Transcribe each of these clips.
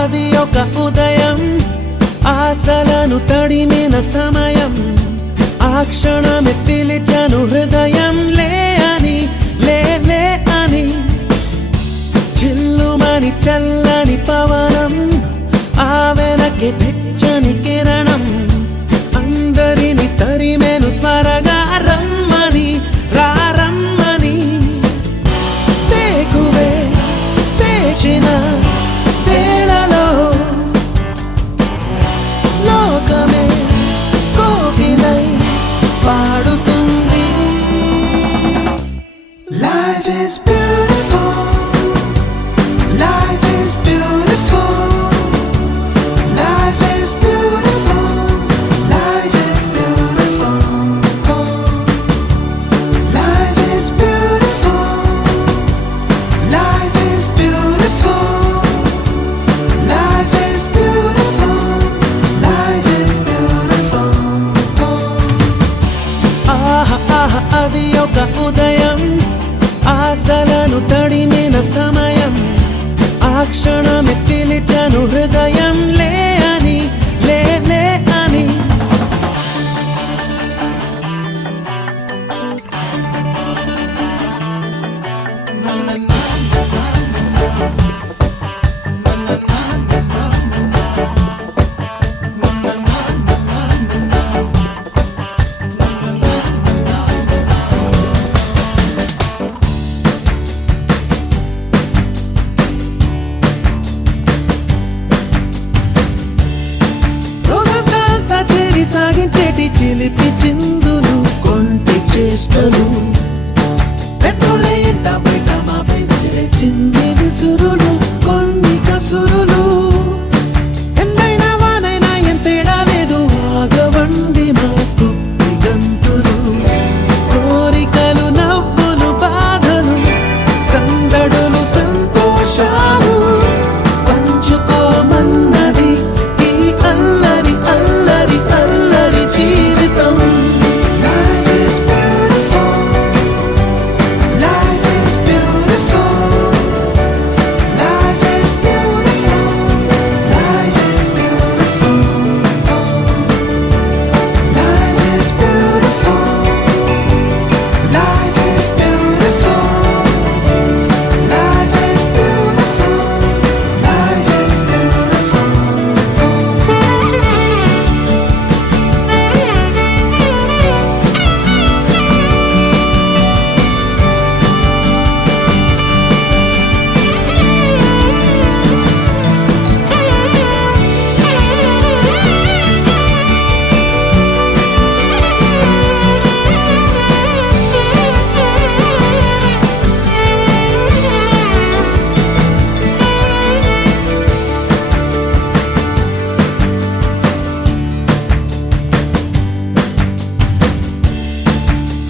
అది ఒక ఉదయం, ఆశలను తడిమిన సమయం. ఆ క్షణమే పిలిచాను హృదయం, లే అని, లే లే అని. చిల్లుమని చల్లని పవనం, ఆ వెనకే వెచ్చని కిరణం. అందరిని తరిమేను త్వరగా రమ్మని, రారమ్మని. వేకువే వేచిన వేళలో లోకమే కోకిలై పాడుతుంది. Life is beautiful, life is beautiful, life is beautiful, life is beautiful, life is beautiful, life is beautiful, life is beautiful, life is beautiful. అది ఒక ఉదయం, ఆశలను తడిమిన సమయం. ఆ క్షణమే పిలిచాను హృదయం, లే అని, లే లే అని. రోజంతా చేరి సాగించేటి చిలిపి చిందులు, కొంటి చేష్టలు. పెద్దోళ్ళే ఎంట బయట మాపై విసిరే చిన్ని విసురులు, కొన్ని కసురులు. ఎండైనా వానైనా ఏం తేడా లేదు, ఆగవండి మాకు దిగంతులు. కోరికలు, నవ్వులు, బాధలు, సందడులు, సంతోషాలు పంచుకోమన్నది ఈ అల్లరి అల్లరి అల్లరి జీవితం. Life is beautiful, life is beautiful, life is beautiful, life is beautiful, life is beautiful, life is beautiful, life is beautiful, life is beautiful.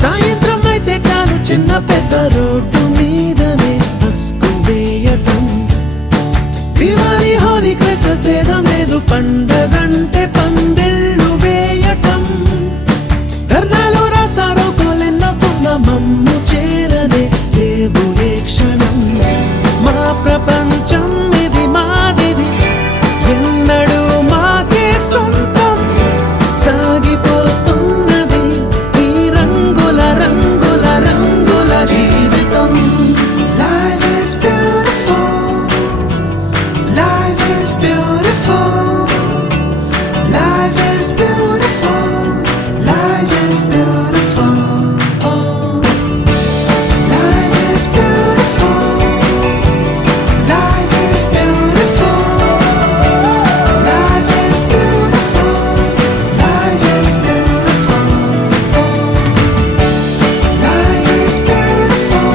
సాయంత్రం అయితే చాలు, చిన్న పెద్ద రోడ్డు మీదనే అస్కు వేయటం. దివాళీ, హోలీ, క్రిస్మస్ భేదం లేదు, పండగంటే పందిళ్ళు వేయటం. ధర్నాలు, రాస్తారో కోలెన్నకున్న మమ్ము చేరనే లేవు ఏ క్షణం. మా ప్రపంచం ఇది, మాదిది, ఎన్నడూ మాకే సొంతం. సాగిపోతున్నది ఈ రంగుల రంగుల రంగుల జీవితం. Life is beautiful, life is beautiful, life is beautiful, life is beautiful, life is beautiful, life is beautiful, life is beautiful, life is beautiful, life is beautiful,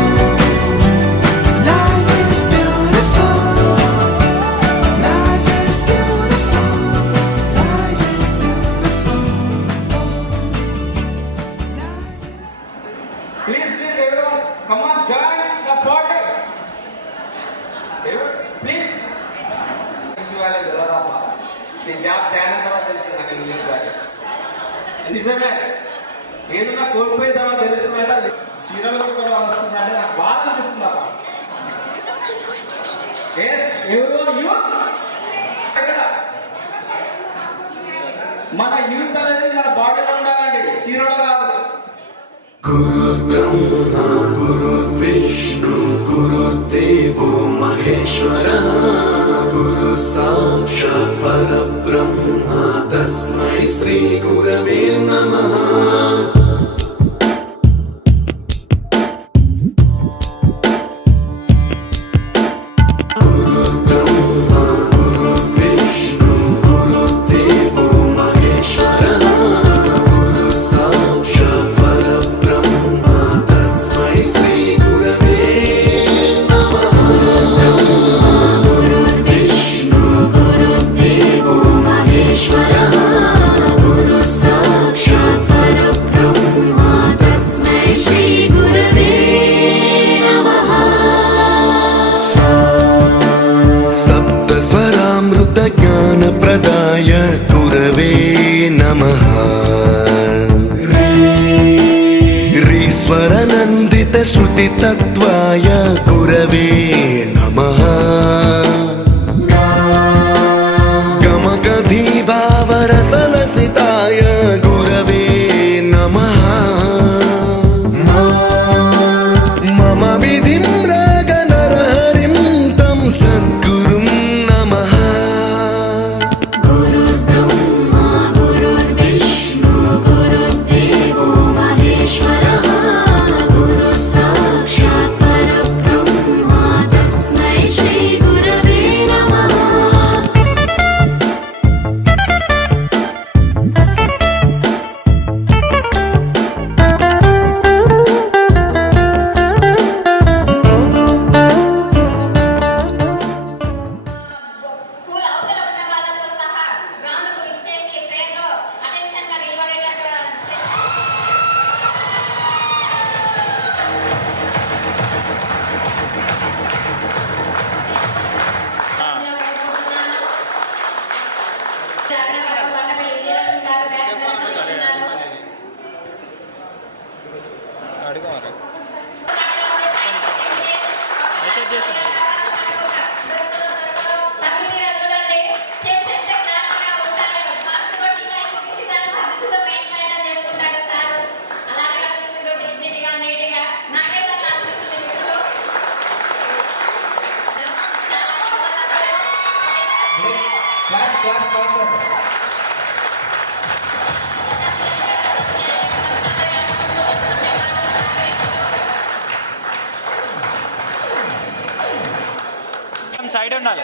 life is beautiful, life is beautiful, life is beautiful. Please, everyone, come on, join the party. Everyone, please. English వాళ్ళే వెళ్ళరాపా. నేను job తేన తర్వాత తెలిసింది నాకు English వాళ్ళే. నిజమే, ఏదన్నా కోల్పోయిన తర్వాత తెలుస్తుందంటే అది చీరలు కూడా వస్తుందంటే నాకు బాధ అనిపిస్తుంది అప్ప. Yes. ఎవరు యూత్? ఎక్కడ? మన యూత్ అనేది మన బాడీలో ఉండాలండి, చీరలో కాదు. गुरुर्ब्रह्मा गुरुर्विष्णु गुरुर्देवो महेश्वरः गुरु साक्षात् परब्रह्मा तस्मै श्री गुरवे नमः गुरुर्ब्रह्मा गुरुर्विष्णु गुरुर्देवो महेश्वरः गुरु साक्षात् परब्रह्मा तस्मै श्री गुरवे नमः गुरुर्विष्णु गुरुर्देवो महेश्वरः गुरु साक्षात् परब्रह्मा तस्मै श्री गुरवे नमः सप्तस्वरामृतज्ञानप्रदाय गुरवे नमः ह्रीश्वरनन्दितश्रुतितत्त्वाय गुरवे नमः गमगधीभावरसलसिताय गुरवे नमः मम विधिं रागनरहरिं तं सद्गुरुं नमः गुरुर्ब्रह्मा गुरुर्विष्णु गुरुर्देवो महेश्वरः गुरु साक्षात् परब्रह्मा तस्मै श्री गुरवे नमः స్కూల్ అవతల ఉన్న వాళ్ళతో సహా గ్రౌండ్కు విచ్చేసి ప్రేయర్లో అటెన్షన్గా నిలబడేటట్టు క్లాస్ క్లాస్ క్లాస్. సైడ్ ఉండాలి.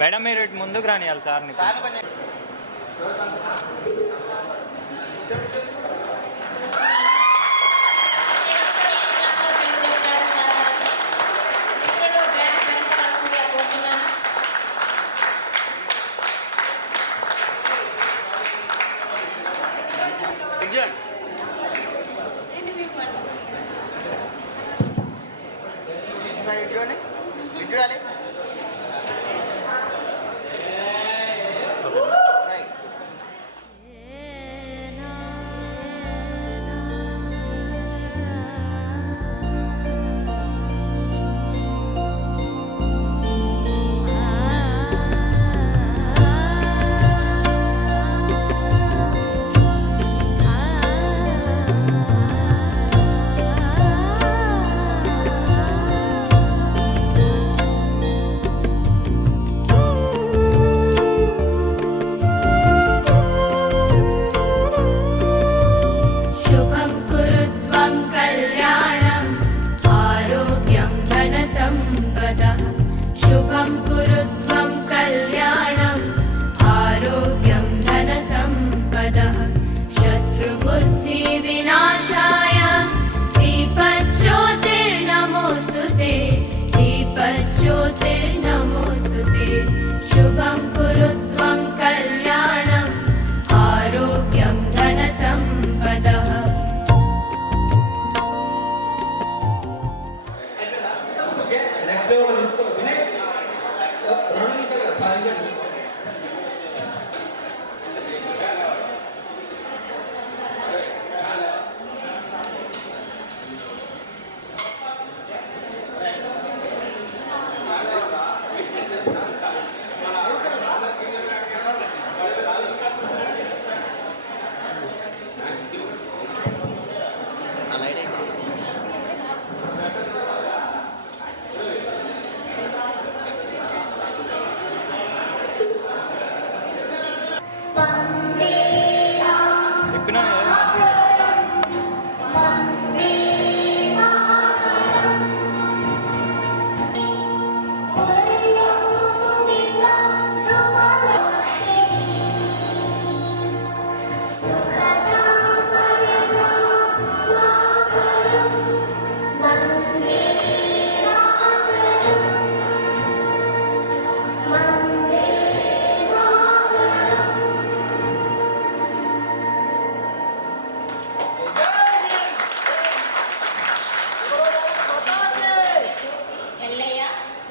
మేడం మీరు ఇటు ముందుకు రానియాలి సార్ని. शुभं कुरुत्वं कल्याणम् आरोग्यं धनसम्पदः शुभं कुरुत्वं कल्याणम् आरोग्यं धनसम्पदः शत्रुबुद्धिविनाशाय दीपज्योतिर्नमोऽस्तुते दीपज्योतिर्नमोऽस्तुते शुभं कुरुत्वं कल्याणम् आरोग्यं धनसम्पदः ఓకే నెక్స్ట్ లెవెల్ తీసుకో వినయ్ 2 నిమిషాలు 10 నిమిషాలు తీసుకో. చెప్పినా కదా మంచిగా. ఎల్లయ్య,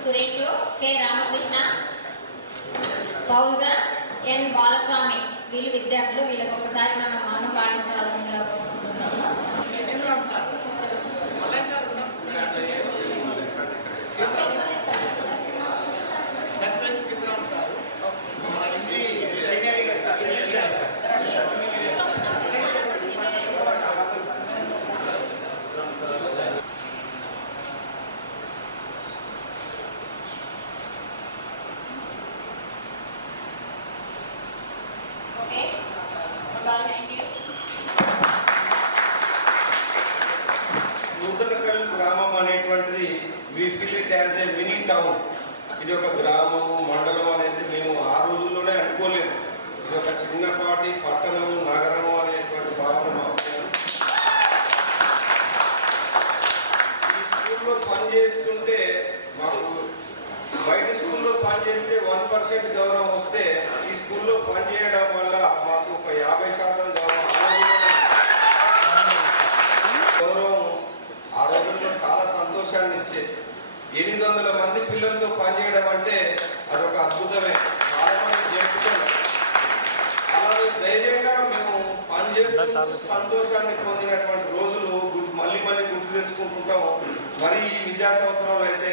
సురేష్, కె రామకృష్ణ, బహుజన్, ఎన్ బాలస్వామి వీళ్ళు విద్యార్థులు. వీళ్ళకి ఒకసారి మనం మౌనం పాటించవలసిందిగా ఓకే. Thank you. నూతనకల్ గ్రామం అనేటువంటిది we feel it as a mini town. ఇది ఒక గ్రామం మండలం అనేది మేము ఆ రోజుల్లోనే అనుకోలేదు. ఇది ఒక చిన్నపాటి పట్టణము నగరము అనేటువంటి భావన మాకు లేదు. ఈ స్కూల్లో పనిచేస్తుంటే మాకు బయట స్కూల్లో పనిచేస్తే 1% గౌరవం వస్తే ఈ స్కూల్లో పనిచేయడం వల్ల మాకు ఒక 50% గౌరవం ఆ రోజుల్లో చాలా సంతోషాన్ని ఇచ్చేది. 800 మంది పిల్లలతో పనిచేయడం అంటే అదొక అద్భుతమే. చాలా మంది జరుపుతారు. అలాగే ధైర్యంగా మేము పనిచేస్తూ సంతోషాన్ని పొందినటువంటి రోజులు మళ్ళీ మళ్ళీ గుర్తు తెచ్చుకుంటుంటాం. మరి ఈ విద్యా సంవత్సరంలో అయితే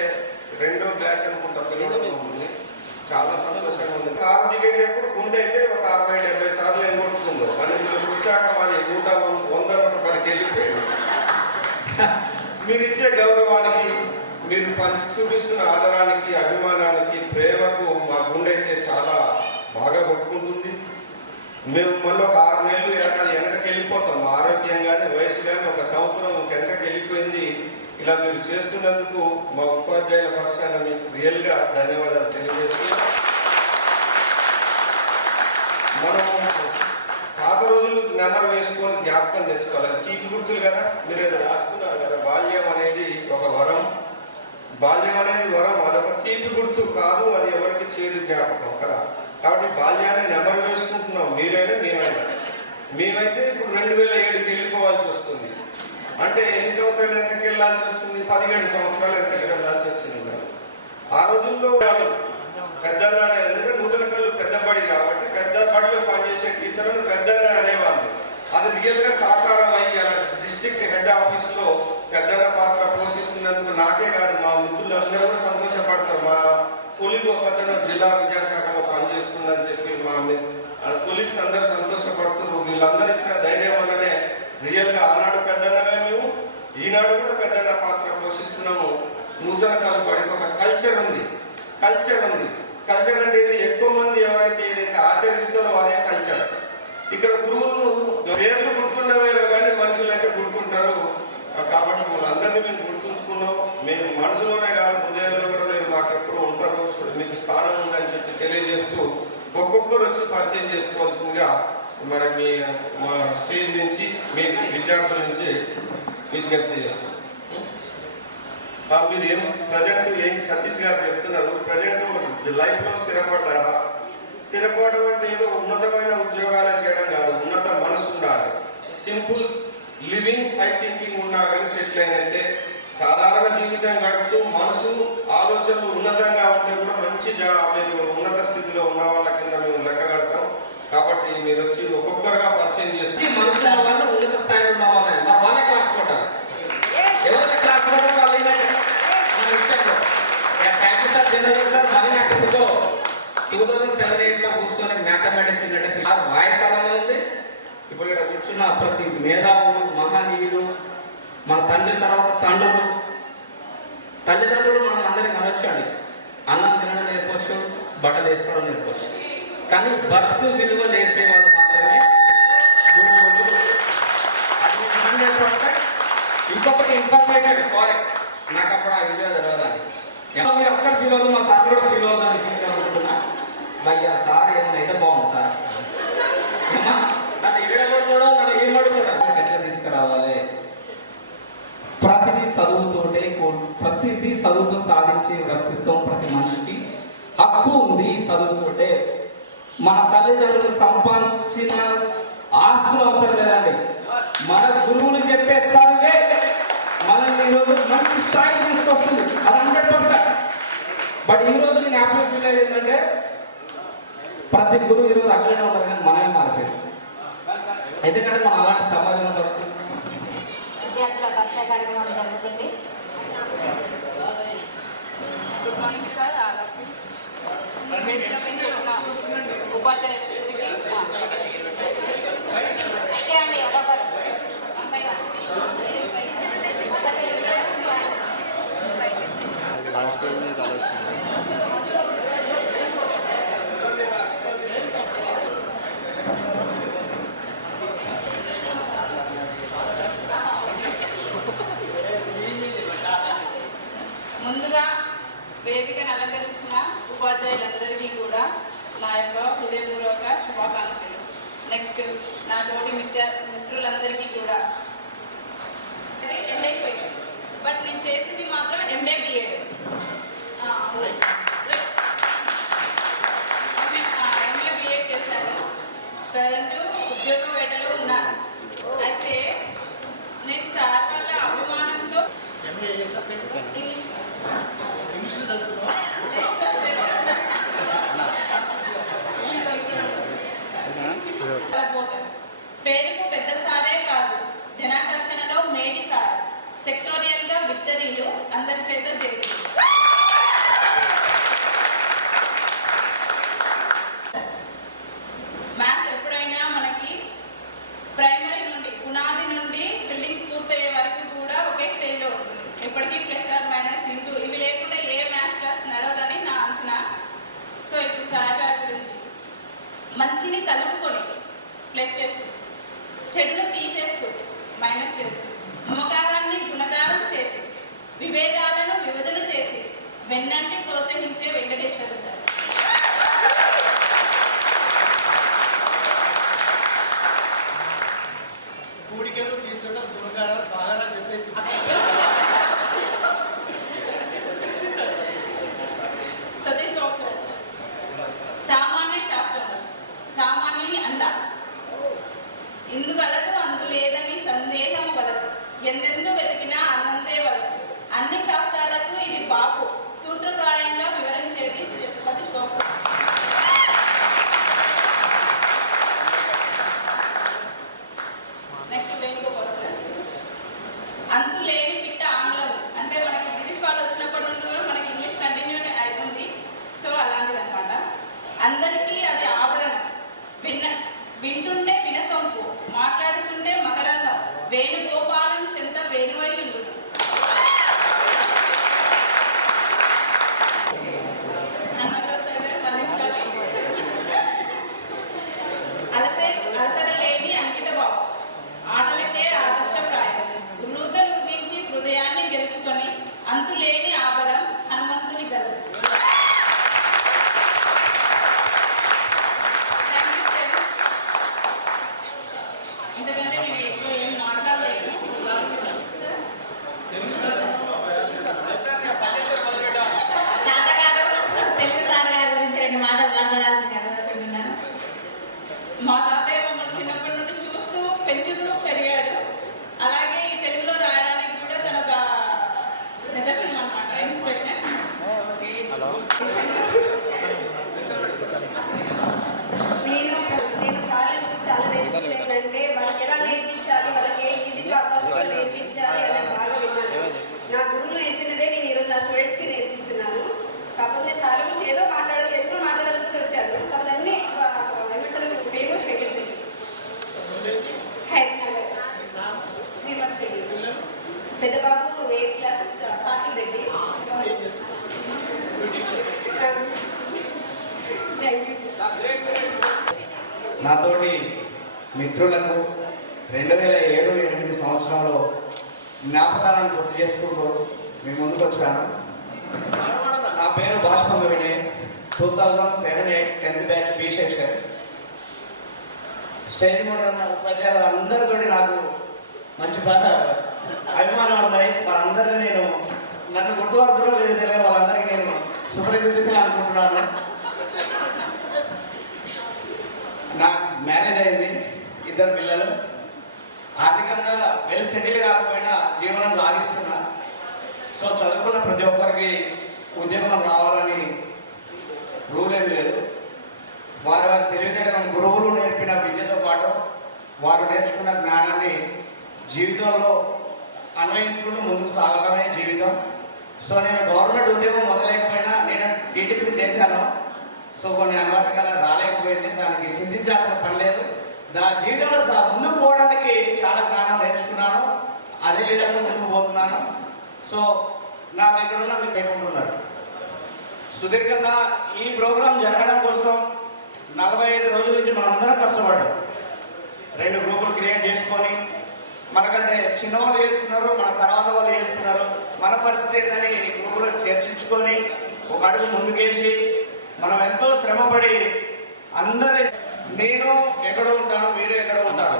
2వ బ్యాచ్ అనుకుంటా పిల్లలు ఉంది. చాలా సంతోషంగా ఉంది. కారు దిగేటప్పుడు గుండె అయితే ఒక 60-70 సార్లు ఏం కొడుతుందో కానీ మీరు వచ్చాక మాది 100-110 వెళ్ళిపోయింది. మీరు ఇచ్చే గౌరవానికి, మీరు చూపిస్తున్న ఆదరానికి, అభిమానానికి, ప్రేమకు మా గుండె అయితే చాలా బాగా కొట్టుకుంటుంది. మేము మళ్ళీ ఒక 6 నెలలు వెనకకి వెళ్ళిపోతాం. ఆరోగ్యంగానే వయసు కానీ ఒక సంవత్సరం వెనకకి వెళ్ళిపోయింది. ఇలా మీరు చేస్తున్నందుకు మా ఉపాధ్యాయుల పక్షాన మీకు రియల్గా ధన్యవాదాలు తెలియజేస్తున్నాను. మనం పాత రోజులు నెమరు వేసుకొని జ్ఞాపకం తెచ్చుకోవాలి. తీపి గుర్తులు కదా, మీరు ఏదో రాసుకున్నారు కదా, బాల్యం అనేది ఒక వరం. బాల్యం అనేది వరం, అదొక తీపి గుర్తు కాదు, అది ఎవరికి చేదు జ్ఞాపకం కదా. కాబట్టి బాల్యాన్ని నెమరు వేసుకుంటున్నాం, మీరైనా మేమైనా. మేమైతే ఇప్పుడు 2007కి వెళ్ళిపోవాల్సి వస్తుంది. అంటే ఎన్ని సంవత్సరాలు వెనకకి వెళ్ళాల్సి వస్తుంది? 17 సంవత్సరాలు వెనకకి వెళ్ళాల్సి వచ్చింది. ఆ రోజుల్లో పెద్దన్న, ఎందుకంటే నూతన కళ్ళు పెద్ద బడి కాబట్టి పెద్ద బడిలో పనిచేసే టీచర్లను పెద్దన్న అనేవాళ్ళు. అది రియల్గా సాకారం అయ్యి అలా డిస్ట్రిక్ట్ హెడ్ ఆఫీస్లో పెద్దన్న పాత్ర పోషిస్తున్నందుకు నాకే కాదు, మా మిత్రులందరూ కూడా సంతోషపడతారు. మా కొలీగ్ ఒకతను జిల్లా విద్యాశాఖలో పనిచేస్తుందని చెప్పి మా కొలీగ్స్ అందరూ సంతోషపడుతున్నారు. వీళ్ళందరూ ఇచ్చిన ధైర్యం వల్లనే రియల్గా ఆనాడు పెద్దన్నమే మేము, ఈనాడు కూడా పెద్దన్న పాత్ర పోషిస్తున్నాము. నూతన కళ్ళు బడికి ఒక కల్చర్ ఉంది. కల్చర్ అంటే ఇది ఎక్కువ మంది ఎవరైతే ఏదైతే ఆచరిస్తారో అదే కల్చర్. ఇక్కడ గురువులు పేర్లు గుర్తుండవే కానీ మనుషులు అయితే గుర్తుంటారు. కాబట్టి మనందరినీ మేము గుర్తుంచుకున్నాం. మేము మనసులోనే కాదు, హృదయంలో కూడా మీరు మాకు ఎప్పుడు ఉంటారు, మీకు స్థానం ఉందని చెప్పి తెలియజేస్తూ ఒక్కొక్కరు వచ్చి పరిచయం చేసుకోవాల్సిందిగా మరి మా స్టేజ్ నుంచి మీ విద్యార్థుల నుంచి విజ్ఞప్తి చేస్తాం. మీరు ప్రజెంట్ సతీష్ గారు చెప్తున్నారు, ప్రజెంట్ లైఫ్లో స్థిరపడ్డారా? స్థిరపడడం అంటే ఏదో ఉన్నతమైన ఉద్యోగాలే చేయడం కాదు, ఉన్నత మనసు ఉండాలి. సింపుల్ లివింగ్, హై థింకింగ్ ఉన్నా కానీ సెటిల్ అయినట్టే. సాధారణ జీవితం గడుపుతూ మనసు ఆలోచనలు ఉన్నతంగా ఉంటే కూడా మంచి మీరు ఉన్నత స్థితిలో ఉన్న వాళ్ళ కింద మేము లెక్క కడతాం. కాబట్టి మీరు వచ్చి ఒక్కొక్కరుగా పరిచయం చేసి మనసులో వాళ్ళు ఉన్నత స్థాయిలో ఉన్న వాళ్ళని వాళ్ళే క్లాస్ కొట్టారు. ఎవరైతే క్లాస్ కొట్టారో వాళ్ళు ఏంటంటే మన విషయంలో జనరల్ సార్ మళ్ళీ నాకు 2007-8లో కూర్చొని మ్యాథమెటిక్స్ ఏంటంటే వాయిస్ అలానే ఉంది. ఇప్పుడు ఇక్కడ కూర్చున్న ప్రతి మేధావులు, మహానీయులు, మన తండ్రి తర్వాత తల్లిదండ్రులు మనం అందరికి అనొచ్చండి. అన్నం తినడం నేర్పవచ్చు, బట్టలు వేసుకోవడం నేర్పవచ్చు, కానీ బతుకు విలువ నేర్పే వాళ్ళు మాత్రమే గురువులు. ఇంకొకటి ఇన్ఫర్మేషన్, సారీ నాకు అప్పుడు ఆ వీడియో తెలియదండి. మీరు అస్సలు ఫీల్ అవుతుంది, మా సార్ కూడా ఫీల్ అవుతుంది అనుకుంటున్నా. భయ్య సార్ ఏమన్నా అయితే బాగుంది సార్, నన్ను ఏడగొడతాడో నన్ను ఏం అడుగుతాడు, ఎట్లా తీసుకురావాలి. ప్రతిదీ చదువుతో సాధించే వ్యక్తిత్వం ప్రతి మనిషికి హక్కు ఉంది. చదువుతోటే మన తల్లిదండ్రులు సంపాదించిన ఆస్తులు అవసరం లేదండి, మన గురువులు చెప్పే చదివే మనల్ని ఈరోజు మంచి స్థాయి తీసుకొస్తుంది, అది 100%. బట్ ఈ రోజు నేను హ్యాపీ ఫీల్ అయ్యేది ఏంటంటే ప్రతి గురువు ఈరోజు అట్లనే ఉంటారు, కానీ మనమే మారిపోయాం. ఎందుకంటే మనం అలాంటి సమాజంలో బతుకుతున్నాం. విద్యార్థుల పరిచయ కార్యక్రమం జరుగుతుంది. గుడ్ మార్నింగ్ సార్, వేదిక మీద వచ్చిన ఉపాధ్యాయులందరికీ అయితే అండి ఎవరొకరు ముందుగా వేదికను అలంకరించిన ఉపాధ్యాయులందరికీ కూడా నా యొక్క హృదయపూర్వక శుభాకాంక్షలు. నెక్స్ట్ నా తోటి మిత్రులందరికీ కూడా ఎండ్ అయిపోయింది, బట్ నేను చేసింది మాత్రం ఎంఏ బిఎడ్. ఎంఏ బిఎడ్ చేశాను, ప్రజెంట్ ఉద్యోగ వేటలో ఉన్నాను. అయితే నేను సార్ వల్ల అభిమానంతో పేరుకు పెద్ద సారే కాదు, జనాకర్షణలో మేటి సార్. సెక్టోరియల్ గా విక్టరీలు అందరి చేత జరిగింది. మ్యాథ్స్ ఎప్పుడైనా మనకి ప్రైమరీ నుండి పునాది నుండి బిల్డింగ్ పూర్తయ్యే వరకు కూడా ఒకే స్టేజ్లో ఉంటుంది. ఎప్పటికీ ప్లస్ ఆర్ మైనస్ ఇంటూ ఇవి లేకుండా ఏ మ్యాథ్స్ క్లాస్ నడవదని నా అంచనా. సో ఇప్పుడు సార్ గారి గురించి మంచిని కలుపుకొని ప్లస్ చేస్తూ, చెడును తీసేస్తూ మైనస్ చేస్తూ, మమకారాన్ని గుణకారం చేసి, విభేదాలను విభజన చేసి వెన్నంటి ప్రోత్సహించే వెంకటేశ్వర సార్. అంతు లేని పిట్ట ఆంగ్లం అంటే మనకి బ్రిటిష్ వాళ్ళు వచ్చినప్పటి నుండి కూడా మనకి ఇంగ్లీష్ కంటిన్యూ అవుతుంది. సో అలాంటిది అనమాట. అందరికీ అది ఆభరణం. వింటుంటే వినసొంపు, మాట్లాడుతుంటే మకరందం, వేణుగోపాలం చెంత వేణువయ్యులు. అలసట లేని అంకిత భావం, ఆటలకే ఆదర్శప్రాయం, వృద్ధలు ఉదించి హృదయాన్ని గెలుచుకొని అంతులేని ఆపదం హనుమంతుని గలు. ఎందుకంటే నేను ఎక్కువ ఏం మాట్లాడలేదు. తాతగారు తెలుగు సార్ గారి గురించి 2 మాటలు మాట్లాడాల్సింది అనుకుంటున్నాను. మా తాతయ్య మమ్మల్ని చిన్నప్పటి నుండి చూస్తూ పెంచుతూ పెరిగాడు. అలాగే ఈ తెలుగులో రాయడానికి కూడా తన ఒక నిదర్శనం అన్నమాట, ఇన్స్పిరేషన్. నేను సార్ల నుంచి చాలా నేర్చుకున్నాను. ఏంటంటే వాళ్ళకి ఎలా నేర్పించాలి, వాళ్ళకి ఏ ఈజీ ప్రాసెస్ నేర్పించాలి అనేది బాగా విన్నాను. నా గురువులు నేర్పినదే నేను ఈరోజు నా స్టూడెంట్స్కి నేర్పిస్తున్నాను. కాకపోతే సార్ల గురించి ఏదో మాట్లాడాలి, ఎక్కువ మాట్లాడాలని వచ్చాను. అవన్నీ ఏమంటారు ఫేమస్ పెట్టింది Hyderabad Srinivas Reddy, Pedda Babu 8th class Sakil Reddy. Thank you sir. నాతోటి మిత్రులకు 2007-8 సంవత్సరంలో జ్ఞాపకాలను గుర్తు చేసుకుంటూ మీ ముందుకు వచ్చాను. నా పేరు Bashpanga Vinay. 2007-8 10th batch B section. Stage మీద ఉన్న ఉపాధ్యాయులు అందరితో నాకు మంచి అభిమానం ఉన్నాయి. వాళ్ళందరినీ నన్ను గుర్తుపడుతున్నా లేదు తెలియదు, వాళ్ళందరికీ నేను సుపరిచితుని అనుకుంటున్నాను. నాకు మ్యారేజ్ అయింది, 2 పిల్లలు. ఆర్థికంగా వెల్ సెటిల్ కాకపోయినా జీవనం సాగిస్తున్నా. సో చదువుకున్న ప్రతి ఒక్కరికి ఉద్యోగం రావాలని రూల్ ఏమి లేదు. వారి తెలివితేటలను గురువులు నేర్పిన విద్యతో పాటు వారు నేర్చుకున్న జ్ఞానాన్ని జీవితంలో అన్వయించుకుంటూ ముందుకు సాగడమే జీవితం. సో నేను గవర్నమెంట్ ఉద్యోగం మొదలైకపోయినా నేను టీటీసీ చేశాను. సో కొన్ని అనువాదకాలు రాలేకపోయింది, దానికి చింతించాల్సిన పని లేదు. జీవితంలో ముందుకు పోవడానికి చాలా జ్ఞానం నేర్చుకున్నాను, అదే విధంగా ముందుకు పోతున్నాను. సో నా దగ్గర ఉన్న మీకు ఏమనుకున్నారు, సుదీర్ఘంగా ఈ ప్రోగ్రాం జరగడం కోసం 45 రోజుల నుంచి మనందరం కష్టపడ్డాం. 2 గ్రూపులు క్రియేట్ చేసుకొని, మనకంటే చిన్నవాళ్ళు చేసుకున్నారు, మన తర్వాత వాళ్ళు చేసుకున్నారు. మన పరిస్థితి ఏంటని గ్రూపులో చర్చించుకొని ఒక అడుగు ముందుకేసి మనం ఎంతో శ్రమపడి అందరి నేను ఎక్కడో ఉంటాను, మీరు ఎక్కడో ఉంటారు.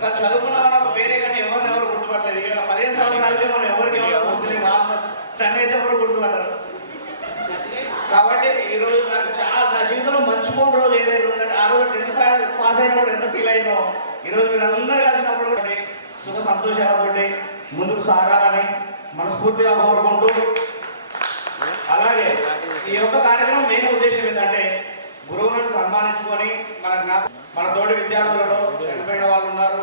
కానీ చదువుకున్న వాళ్ళకు వేరే కానీ ఎవరు గుర్తుపట్టలేదు. ఇలా 15 సంవత్సరాలకే మనం ఎవరికి గుర్తులేదు. ఆల్మోస్ట్ దాన్ని అయితే ఎవరు గుర్తుపట్టారు. కాబట్టి ఈరోజు నాకు నా జీవితంలో మర్చిపోయిన రోజు ఏదైనా ఉందంటే ఆ రోజు 10th పాస్ అయినప్పుడు ఎంత ఫీల్ అయినో, ఈరోజు మీరు అందరూ కలిసినప్పుడు కూడా సుఖ సంతోషాలతోటి ముందుకు సాగాలని మనస్ఫూర్తిగా కోరుకుంటూ, అలాగే ఈ యొక్క కార్యక్రమం మెయిన్ ఉద్దేశం ఏంటంటే గురువులను సన్మానించుకొని మన తోటి విద్యార్థులలో చనిపోయిన వాళ్ళు ఉన్నారు,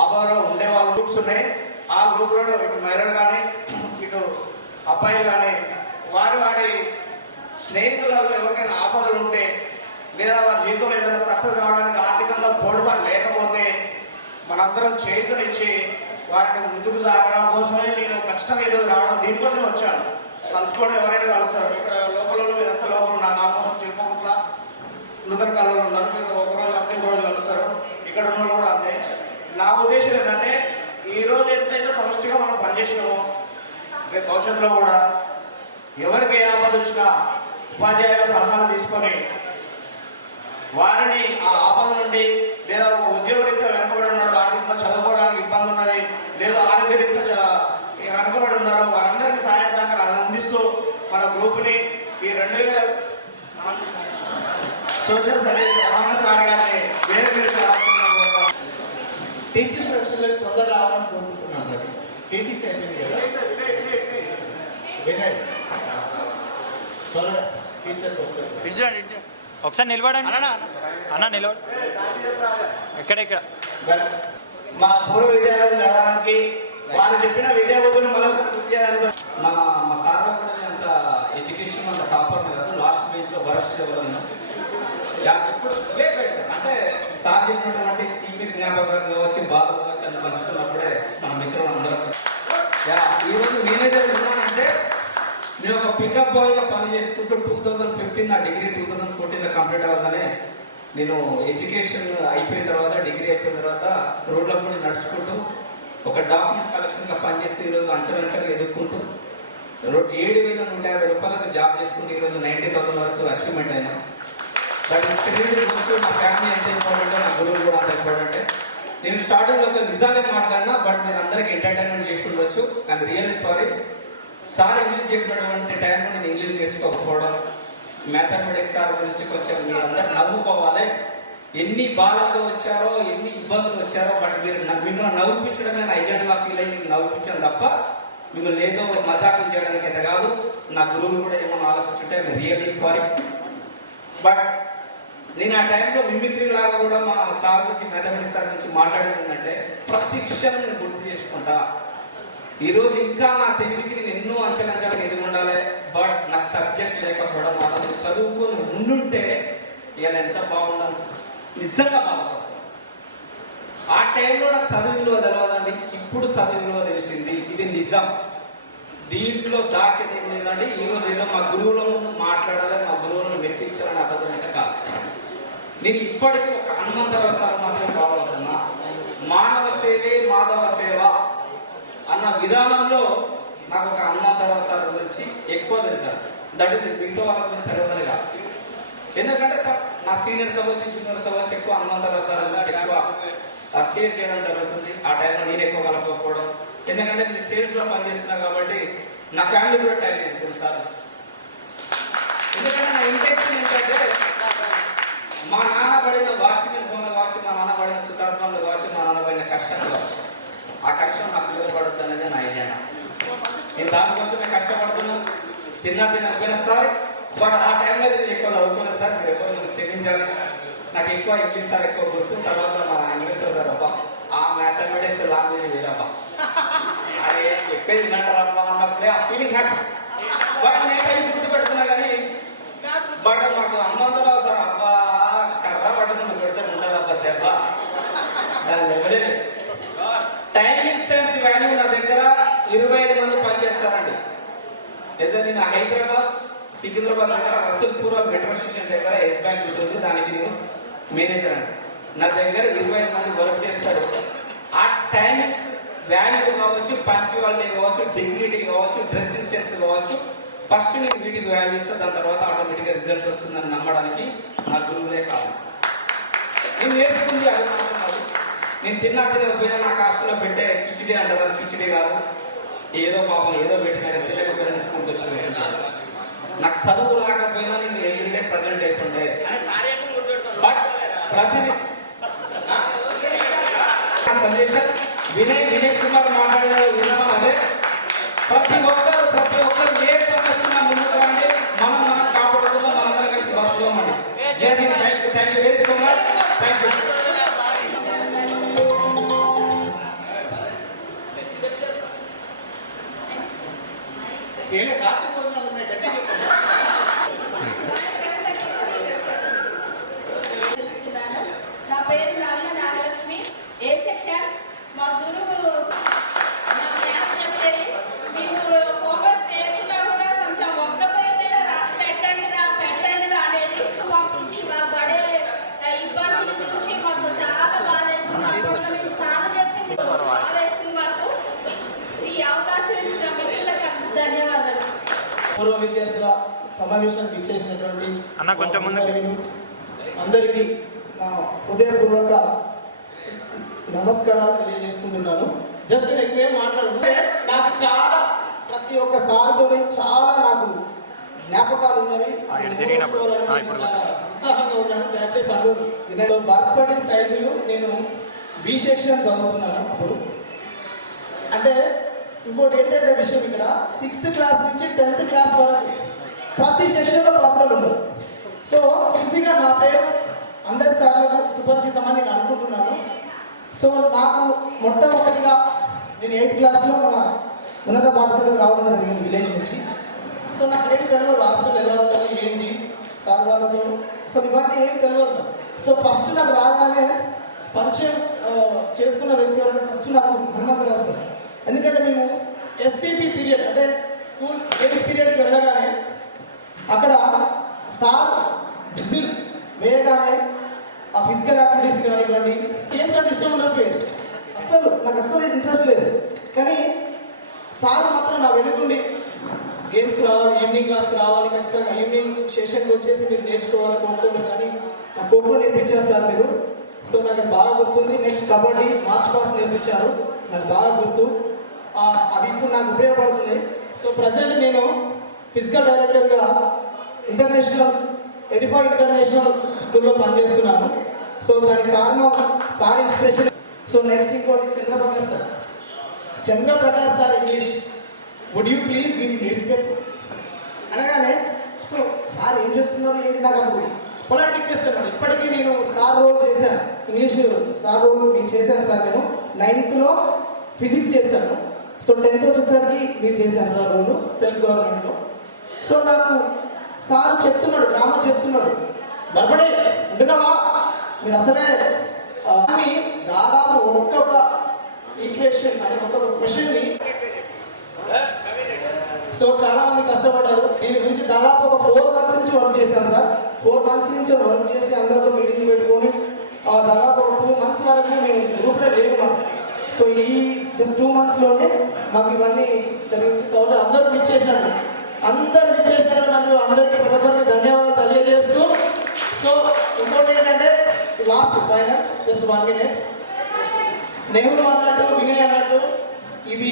ఆపదలో ఉండే వాళ్ళు గ్రూప్స్ ఉన్నాయి. ఆ గ్రూప్లలో ఇటు మహిళలు కానీ ఇటు అబ్బాయిలు కానీ వారి స్నేహితులలో ఎవరికైనా ఆపదలు ఉంటే లేదా వారి జీవితంలో ఏదైనా సక్సెస్ కావడానికి ఆర్థికంగా తోడ్పాటు లేకపోతే మనందరం చేతునిచ్చి వారిని ముందుకు సాగడం కోసమే నేను ఖచ్చితంగా ఈరోజు రావడం, దీనికోసమే వచ్చాను. కలుసుకోవడం ఎవరైనా కలుస్తారు. ఇక్కడ లోపల మీరు ఎంత లోపల ఉన్నారు, ఆల్మోస్ట్ చిరుపట్ల నూతన కాలంలో ఉన్నారు. మీరు ఒకరోజు అన్ని రోజు కలుస్తారు. ఇక్కడ ఉన్న కూడా అంతే. నా ఉద్దేశం ఏంటంటే ఈరోజు ఎంతైతే సమష్టిగా మనం పనిచేసినామో రేపు భవిష్యత్తులో కూడా ఎవరికి ఏ ఆపద వచ్చినా ఉపాధ్యాయుల సలహాలు తీసుకొని వారిని ఆ ఆపద నుండి, లేదా ఒక ఉద్యోగరీత్యా వెనుకబడి ఉన్నాడు, ఆర్థికంగా చదువుకోవడానికి ఇబ్బంది ఉన్నది, లేదా ఆరోగ్యరీత్యా వెనుకబడి ఉన్నారు, వారందరికీ సహాయ సహకారాలు అందిస్తూ మన గ్రూప్ని ఈ 2000 సోషల్ సర్వీస్ అవేర్నెస్ రాగానే వేరే టీచింగ్ ప్రొఫెషన్లకు తొందర రావాలని కోరుకుంటున్నాను. టీటీసీ అయిపోయింది కదా, వినయ్ త్వరగా టీచర్కి వస్తారు. ఒకసారి నిలబడండి అన్న, నిలబడు. ఎక్కడ మా పూర్వ విద్యార్థులు నడవడానికి వారు చెప్పిన బాయ్గా పని చేసుకుంటూ 2015 నా డిగ్రీ 2014లో కంప్లీట్ అవ్వగానే నేను ఎడ్యుకేషన్ అయిపోయిన తర్వాత డిగ్రీ అయిపోయిన తర్వాత రోడ్లప్పుడు నడుచుకుంటూ ఒక డాక్యుమెంట్ కలెక్షన్గా పనిచేస్తే ఈరోజు అంచెలంచెలుగా ఎదుర్కొంటూ 7,150 రూపాయలకు జాబ్ చేసుకుంటూ ఈరోజు 90,000 వరకు అచీవ్మెంట్ అయినా. బట్ నా ఫ్యామిలీ ఎంత ఇంపార్టెంట్, నా గురువులు కూడా అంత ఇంపార్టెంట్. నేను స్టార్టింగ్లో ఒక నిజాలే మాట్లాడినా, బట్ మీరు అందరికీ ఎంటర్టైన్మెంట్ చేసి ఉండొచ్చు. I'm really sorry. Sir English చెప్పినటువంటి టైంలో నేను ఇంగ్లీష్ నేర్చుకోకపోవడం, మ్యాథమెటిక్స్ సార్ గురించి కొంచెం మీరు అందరూ నవ్వుకోవాలి. ఎన్ని బాధలు వచ్చారో, ఎన్ని ఇబ్బందులు వచ్చారో, బట్ మీరు మిమ్మల్ని నవ్వుపించడమే నా ఎజెండాగా ఫీల్ అయ్యి మీకు నవ్వుపించాను తప్ప మిమ్మల్ని ఏదో మజాకులు చేయడానికి అయితే కాదు. నా గురువులు కూడా ఏమన్నా ఆలోచించుంటే ఐఎమ్ రియల్లీ సారీ. బట్ నేను ఆ టైంలో మిమిక్రీ లాగా కూడా మా సార్ గురించి, మ్యాథమెటిక్స్ సార్ గురించి మాట్లాడిందంటే ప్రతి విషయం నేను గుర్తు చేసుకుంటా. ఈరోజు ఇంకా నా తెలివికి నేను ఎన్నో అంచెలంచెలకు ఎదిగి ఉండాలి. బట్ నాకు సబ్జెక్ట్ లేకపోవడం, అతను చదువుకొని ఉండుంటే ఇవాళ ఎంత బాగుండాలి, నిజంగా బాధపడతాను. ఆ టైంలో నాకు చదువు విలువ తెలియదండి, ఇప్పుడు చదువు విలువ తెలిసింది. ఇది నిజం, దీంట్లో దాచేది ఏం లేదండి. ఈరోజు ఏదో మా గురువుల ముందు మాట్లాడాలి, మా గురువులను మెప్పించాలని అబద్ధం అయితే కాదు. నేను ఇప్పటికీ ఒక హనుమంతరావు సార్ మాత్రమే బాగుతున్నా. మానవ సేవే మాధవ సేవ అన్న విధానంలో నాకు ఒక హనుమంతరావు సార్ గురించి ఎక్కువ తెలుసారు. దట్ ఈస్ మిగతా వాళ్ళ గురించి తెలియదని కాదు. ఎందుకంటే సార్ నా సీనియర్స్ అవ్వచ్చు, జూనియర్స్ అవ్వచ్చు, ఎక్కువ హనుమంతరావు సార్ గురించి ఎక్కువ షేర్ చేయడం జరుగుతుంది. ఆ టైంలో నేను ఎక్కువ కలపకపోవడం, ఎందుకంటే నేను సేల్స్లో పనిచేస్తున్నా కాబట్టి నా ఫ్యామిలీ కూడా టైం లేదు కొన్నిసార్లు. ఎందుకంటే నా ఇంటెన్షన్ ఏంటంటే మా నాన్న పడిన వాచ్మెన్ ఫోన్లు కావచ్చు, మా నాన్న పడిన సుతాత్మలు కావచ్చు, మా నాన్న పడిన కష్టం కావచ్చు, ఆ కష్టం నా పిల్లలు పడుతుంది అనేది నా ఎజెండా. నేను దానికోసమే కష్టపడుతున్నాను. తినకపోయినా సార్, బట్ ఆ టైంలో నేను ఎక్కువ చదువుకున్నాను సార్. మీరు ఎక్కువ నన్ను క్షమించాలి. నాకు ఎక్కువ ఇంగ్లీష్ సార్ ఎక్కువ గుర్తు. తర్వాత మా ఇంగ్లీష్ సార్ అబ్బా, ఆ మ్యాథమెటిక్స్ లాంగ్వేజ్ వేరబ్బా, అది చెప్పేది వినంటారబ్బా అన్నప్పుడే ఆ ఫీలింగ్ హ్యాపీ. బట్ నేను గుర్తుపెడుతున్నా కానీ, బట్ మాకు హనుమంతరావు సార్ అబ్బా కర్ర పట్టుకుని పెడితే ఉంటుంది అబ్బా దెబ్బ, దాన్ని ఇవ్వలేదు. టైమింగ్ సెన్స్ వాల్యూ నా దగ్గర 25 మంది పనిచేస్తారండి. నేను హైదరాబాద్ సికింద్రాబాద్ దగ్గర రసూల్పుర మెట్రో స్టేషన్ దగ్గర ఎస్ బ్యాంక్ ఉంటుంది, దానికి నేను మేనేజర్ అండి. నా దగ్గర 25 మంది వర్క్ చేస్తారు. ఆ టైమింగ్స్ వాల్యూ కావచ్చు, పంక్చువాలిటీ కావచ్చు, డిగ్నిటీ కావచ్చు, డ్రెస్సింగ్ సెన్స్ కావచ్చు, ఫస్ట్ నేను వీటికి వాల్యూ ఇస్తాను. దాని తర్వాత ఆటోమేటిక్గా రిజల్ట్ వస్తుందని నమ్మడానికి నా గురువులే కాదు. నేను నేర్చుకుంది అది మాత్రం కాదు. నేను తినకపోయినా నాకు హాస్టల్లో పెట్టే కిచిడి అంటారు, అది కిచిడి కాదు. ఏదో పాపం ఏదో పెట్టిన తెలియకపోయినా స్కూల్కి వచ్చి నాకు చదువు రాకపోయినా నేను ఎవ్రీడే ప్రజెంట్ అవుతుండే. బట్ ప్రతిదీ సజెషన్ వినయ్ కుమార్ మాట్లాడిన విధానం అదే. ప్రతి ఒక్కరు ఏ సమస్య ముందుకు రండి, మనం కాపాడుకుందాం, మనందరం కలిసి బతుకుదామండి. జై Hind. Thank you very so much. Thank you. ఏమి కార్తీక భోజనాలు ఉన్నాయి గట్టి నా పేరు నాన్న నాగలక్ష్మి. ఏ సెక్షన్ మా గురువు మా క్లాస్ చెప్పేది. మీకు హోంవర్క్ చేయకుండా కూడా కొంచెం ఒక్క పేరు రాసి పెట్టండి అనేది పంపించి మాకు పడే ఇబ్బందిని చూసి మాకు చాలా బాధ అవుతుంది. మేము చాలా చెప్పింది బాధ అవుతుంది మాకు. ఈ అవకాశం ఇచ్చిన మిత్రులకు ధన్యవాదాలు. పూర్వ విద్యార్థుల సమావేశానికి ఇచ్చేసినటువంటి అన్న కొంచెం ముందు అందరికీ నా హృదయపూర్వక నమస్కారాలు తెలియజేసుకుంటున్నాను. జస్ట్ నేను ఎక్కువ మాట్లాడుతుంటే నాకు చాలా ప్రతి ఒక్క సార్తో చాలా నాకు జ్ఞాపకాలు ఉన్నవి. చాలా ఉత్సాహంగా ఉన్నాను. దయచేసి అందరూ నేను బర్త్డే సైకిల్ నేను బి సెక్షన్ చదువుతున్నాను. అప్పుడు అంటే ఇంకోటి ఏంటంటే విషయం, ఇక్కడ 6th క్లాస్ నుంచి 10th క్లాస్ వరకు ప్రతి సెక్షన్లో పాత్రలు ఉండవు. సో ఈజీగా నా పేరు అందరి సార్లకు సుపరిచితమని నేను అనుకుంటున్నాను. సో నాకు మొట్టమొదటిగా నేను 8th క్లాస్లో మన ఉన్నత పాఠశాలకు రావడం జరిగింది విలేజ్ నుంచి. సో నాకు ఏం తెలియదు, హాస్టల్ ఎలా ఉంటుంది ఏంటి, సార్ వాళ్ళతో అసలు ఇవన్నీ ఏం తెలియదు. సో ఫస్ట్ నాకు రాగానే పరిచయం చేసుకున్న వ్యక్తి ఎవరంటే ఫస్ట్ నాకు హనుమంతరావు సార్. ఎందుకంటే మేము ఎస్సీపీ పీరియడ్ అంటే స్కూల్ గేమ్స్ పీరియడ్కి వెళ్ళగానే సార్ మాత్రం నా వెనుకుండి గేమ్స్కి రావాలి, ఈవినింగ్ క్లాస్కి రావాలి, ఖచ్చితంగా ఈవినింగ్ సెషన్కి వచ్చేసి మీరు నేర్చుకోవాలి ఖోఖోలో కానీ. నాకు ఖోఖో నేర్పించారు సార్ మీరు, సో నాకు అది బాగా గుర్తుంది. నెక్స్ట్ కబడ్డీ, మార్చ్ పాస్ నేర్పించారు, నాకు బాగా గుర్తు. అవి ఇప్పుడు నాకు ఉపయోగపడుతుంది. సో ప్రజెంట్ నేను ఫిజికల్ డైరెక్టర్గా ఎడిఫై ఇంటర్నేషనల్ స్కూల్లో పనిచేస్తున్నాను. సో దానికి కారణం సార్ ఇన్స్పిరేషన్. సో నెక్స్ట్ ఇంకోటి Chandraprakash sir English, would you please give news paper అనగానే సో సార్ ఏం చెప్తున్నారు ఏంటి నాకు అప్పుడు పొలైట్ రిక్వెస్ట్ అన్నమాట. ఇప్పటికీ నేను సార్ రోల్ చేశాను, ఇంగ్లీష్ సార్ రోల్ నేను చేశాను సార్. నేను 9th ఫిజిక్స్ చేశాను. సో 10th వచ్చేసరికి మీరు చేశాను సార్ రోల్ సెల్ఫ్ గవర్నమెంట్లో. సో నాకు సార్ చెప్తున్నాడు, గ్రామర్ చెప్తున్నాడు, బర్బడే ఉంటున్నావా మీరు అసలే అని దాదాపు ఒక్కొక్క ఈక్వేషన్ అంటే ఒక్కొక్క క్వశ్చన్ని సో చాలా మంది కష్టపడ్డారు. దీని గురించి దాదాపు ఒక 4 months నుంచి వర్క్ చేశాను సార్. 4 months నుంచి వర్క్ చేసి అందరితో మీటింగ్ పెట్టుకొని దాదాపు ఒక 2 months వరకు మేము గ్రూప్లో లేవు మాకు. సో ఈ జస్ట్ 2 monthsలోనే మాకు ఇవన్నీ జరిగింది. కాబట్టి అందరూ ఇచ్చేసినట్టు అందరికీ ప్రతి ధన్యవాదాలు తెలియజేస్తూ. సో ఇంకోటి ఏంటంటే last final just 1 minute. Nehru అన్నట్టు, వినయ్ అన్నట్టు ఇది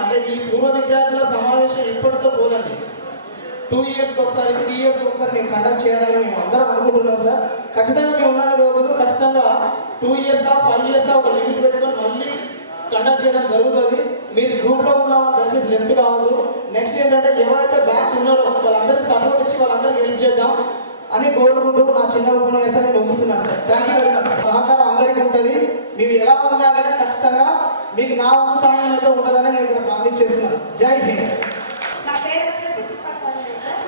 అంటే ఈ పూర్వ విద్యార్థుల సమావేశం ఇప్పటితో పోదండి. 2 yearsకి ఒకసారి 3 yearsకి ఒకసారి మేము కండక్ట్ చేయాలని మేము అందరం అనుకుంటున్నాం సార్. ఖచ్చితంగా మేము ఉన్న రోజులు ఖచ్చితంగా 2 years 5 years ఒక లిమిట్ పెట్టుకొని మళ్ళీ కండక్ట్ చేయడం జరుగుతుంది. మీరు గ్రూప్లో ఉన్న వాళ్ళు దయచేసి లెఫ్ట్ కావద్దు. నెక్స్ట్ ఏంటంటే ఎవరైతే బ్యాక్ ఉన్నారో వాళ్ళందరికీ సపోర్ట్ ఇచ్చి వాళ్ళందరికీ హెల్ప్ చేద్దాం అని కోరుకుంటూ నా చిన్న ఉపన్యాసాన్ని ముగిస్తున్నాను sir. Thank you very much. సహకారం అందరికీ ఉంటుంది. మీరు ఎలా ఉన్నా కానీ ఖచ్చితంగా మీకు నా వంతు సహాయం అయితే ఉంటుందని నేను ఇక్కడ ప్రామిస్ చేస్తున్నాను. జై హింద్. నా పేరు వచ్చేసి తిప్పట్టాలి సార్.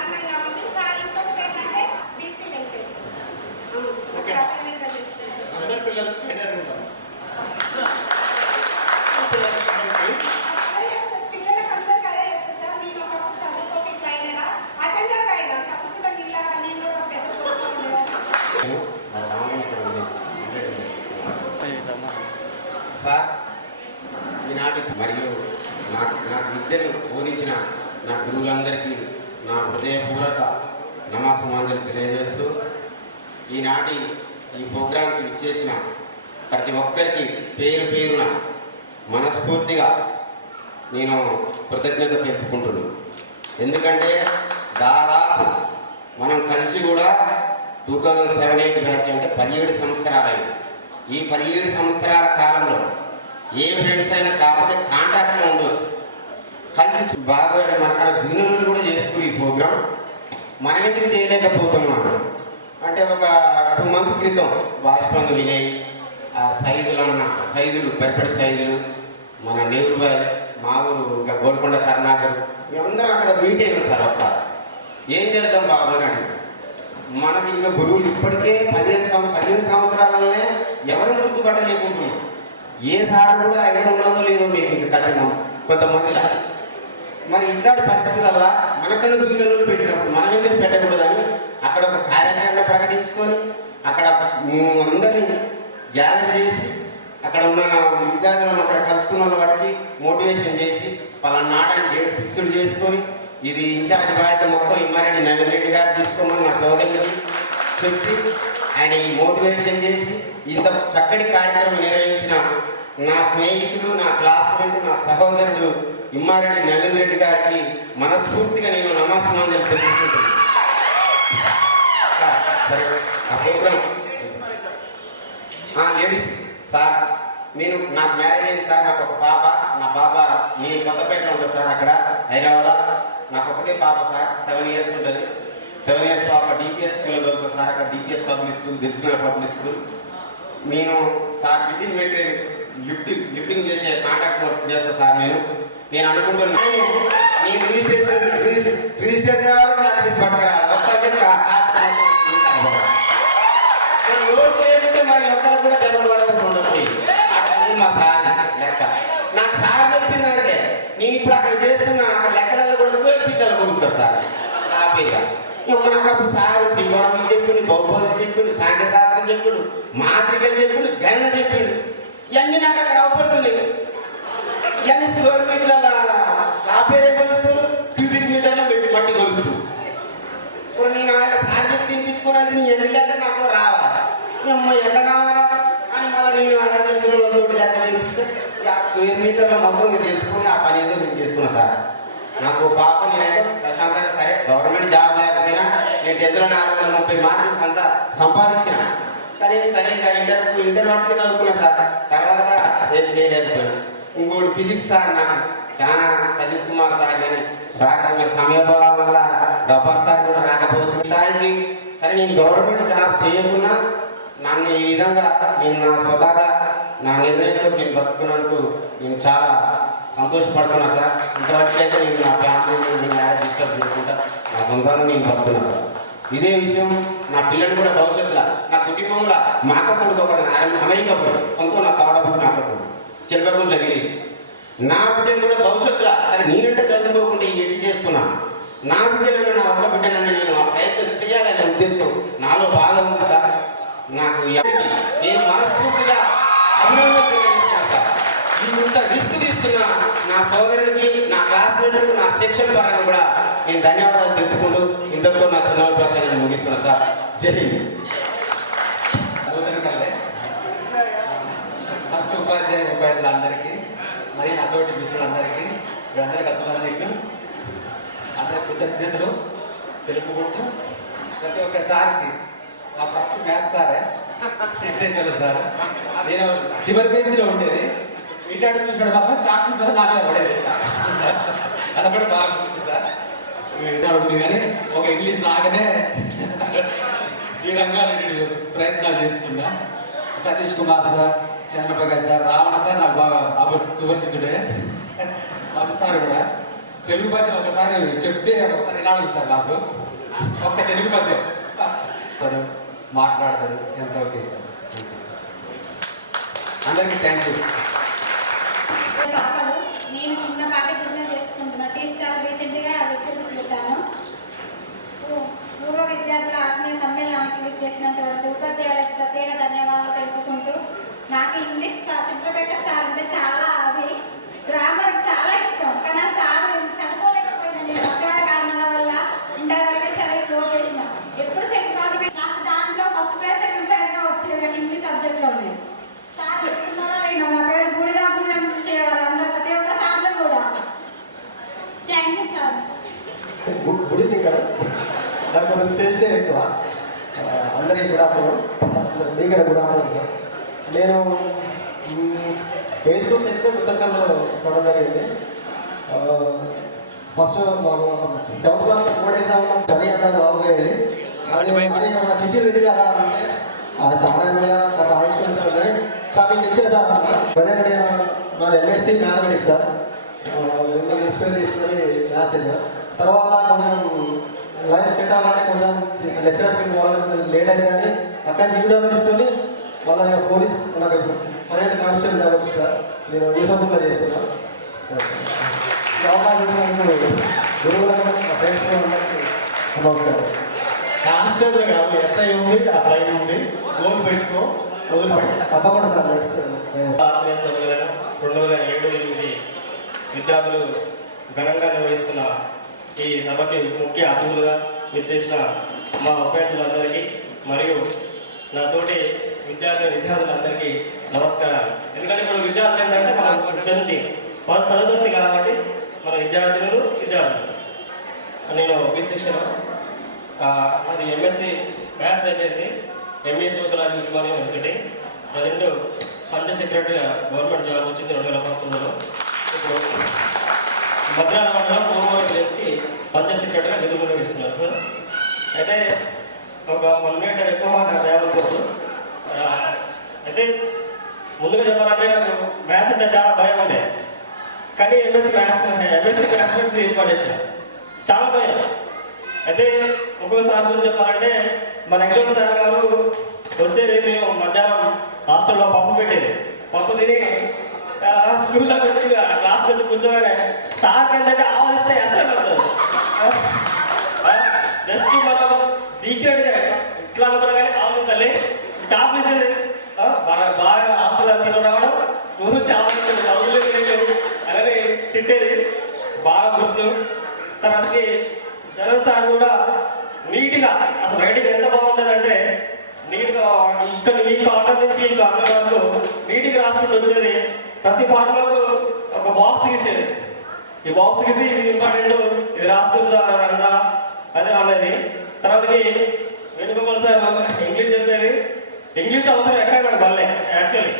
ఆనందంగా ఉంది సార్. ఇంకొకటి ఏంటంటే బీసీ వెంకటేష్ అందరి పిల్లలకి పిల్లలకు అందరికీ అదే చెప్తా సార్. నేను ఒకప్పుడు చదువుకోకి ఇట్లా అయినా అటెండర్ అయినా చదువుకుంటా నీలాగా నేను కూడా పెద్ద పోస్ట్లో ఉండేదాన్ని. సార్ ఈనాటి మరియు నాకు విద్యను బోధించిన నా గురువులందరికీ నా హృదయపూర్వక నమస్సుమాంజలి తెలియజేస్తూ ఈనాటి ఈ ప్రోగ్రాంకి ఇచ్చేసిన ప్రతి ఒక్కరికి పేరు పేరున మనస్ఫూర్తిగా నేను కృతజ్ఞత తెలుపుకుంటున్నాను. ఎందుకంటే దాదాపు మనం కలిసి కూడా 2007-8 బ్యాచ్ అంటే 17 సంవత్సరాలైంది. ఈ 17 సంవత్సరాల కాలంలో ఏ ఫ్రెండ్స్ అయినా కాకపోతే కాంటాక్ట్లో ఉండవచ్చు, కలిసి బాగా మనకన్నా జూనియర్లు కూడా చేసుకుని ఈ ప్రోగ్రాం మనం ఎందుకు చేయలేకపోతున్నాం అంటే ఒక 2 months క్రితం వాజ్పంగ వినయ్, సైదులు పరిపడి సైదులు, మన నెహ్రూ బాయ్, మా ఊరు ఇంకా గోల్కొండ కరుణాకర్, మేమందరం అక్కడ మీట్ అయినాం సార్. అప్ప ఏం చేద్దాం బాబు అని అడిగి మనకి ఇంకా గురువులు ఇప్పటికే 15 సంవత్సరాలనే ఎవరిని గుర్తుపట్టలేకుంటున్నాం. ఏ సార్ కూడా ఐడియా ఉన్నదో లేదో మీకు ఇంకా కట్టినాం కొంతమందిలా. మరి ఇట్లాంటి పరిస్థితులల్లా మనకన్నా జూనియర్లు పెట్టినప్పుడు మనం ఎందుకు పెట్టకూడదని అక్కడ ఒక కార్యాచరణ ప్రకటించుకొని అక్కడ అందరినీ గ్యాదర్ చేసి అక్కడ ఉన్న విద్యార్థులను అక్కడ కలుసుకున్న వాటికి మోటివేషన్ చేసి పలానాడని డేట్ ఫిక్స్డ్ చేసుకొని ఇది ఇన్ఛార్జ్ బాధ్యత మొత్తం ఇమ్మారెడ్డి నవీన్ రెడ్డి గారు తీసుకోమని నా సోదరుడికి చెప్పి ఆయన ఈ మోటివేషన్ చేసి ఇంత చక్కటి కార్యక్రమం నిర్వహించిన నా స్నేహితుడు, నా క్లాస్మేట్, నా సహోదరుడు ఇమ్మారెడ్డి నవీన్ రెడ్డి గారికి మనస్ఫూర్తిగా నేను నమస్సుమాంజలి తెలుపుకుంటున్నాను. సరే ఆ ప్రోగ్రామ్ లేడీస్ సార్, నాకు మ్యారేజ్ అయ్యింది సార్. నాకు ఒక పాప, నా పాప నేను కొత్తపేటలో ఉంటుంది సార్, అక్కడ హైదరాబాద్. నాకు ఒకటే పాప సార్, 7 years ఉంటుంది. 7 years పాప డిపిఎస్ స్కూల్లో చదువుతుంది సార్. అక్కడ డిపిఎస్ పబ్లిక్ స్కూల్, తెలిసిన పబ్లిక్ స్కూల్. నేను సార్ బిల్డింగ్ మెటీరియల్ లిఫ్టింగ్ చేసే కాంట్రాక్ట్ వర్క్ చేస్తాను సార్. నేను అనుకుంటున్నాను నేను రిజిస్టర్ చేయాలి, చార్జెస్ పట్టుకురావాలి మొత్తం లోడ్ చేయకుంటే మరి ఎక్కడ కూడా జగన్ పడకుండా అక్కడ మా సార్ లెక్క. నాకు సార్ చెప్పిందంటే నేను ఇప్పుడు అక్కడ చేస్తున్నా, అక్కడ లెక్కలలో కూడా స్క్వేర్ ఫీట్లలో కొలుస్తారు సార్ హ్యాపీగా. మనకు అప్పుడు సార్ త్రికోణం చెప్పిండు, బహుబోధి చెప్పిండు, సాంఖ్యశాస్త్రం చెప్పిండు, మాత్రికలు చెప్పిండు, గణన చెప్పిండు. ఇవన్నీ నాకు అక్కడ అవపడుతుంది. ఇవన్నీ స్క్వేర్ మీటర్ల స్లాబ్ ఏరియా కొలుస్తారు, క్యూబిక్ మీటర్లో మట్టి కొలుస్తారు. ఇప్పుడు నేను ఆయన సాధ్యం తినిపించుకోవడానికి నేను ఎండలేక నాకు రావాలి, అమ్మ ఎండ కావాలా అని మళ్ళీ నేను అక్కడ తెలిసిన వాళ్ళతోటి దగ్గర తెప్పిస్తే ఆ స్క్వేర్ మీటర్లో మొత్తం తెలుసుకొని ఆ పని ఏదో నేను చేసుకున్నాను సార్. నాకు పాప నేను ప్రశాంతంగా సరే గవర్నమెంట్ జాబ్ లేకపోయినా నేను 10th లో 430 మార్కులు సంపాదించాను. కానీ సరే ఇంకా ఇంటర్ వాటికి చదువుకున్నా సార్. తర్వాత ఏం చేయలేకపోయాను. ఇంకోటి ఫిజిక్స్ సార్ నాకు చాలా సతీష్ కుమార్ సార్ నేను సార్ మరి సమయభావం వల్ల గబ్బర్ సార్ కూడా రాకపోవచ్చు. స్థాయికి సరే నేను గవర్నమెంట్ జాబ్ చేయకున్నా నన్ను ఈ విధంగా నేను నా స్వతహాగా నా నిర్ణయంతో నేను బతుకున్నందుకు నేను చాలా సంతోషపడుతున్నా సార్. ఇంతవరకు అయితే నేను నా ఫ్యామిలీని నేను డిస్టర్బ్ చేసుకుంటా నా సొంతంగా నేను పడుతున్నా సార్. ఇదే విషయం నా పిల్లలు కూడా భవిష్యత్తులో నా కుటుంబంలో మాకపోడు ఒక అమెరికా పోయి సొంతం నా తాడబుట్టు మాకపోడు చిలకకుంట్ల విలేజ్. నా బిడ్డను కూడా భవిష్యత్తులో సరే నేనంటే చదువుకోకుండా ఎట్టి చేస్తున్నాను. నా బిడ్డలను నా ఒక్క బిడ్డనని నేను ఆ ప్రయత్నం చేయాలనే ఉద్దేశం నాలో బాగా ఉంది సార్. నాకు నేను మనస్ఫూర్తిగా అభినందనలు తెలియజేస్తున్నాను సార్. ఇంత రిస్క్ తీసుకున్న నా సోదరుడికి, నా క్లాస్మేట్లకు, నా సెక్షన్ పరంగా కూడా నేను ధన్యవాదాలు తెలుపుకుంటూ ఇంతకు నా చిన్న అవకాశాన్ని ముగిస్తున్నా సార్. జై హింద్. ఫస్ట్ ఉపాధ్యాయులందరికీ మరి నాతోటి మిత్రులందరికీ వీళ్ళందరికీ వచ్చినందుకు అందరి కృతజ్ఞతలు తెలుపుకుంటూ ప్రతి ఒక్కసారికి మా ఫస్ట్ మ్యాథ్స్ సారే వెంకటేశ్వర సార్. నేను చివరి బెంచ్లో ఉండేది, ఇంటాడు చూసాడు మాత్రం చాక్లెట్స్ మీద నాకే పడేది. అది కూడా బాగుంటుంది సార్. ఉంటుంది కానీ ఒక ఇంగ్లీష్ లాగానే ఈ రంగాన్ని ప్రయత్నాలు చేస్తున్నా. Satish Kumar sir, Chandra Prakash sir, Ravana sir నాకు బాగా సుపరిచితుడే. అది సార్ కూడా తెలుగు పద్యం ఒకసారి చెప్తే ఒకసారి వినాలి సార్. నాకు ఒక్క తెలుగు పద్యం మాట్లాడతారు ఎంత ఓకే సార్. అందరికీ థ్యాంక్ యూ. నేను చిన్నపాటి బిజినెస్ చేసుకుంటున్నా. టీ స్టాల్ రీసెంట్గా వెజిటబుల్స్ పెట్టాను. పూర్వ విద్యార్థుల ఆత్మీయ సమ్మేళనానికి విచ్చేసినటువంటి ఉపాధ్యాయులకు ప్రత్యేక ధన్యవాదాలు తెలుపుకుంటూ, నాకు ఇంగ్లీష్ సింప్లిఫైటర్ సార్ అంటే చాలా అది గ్రామర్ చాలా ఇష్టం. కానీ ఆ సార్ చదువుకోలేకపోయినా నేను అక్కడ కారణాల వల్ల ఇంటర్ వరకే చదివి క్లోజ్ చేసిన. ఎప్పుడు చెప్పుకోవాలి నాకు దాంట్లో ఫస్ట్ ప్రైజ్ సెకండ్ ప్రైజ్గా వచ్చేది కానీ ఇంగ్లీష్ సబ్జెక్ట్లో ఉన్నాయి. సార్ చెప్తున్నారో నేను నా పేరు బూడిదా కృషి చేయవాలి అందరూ ప్రతి ఒక్క సార్లు కూడా. Thank you sir. గుడి కదా నాకు కొంచెం స్టేజ్ ఎక్కువ. అందరికీ కూడా ఇక్కడ కూడా నేను 8th to 10th పుస్తకాల్లో చూడడం జరిగింది. First 7th class board exam study అంతా బాగుపోయేది. అది మన చిట్టీలు తెచ్చారా అంటే సాధారణంగా రాయించుకుంటుండే సార్ నేను ఇచ్చేసాను అన్న. ప్రజెంట్ నేను నా MSc మ్యాథమెటిక్స్ సార్ ఇన్స్పైర్ తీసుకొని రాసేది. తర్వాత కొంచెం లైఫ్ సెట్ అవ్వాలంటే కొంచెం లెక్చరర్ ఫీల్డ్ వాళ్ళకి లేట్ అయింది కానీ అక్కడి నుంచి ఇంటర్ తీసుకొని మళ్ళీ పోలీస్ నాకు ప్రజెంట్ కానిస్టేబుల్ కావచ్చు సార్. నేను యూసఫ్గా చేస్తున్నాను. గురువులకు మా ఫ్రెండ్స్ నమస్కారం. కానిస్టేబుల్ కాదు SI ఉంది, ఆ పైన ఉంది. గోల్ పెట్టుకో వదిలిపెట్టి తప్పకుండా సార్. నెక్స్ట్ 2007-8 విద్యార్థులు ఘనంగా నిర్వహిస్తున్న ఈ సభకి ముఖ్య అతిథులుగా విచ్చేసిన మా ఉపాధ్యాయులందరికీ మరియు నాతోటి విద్యార్థులందరికీ నమస్కారాలు. ఎందుకంటే ఇప్పుడు విద్యార్థులు ఏంటంటే మన పదతొత్తి కాబట్టి మన విద్యార్థులు నేను సెక్షన్ అది MSc మ్యాథ్స్ అయిపోయింది. ME sociology Osmania university. Present పంచ సెక్రటరీగా గవర్నమెంట్ జాబ్ వచ్చింది 2019లో. ఇప్పుడు మద్రాల మండలం పూర్వకి పంచ సెక్రటరీగా విధులు నిర్వహిస్తున్నారు సార్. అయితే ఒక 1 minute ఎక్కువ నాకు తేవకూడదు. అయితే ముందుగా చెప్పాలంటే నాకు మ్యాథ్స్ అంటే చాలా భయం ఉండే. కానీ MSc మ్యాథ్స్ తీసి పడేసాను, చాలా భయం. అయితే ఒక్కోసారి గురించి చెప్పాలంటే మన ఎగ్జామ్ సార్ గారు వచ్చేది మేము మధ్యాహ్నం హాస్టల్లో పప్పు పెట్టేది. పప్పు తిని స్కూల్లో వచ్చి క్లాస్కి వచ్చి కూర్చోగానే సార్కి ఏంటంటే ఆలోచిస్తే అసలు నచ్చదు. జస్ట్ మనం సీక్రెట్గా ఇట్లా అనుకున్నా కానీ ఆలోచించాలి. చాప్ బాగా హాస్టల్లో తిని రావడం సార్ కూడా నీట్గా అసలు రైటింగ్ ఎంత బాగుంటుందంటే నీట్గా ఇక్కడ ఈ కార్నర్ నుంచి ఈ కార్నర్ వరకు నీట్గా రాసుకుంటూ వచ్చేది. ప్రతి ఫార్ములకు ఒక బాక్స్ గీసేది. ఈ బాక్స్ గీసి ఇది ఇంపార్టెంట్, ఇది రాసుకుంటా అని అన్నది. తర్వాతకి వేణుగోపాల్ సార్ ఇంగ్లీష్ చెప్పేది. ఇంగ్లీష్ అవసరం ఎక్కడ నాకు వల్లే యాక్చువల్లీ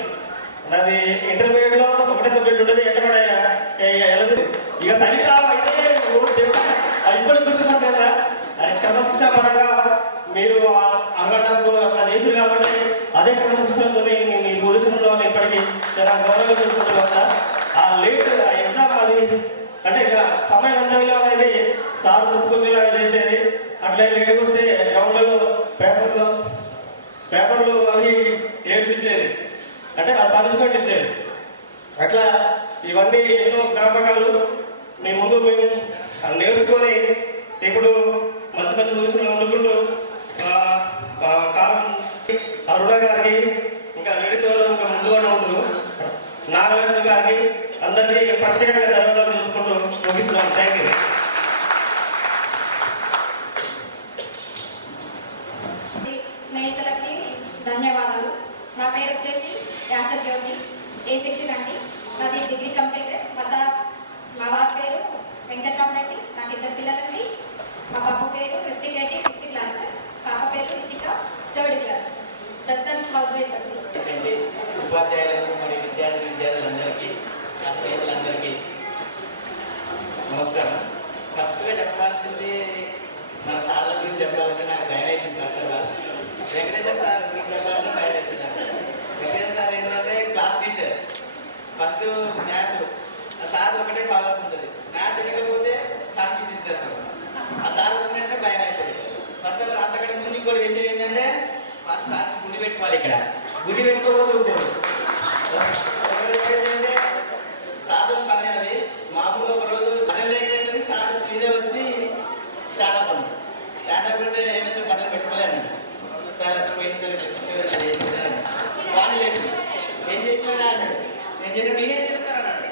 నాది ఇంటర్మీడియట్ లో ఒకటే సబ్జెక్ట్ ఉంటుంది. ఎక్కడ ఇక సరిత అయితే ఇప్పుడు గుర్తుకుంటుంది కదా, క్రమశిక్షణ పరంగా మీరు అనగటప్పుడు అట్లా చేసారు కాబట్టి అదే క్రమశిక్షణతో మీ పొజిషన్లో ఇప్పటికీ చాలా గౌరవం చేసుకుంటున్నాం సార్. ఆ లేట్ ఎగ్జామ్ అది అంటే సమయం ఎంత విలువ అనేది సార్ గుర్తుకొచ్చేలాగా చేసేది. అట్లే లేట్కి వస్తే గ్రౌండ్లలో పేపర్లు అవి ఏర్పించేది, అంటే ఆ పనిష్మెంట్ ఇచ్చేది. అట్లా ఇవన్నీ ఎన్నో జ్ఞాపకాలు మీ ముందు మేము నేర్చుకొని ఇప్పుడు మంచి మంచి పొజిషన్లో ఉండుకుంటూ కాలం అరుణ గారికి ఇంకా లేడీస్ వాళ్ళు ఇంకా ముందుగా ఉంటారు, నాగలక్ష్మి గారికి అందరికీ ప్రత్యేకంగా ధన్యవాదాలు తెలుపుకుంటూ ముగిస్తున్నాం. Thank you. స్నేహితులకి ధన్యవాదాలు. నా పేరు వచ్చేసి వ్యాస జ్యోతి, ఏ సెక్షన్ అండి. నాది డిగ్రీ కంప్లీటెడ్. మా వారి పేరు వెంకటరామరెడ్డి. నాకు 2 పిల్లలండి. మా బాబు పేరు రితికేటి 5th క్లాస్, పాప పేరు రితిక 3rd క్లాస్. ప్రస్తుతానికి హౌస్ వైఫ్ అండి. ఉపాధ్యాయులకు మరియు విద్యార్థులందరికీ, నా స్నేహితులందరికీ నమస్కారం. ఫస్ట్గా చెప్పాల్సింది మన సార్ల గురించి చెప్పాలంటే నాకు భయం అవుతుంది. ఫస్ట్గా వెంకటేశ్వర సార్ గురించి చెప్పాలంటే భయం అవుతుంది. వెంకటేశ్వర సార్ ఏంటంటే క్లాస్ టీచర్. ఫస్ట్ మ్యాథ్స్ ఆ సార్ ఒకటే ఫాలో అప్ ఉంటుంది. మ్యాథ్స్ వెళ్ళకపోతే చాక్ పీస్ ఇస్తారు. ఆ సార్ ఉందంటే భయం అవుతుంది. ఫస్ట్ ఆఫ్ ఆల్ అంతకంటే ముందు ఇంకోటి విషయం ఏంటంటే ఫస్ట్ సార్ గుండి పెట్టుకోవాలి. ఇక్కడ గుండి పెట్టుకోకూడదు. ఏంటంటే సాధన పని అది మామూలు ఒక రోజు బటన్ లేకేసరికి సార్ సీదే వచ్చి స్టార్ట్అప్ అండి. స్టార్ట్అప్ అంటే ఏమైనా బటన్ పెట్టుకోలేను సార్ పోయింది చేసేసారని వాడిని లేదు. ఏం చేసినా అన్నాడు. నేనేం చేశాను అన్నాడు.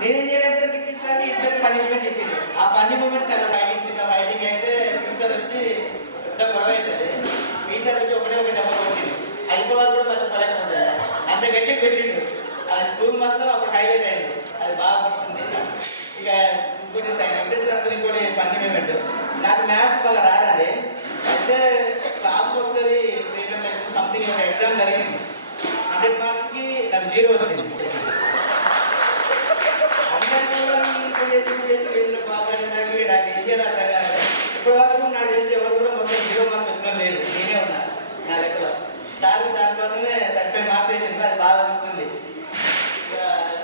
నేనేం చేయలేదు సార్. ఇద్దరు పనిష్మెంట్ ఇచ్చింది. ఆ పనిష్మెంట్ చాలా ఫైటింగ్ అయితే ఫిక్సర్ వచ్చి పెద్ద గొడవ అవుతుంది. ఫిక్సర్ వచ్చి ఒకటే ఒక దెబ్బ కొట్టింది. అయిపోవాలి కూడా మర్చిపోలేకపోతుంది. అంత గట్టిగా పెట్టిండు. అది స్కూల్ మొత్తం అప్పుడు హైలైట్ అయింది. అది బాగా గుర్తుంది. ఇక ఇంకోటి వెంకటేశ్వర ఇంకోటి పనిష్మెంట్. నాకు మ్యాథ్స్ బాగా రాదండి. అయితే క్లాస్లో ఒకసారి సంథింగ్ ఎగ్జామ్ జరిగింది. 100 మార్క్స్కి నాకు 0 వచ్చింది. అందరికీ కూడా చేసి మాట్లాడేదానికి నాకు ఏం చేయాలి అర్థం కాదు. ఇప్పటి వరకు నాకు తెలిసి ఎవరు కూడా మొత్తం 0 మార్క్స్ వచ్చినా లేదు. నేనే ఉన్నా నా లెక్కలో. సార్ దానికోసమే 35 మార్క్స్ వేసింది. అది బాగా గుర్తుంది.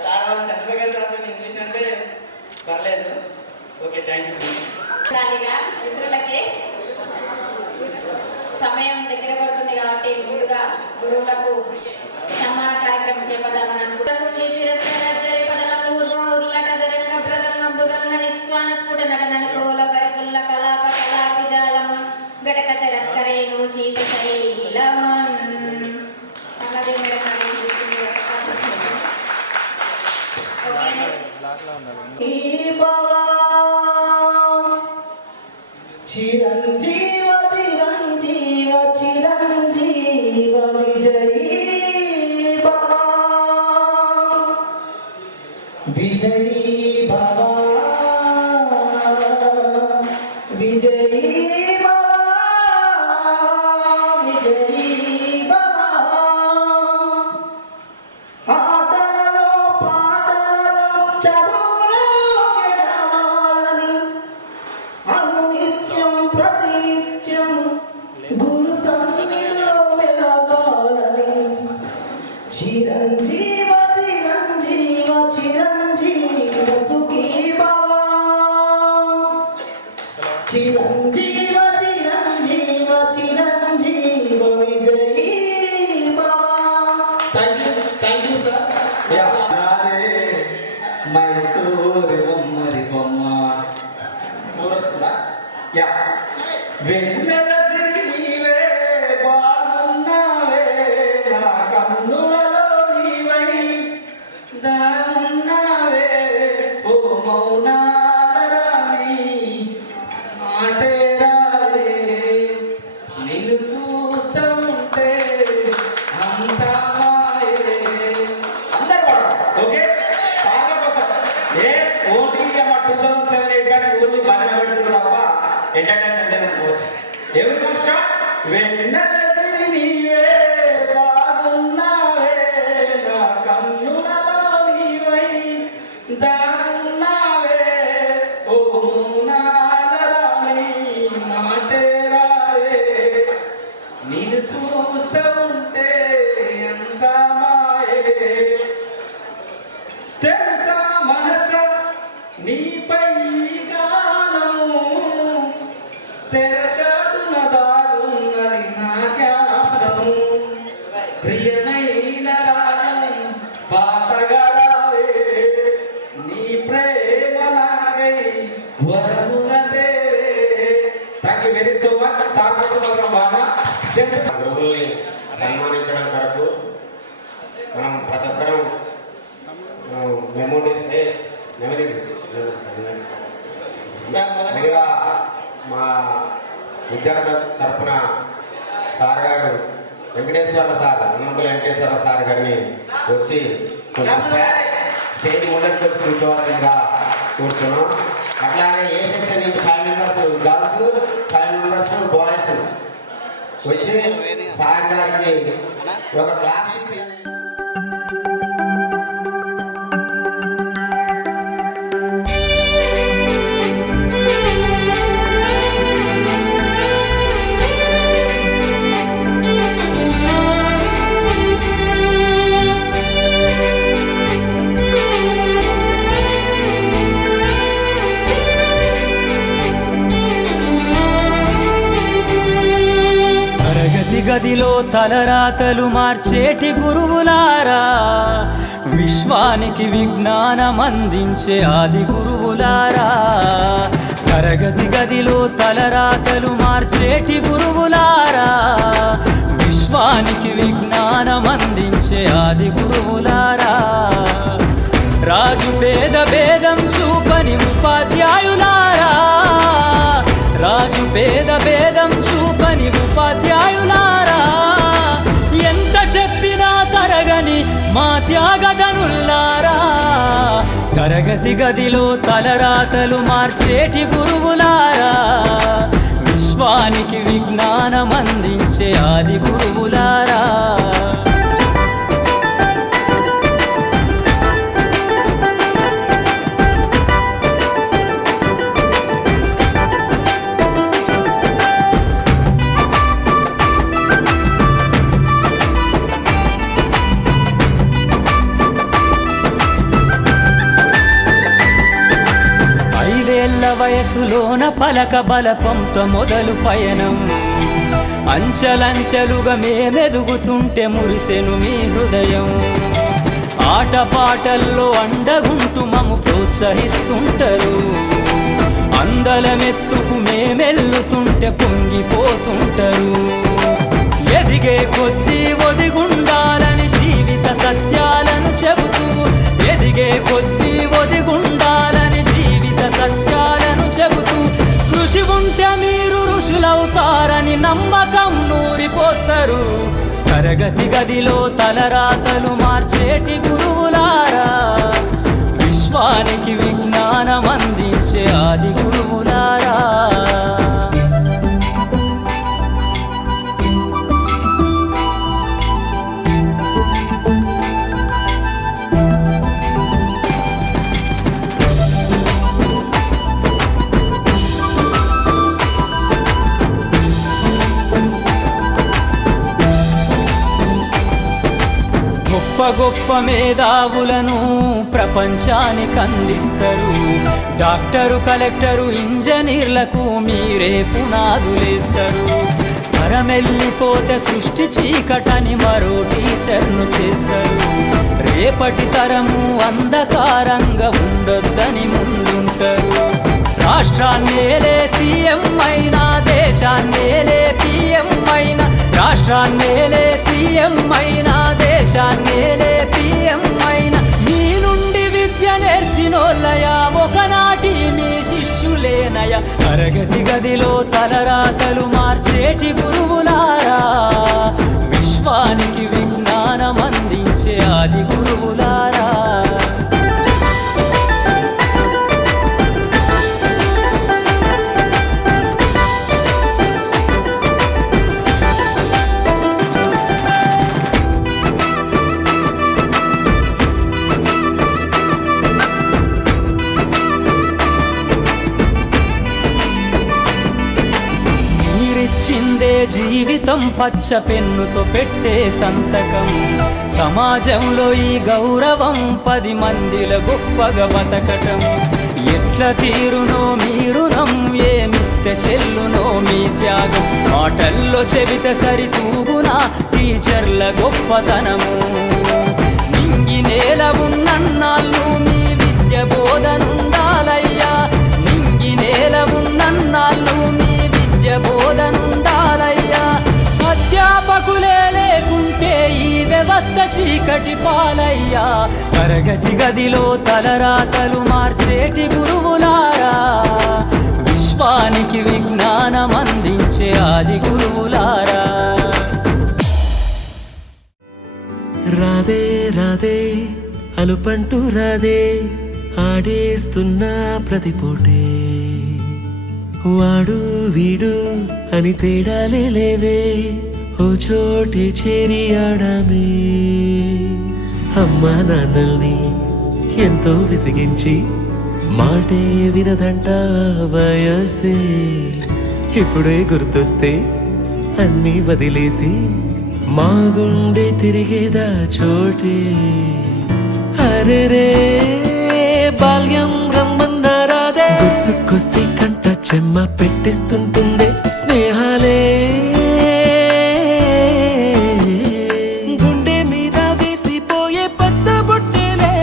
సార్ వాళ్ళు సర్టిఫికేట్ సార్తో ఇంగ్లీష్ అంటే పర్లేదు. Okay, thank you. మిత్రులకి సమయం దగ్గర పడుతుంది కాబట్టి ముందుగా గురువులకు సన్మాన కార్యక్రమం చేపడదామని అనుకుంటున్నాను. చిరంజీవ చిరంజీవ చిరంజీవ విజయీ భవ విజయీ భవ విజయీ భవ విజయీ భవ. ఆటలలో పాటలలో చదువులో గెలవాలని అనునిత్యం ప్రతినిత్యం గురు సన్నిధిలో వెలగాలని చిరంజీవ చిరంజీవ చిరంజీవ సుఖీ భవ చిరంజీవ చిరంజీవ చిరంజీవ విజయీ భవ. Thank you sir. మైసూరి బొమ్మరి బొమ్మ యా వెన్నెల సిరి నీవే బాగున్నావే నా కన్నులలో నీవై దాగున్నావే ఓ మౌనాల రాణి మాటే తెలుసా మనస నీపై గానము తెరచాటున దారున్నది నా జ్ఞానము ప్రియమైన రాగం పాటగా రావే నీ ప్రేమ నాకై వరముగా తేవే. Thank you very so much. గురువుల్ని సన్మానించడం వరకు మనం ప్రతి ఒక్కరం మెమోరీస్ ముందుగా మా విద్యార్థుల తరఫున సార్ గారు వెంకటేశ్వర సార్ అనంతుల వెంకటేశ్వర సార్ గారిని వచ్చి స్టేజ్ ముందరికి వచ్చి కూర్చోవాల్సిందిగా కూర్చున్నాం. అట్లాగే ఏ సెక్షన్ నుంచి 5 మెంబర్స్ గర్ల్స్ 5 మెంబర్స్ బాయ్స్ వచ్చి సార్ గారికి ఒక క్లాస్ గదిలో తలరాతలు మార్చేటి గురువులారా, విశ్వానికి విజ్ఞానం అందించే ఆది గురువులారా. తరగతి గదిలో తలరాతలు మార్చేటి గురువులారా, విశ్వానికి విజ్ఞానం అందించే ఆది గురువులారా. రాజు పేద భేదం చూపని ఉపాధ్యాయులారా, రాజు పేద భేదం చూపని ఉపాధ్యాయులారా. ఎంత చెప్పినా తరగని మా త్యాగధనుల్లారా. తరగతి గదిలో తలరాతలు మార్చేటి గురువులారా, విశ్వానికి విజ్ఞానం అందించే ఆది గురువులారా. వయసులోన పలక బలపంతో మొదలు పయనం, అంచలంచెలుగా మేమెదుగుతుంటే మురిసెను మీ హృదయం. ఆటపాటల్లో అండగుంటూ మము ప్రోత్సహిస్తుంటారు, అందలమెత్తుకు మేమెల్లుతుంటే పొంగిపోతుంటారు. ఎదిగే కొద్దీ ఒదిగుండాలని జీవిత సత్యాలను చెబుతూ, ఎదిగే కొద్దీ ఒదిగుండాలని జీవిత సత్యాలను చెబుతూ, కృషి ఉంటే మీరు ఋషులవుతారని నమ్మకం నూరిపోస్తారు. తరగతి గదిలో తలరాతలు మార్చేటి గురువులారా, విశ్వానికి విజ్ఞానం అందించే ఆది గురువులారా. గొప్ప గొప్ప మేధావులను ప్రపంచానికి అందిస్తారు. డాక్టరు, కలెక్టరు, ఇంజనీర్లకు మీరే పునాదులేస్తారు. తరమెల్లిపోతే సృష్టి చీకటని మరో టీచర్ను చేస్తారు. రేపటి తరము అంధకారంగా ఉండొద్దని ముందుంటారు. రాష్ట్రాన్నేలే సీఎం అయినా, దేశాన్నేలే పిఎం అయినా, రాష్ట్రాన్నేలే సీఎం అయినా, దేశాన్నేలే పిఎం అయినా, మీ నుండి విద్య నేర్చినోళ్ళయా, ఒకనాటి మీ శిష్యులేనయ. తరగతి గదిలో తలరాతలు మార్చేటి గురువులారా, విశ్వానికి విజ్ఞానం అందించే ఆది గురువులారా. జీవితం పచ్చ పెన్నుతో పెట్టే సంతకం, సమాజంలో ఈ గౌరవం 10 మందిల గొప్పగా బతకటం ఎట్ల తీరునో మీ రుణం ఏమిస్తే చెల్లునో మీ త్యాగం మాటల్లో చెబితే సరితూగునా టీచర్ల గొప్పతనము నింగి నేల ఉన్నన్నాళ్ళు మీ విద్య బోధనుండాలయ్యా నింగి నేల ఉన్నన్నాళ్ళు మీ విద్య బోధనుండాలయ్యా అధ్యాపకులే లేకుంటే ఈ వ్యవస్థ చీకటి పాలయ్యా తరగతి గదిలో తలరాతలు మార్చేటి గురువులారా విశ్వానికి విజ్ఞానం అందించే ఆది గురువులారా రాధే రాధే అలుపంటూ రాధే ఆడేస్తున్నా ప్రతి పూటే వాడు వీడు అని తేడాలే లేవే ఓ చోటే చేరి ఆడామే అమ్మా నాన్నల్ని ఎంతో విసిగించి మాటే వినదంట వయసే ఇప్పుడే గుర్తొస్తే అన్నీ వదిలేసి మా గుండె తిరిగేదా చోటే అరెరే బాల్యం రమ్మన్నారాదే గుర్తుకొస్తే కంట చెమ్మ పెట్టిస్తుంటుందే స్నేహాలే గుండె మీద వేసిపోయే పచ్చబొట్టెలే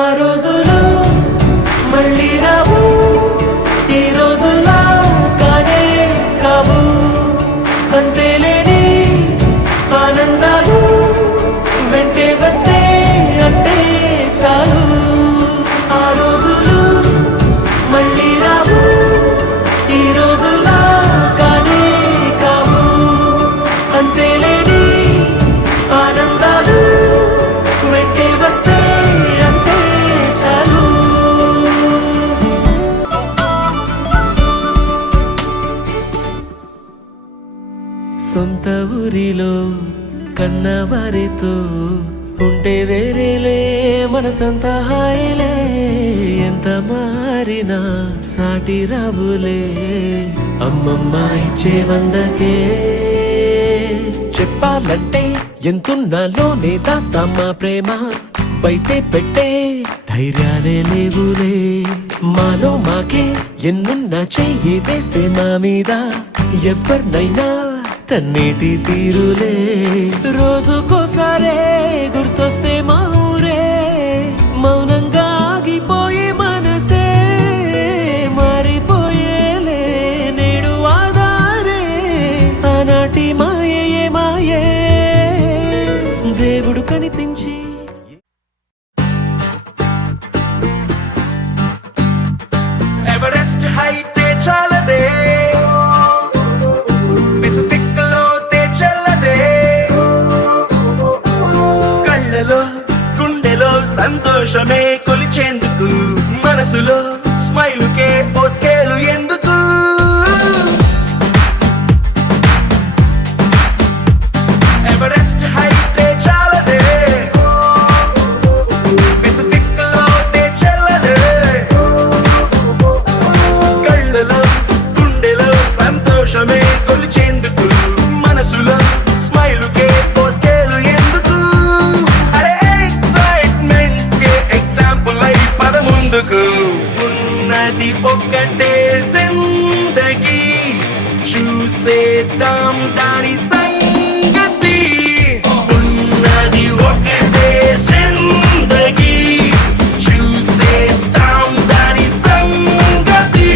ఆ రోజులు మళ్ళీ రావు ఈ రోజుల్లా కానే కావు అంతేలేని ఆనందాలు వెంటే వస్తే అంటే చాలు ఆ రోజులు మళ్ళీ రావు ఈ రోజుల్లా కానే కావు అంతేలేని ఆనందాలు వెంటే వస్తే అంటే చాలు సొంత ఊరిలో కన్నవారితో ఉంటే వేరేలే మనసంత హాయిలే ఎంత మారినా సాటి రావులే అమ్మమ్మ ఇచ్చే 100కే చెప్పాలంటే ఎంతున్నాలోనే దాస్తామా ప్రేమ బయటే పెట్టే ధైర్యాలే లేవులే మాలో మాకే ఎన్నున్నా చెయ్యి వేస్తే మా మీద ఎవరినైనా తన్నేటి తీరులే రోజుకోసారే గుర్తొస్తే మా ఊరే మౌనంగా ఆగిపోయే మనసే మారిపోయేలే నేడు ఆధారే ఆనాటి మాయే మాయే దేవుడు కనిపించి ఎవరెస్ట్ హైట్ చాలదే గుండెలో సంతోషమే కొలిచేందుకు మనసులో స్మైలుకే ఓ స్కేలు ఎందుకు ఎవరెస్ట్ హైట్ చాలదే పెసిఫిక్ లో చెల్లదే కళ్ళలో గుండెలో సంతోషమే కొలిచేందుకు మనసులో స్మైలుకే ఓ స్కేలు ఎందుకు ఉన్నది ఒక్కటే జిందగీ చూసేద్దాం దాని సంగతి ఉన్నది ఒక్కటే జిందగీ చూసేద్దాం దాని సంగతి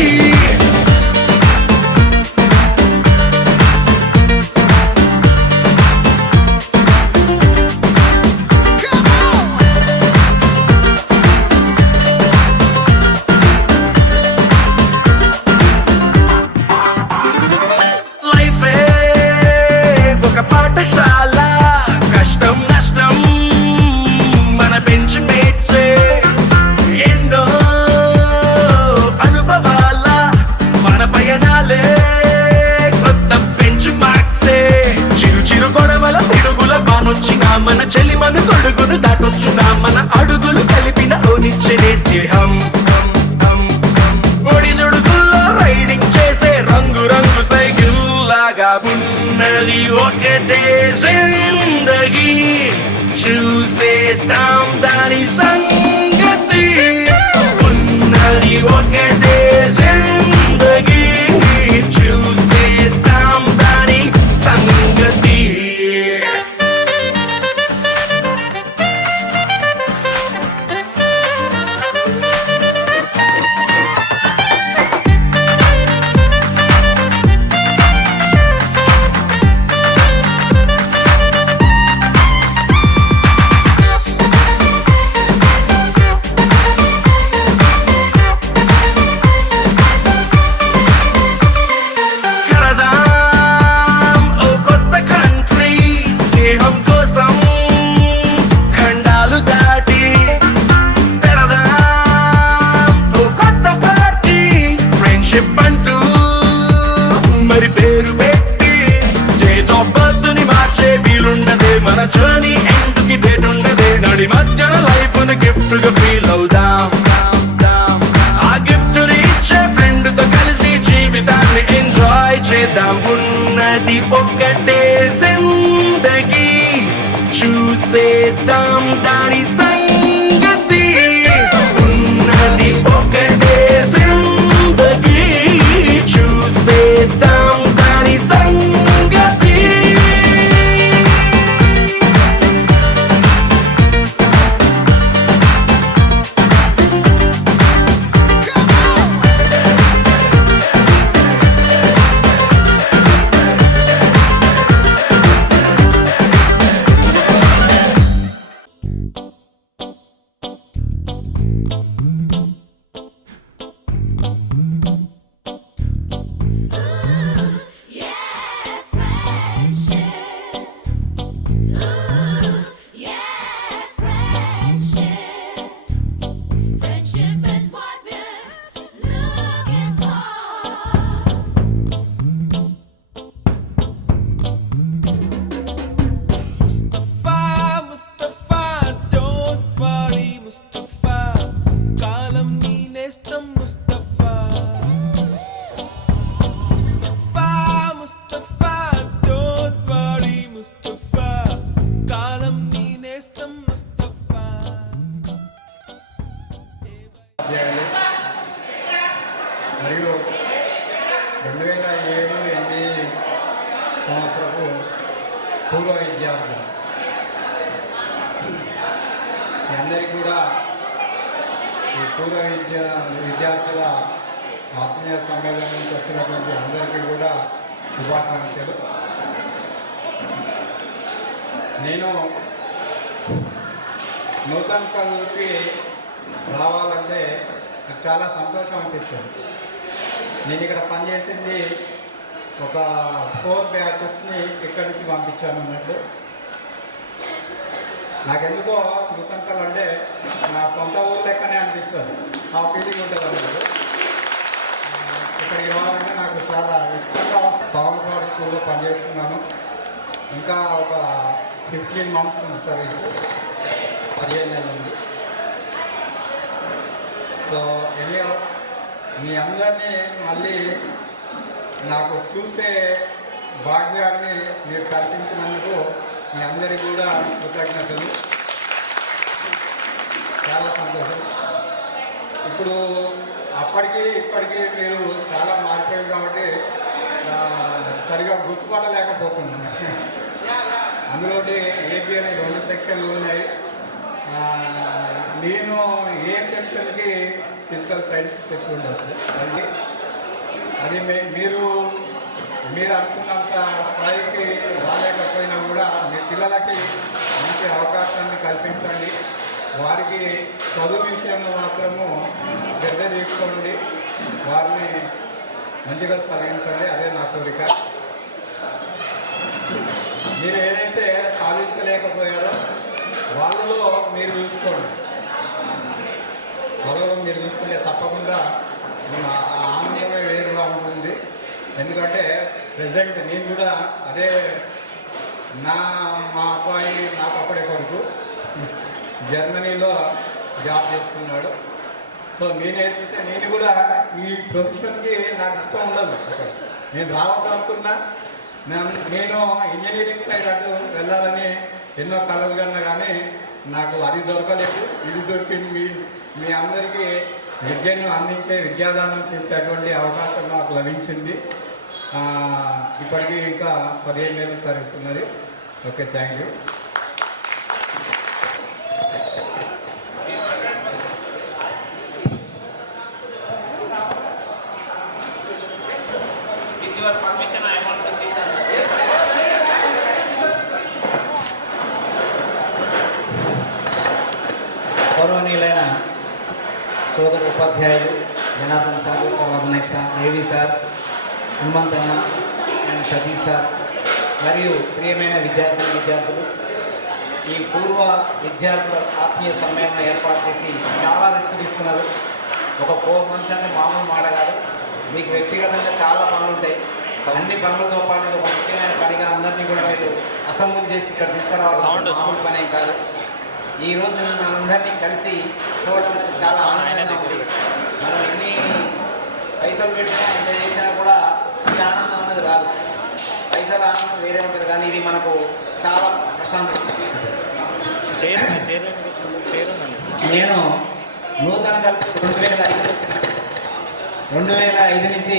పాఠశాల కష్టం నష్టం మన బెంచ్ మేట్సే ఎన్నో అనుభవాల మన పయనాలే కొత్త బెంచ్ మార్క్సే చిరు చిరు గొడవల పిడుగుల బానొచ్చిన మన చెలి మన గొడుగును దాటొచ్చున మన అడుగులు కలిపిన ఓనిచ్చే స్నేహం ఒడిదుడుగుల్లో రైడింగ్ చేసే రంగు రంగు సైకిల్ లాగా ఉన్నది జిందగీ చూసేద్దాం దాని సంగతి ఉన్నది ఒకటే జిందగీ చూసేద్దాం దాని సంగతి మన జర్నీ ఎండ్కి డేట్ ఉండదే నడి మధ్యన లైఫ్ గిఫ్ట్ గా ఫీల్ అవుదాం ఆ గిఫ్ట్ ఇచ్చే ఫ్రెండ్ తో కలిసి జీవితాన్ని ఎంజాయ్ చేద్దాం ఉన్నది ఒకటే జిందగీ చూసేద్దాం దాని సంగతి ఉన్నది ఒకటే జిందగీ చూసేద్దాం దాని సంగతి మరియు 2007-8 సంవత్సరపు పూర్వ విద్యార్థులు మీ అందరికీ కూడా ఈ పూర్వ విద్యార్థుల ఆత్మీయ సమ్మేళనానికి వచ్చినటువంటి అందరికీ కూడా శుభాకాంక్షలు. నేను నూతన కళకి రావాలంటే నాకు చాలా సంతోషం అనిపిస్తుంది. నేను ఇక్కడ పనిచేసింది ఒక 4 బ్యాచెస్ని ఇక్కడి నుంచి పంపించాను అన్నట్టు. నాకెందుకో నూతన కళ అంటే నా సొంత ఊరు లెక్కనే అనిపిస్తుంది. ఆ ఫీలింగ్ ఉంటుంది అన్నట్టు. ఇక్కడికి రావాలంటే నాకు చాలా ఇష్టంగా వస్తుంది. పవన్ స్కూల్లో పనిచేస్తున్నాను. ఇంకా ఒక 15 months సర్వీస్, 15 నెలలు ఉంది. సో ఎనియో మీ అందరినీ మళ్ళీ నాకు చూసే భాగ్యాన్ని మీరు కల్పించినందుకు మీ అందరికీ కూడా కృతజ్ఞతలు. చాలా సంతోషం. ఇప్పుడు అప్పటికి ఇప్పటికీ మీరు చాలా మారిపోయారు కాబట్టి సరిగా గుర్తుపట్టలేకపోతున్నాను. అందులో ఏపీ అనే 2 సెక్షన్లు ఉన్నాయి. నేను ఏ సెక్షన్కి ఫిజికల్ సైన్స్ చెప్పి ఉండొచ్చు. అది మీరు అనుకున్నంత స్థాయికి రాలేకపోయినా కూడా మీ పిల్లలకి మంచి అవకాశాన్ని కల్పించండి. వారికి చదువు విషయంలో మాత్రము శ్రద్ధ తీసుకోండి. వారిని మంచిగా చదివించండి. అదే నా కోరిక. మీరు ఏదైతే సాధించలేకపోయారో వాళ్ళలో మీరు చూసుకోండి. వాళ్ళలో మీరు చూసుకుంటే తప్పకుండా ఆ ఆనందమే వేరుగా ఉంటుంది. ఎందుకంటే ప్రజెంట్ నేను కూడా అదే మా అబ్బాయి నాకు అప్పుడే కొడుకు జర్మనీలో జాబ్ చేస్తున్నాడు. సో నేను కూడా ఈ ప్రొఫెషన్కి నాకు ఇష్టం ఉండదు. నేను రావద్దనుకున్నా నేను ఇంజనీరింగ్ సైడ్ అటు వెళ్ళాలని ఎన్నో కలలు కన్నా కానీ నాకు అది దొరకలేదు. ఇది దొరికింది. మీ అందరికీ విద్యను అందించే విద్యాదానం చేసేటువంటి అవకాశం నాకు లభించింది. ఇప్పటికీ ఇంకా 15 ఏళ్ళ సర్వీస్ ఉన్నది. Okay, thank you. With your permission, I want to sit on the chair. గౌరవనీయులైన సోదరు ఉపాధ్యాయులు జనార్దన్ సార్, తర్వాత నెక్స్ట్ ఏవి సార్, హనుమంత్ అన్న అండ్ సతీష్ సార్, మరియు ప్రియమైన విద్యార్థులు, ఈ పూర్వ విద్యార్థుల ఆత్మీయ సమ్మేళనం ఏర్పాటు చేసి చాలా రిస్క్ తీసుకున్నారు. ఒక 4 months అంటే మామూలు మాట కాదు. మీకు వ్యక్తిగతంగా చాలా పనులు ఉంటాయి. అన్ని పనులతో పాటు ఒక ముఖ్యమైన పనిగా అందరినీ కూడా మీరు అసెంబ్లీ చేసి ఇక్కడ తీసుకురావడం మామూలు పని కాదు. ఈరోజు మనందరినీ కలిసి చూడడం చాలా ఆనందంగా ఉంది. మనం ఎన్ని పైసలు పెట్టినా ఎంత చేసినా కూడా ఈ ఆనందం అనేది రాదు. పైసల ఆనందం వేరే ఉంటుంది, కానీ ఇది మనకు చాలా ప్రశాంతత. నేను నూతన కల్పి 2005 వచ్చిన 2005 నుంచి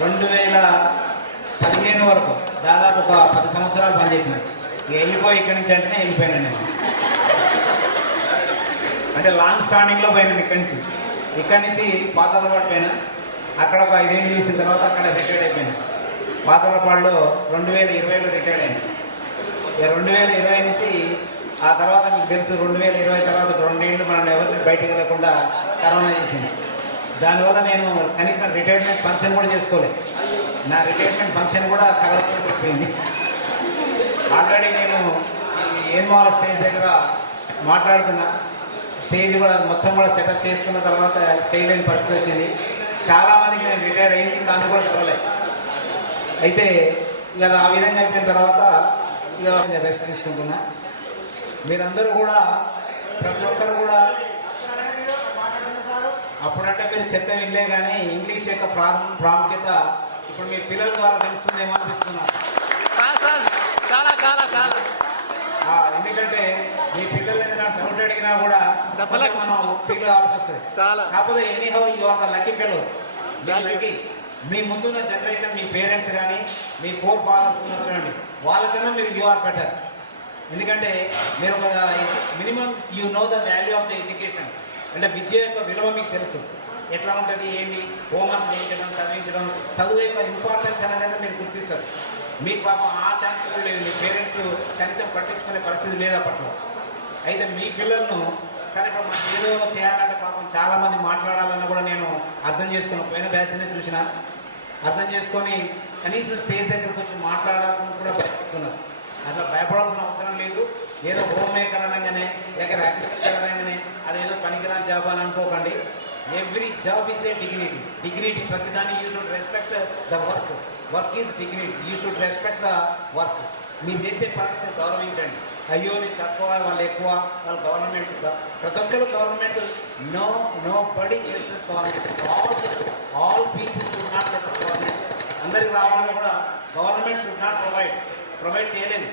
2015 వరకు దాదాపు ఒక 10 సంవత్సరాలు పనిచేసిన. ఇక వెళ్ళిపోయి ఇక్కడి నుంచి అంటేనే వెళ్ళిపోయాను నేను. అంటే లాంగ్ స్టాండింగ్లో పోయినాను ఇక్కడి నుంచి పాతలపాడు పోయినా. అక్కడ ఒక 5 ఏళ్ళు చూసిన తర్వాత అక్కడ రిటైర్డ్ అయిపోయినా. పాతలపాడులో 2020లో రిటైర్డ్ అయింది. 2020 నుంచి ఆ తర్వాత మీకు తెలుసు 2020 తర్వాత 2 ఏళ్ళు మనం ఎవరిని బయటికి వెళ్ళకుండా కరోనా చేసింది. దానివల్ల నేను కనీసం రిటైర్మెంట్ ఫంక్షన్ కూడా చేసుకోలేదు. నా రిటైర్మెంట్ ఫంక్షన్ కూడా కరోనా పెట్టింది. ఆల్రెడీ నేను ఏన్మాల స్టేజ్ దగ్గర మాట్లాడుకున్నా. స్టేజ్ కూడా మొత్తం కూడా సెటప్ చేసుకున్న తర్వాత చేయలేని పరిస్థితి వచ్చింది. చాలామందికి నేను రిటైర్డ్ అయింది, కానీ కూడా చదవలేదు. అయితే ఇక ఆ విధంగా అయిపోయిన తర్వాత ఇక రెస్ట్ తీసుకుంటున్నా. మీరందరూ కూడా ప్రతి ఒక్కరు కూడా అప్పుడంటే మీరు చెత్త వినలే, కానీ ఇంగ్లీష్ యొక్క ప్రాముఖ్యత ఇప్పుడు మీ పిల్లల ద్వారా తెలుస్తుందేమో అనిపిస్తున్నారు. ఎందుకంటే మీ పిల్లలు ఏదైనా డౌట్ అడిగినా కూడా మనం ఫీల్ కావాల్సి వస్తుంది. కాకపోతే anyhow you are the lucky fellows. Lucky మీ ముందున్న జనరేషన్, మీ పేరెంట్స్ కానీ మీ 4 fathers చూడండి, వాళ్ళకన్నా మీరు యు ఆర్ బెటర్. ఎందుకంటే మీరు ఒక minimum you know the value of the education. అంటే విద్య యొక్క విలువ మీకు తెలుసు, ఎట్లా ఉంటుంది, ఏంటి, హోంవర్క్ చేయించడం, చదివించడం, చదువు యొక్క ఇంపార్టెన్స్ అనేది మీరు గుర్తిస్తారు. మీకు పాపం ఆ ఛాన్స్ కూడా లేదు. మీ పేరెంట్స్ కనీసం పట్టించుకునే పరిస్థితి లేదు అప్పట్లో. అయితే మీ పిల్లలను సరే ఇప్పుడు మనం ఏదో చేయాలంటే పాపం చాలామంది మాట్లాడాలన్నా కూడా నేను అర్థం చేసుకున్నాను. పోయిన బ్యాచ్నే చూసిన, అర్థం చేసుకొని కనీసం స్టేజ్ దగ్గరకు వచ్చి మాట్లాడాలని కూడా పెట్టుకున్నారు. అట్లా భయపడాల్సిన అవసరం లేదు. ఏదో హోమ్ మేకర్ అనగానే లేక అగ్రికల్చర్ అనగానే అదేదో పనికిరాని జాబ్ అని అనుకోకండి. Every job is a dignity. ప్రతిదాన్ని you should respect the work. Work is dignity. You should respect the work. మీరు చేసే పనిని గౌరవించండి. అయ్యో నేను తక్కువ, వాళ్ళు ఎక్కువ, వాళ్ళు గవర్నమెంట్. ప్రతి ఒక్కరు government nobody government. All people should not get government. అందరికి రావాలని కూడా గవర్నమెంట్ షుడ్ నాట్ ప్రొవైడ్ చేయలేదు.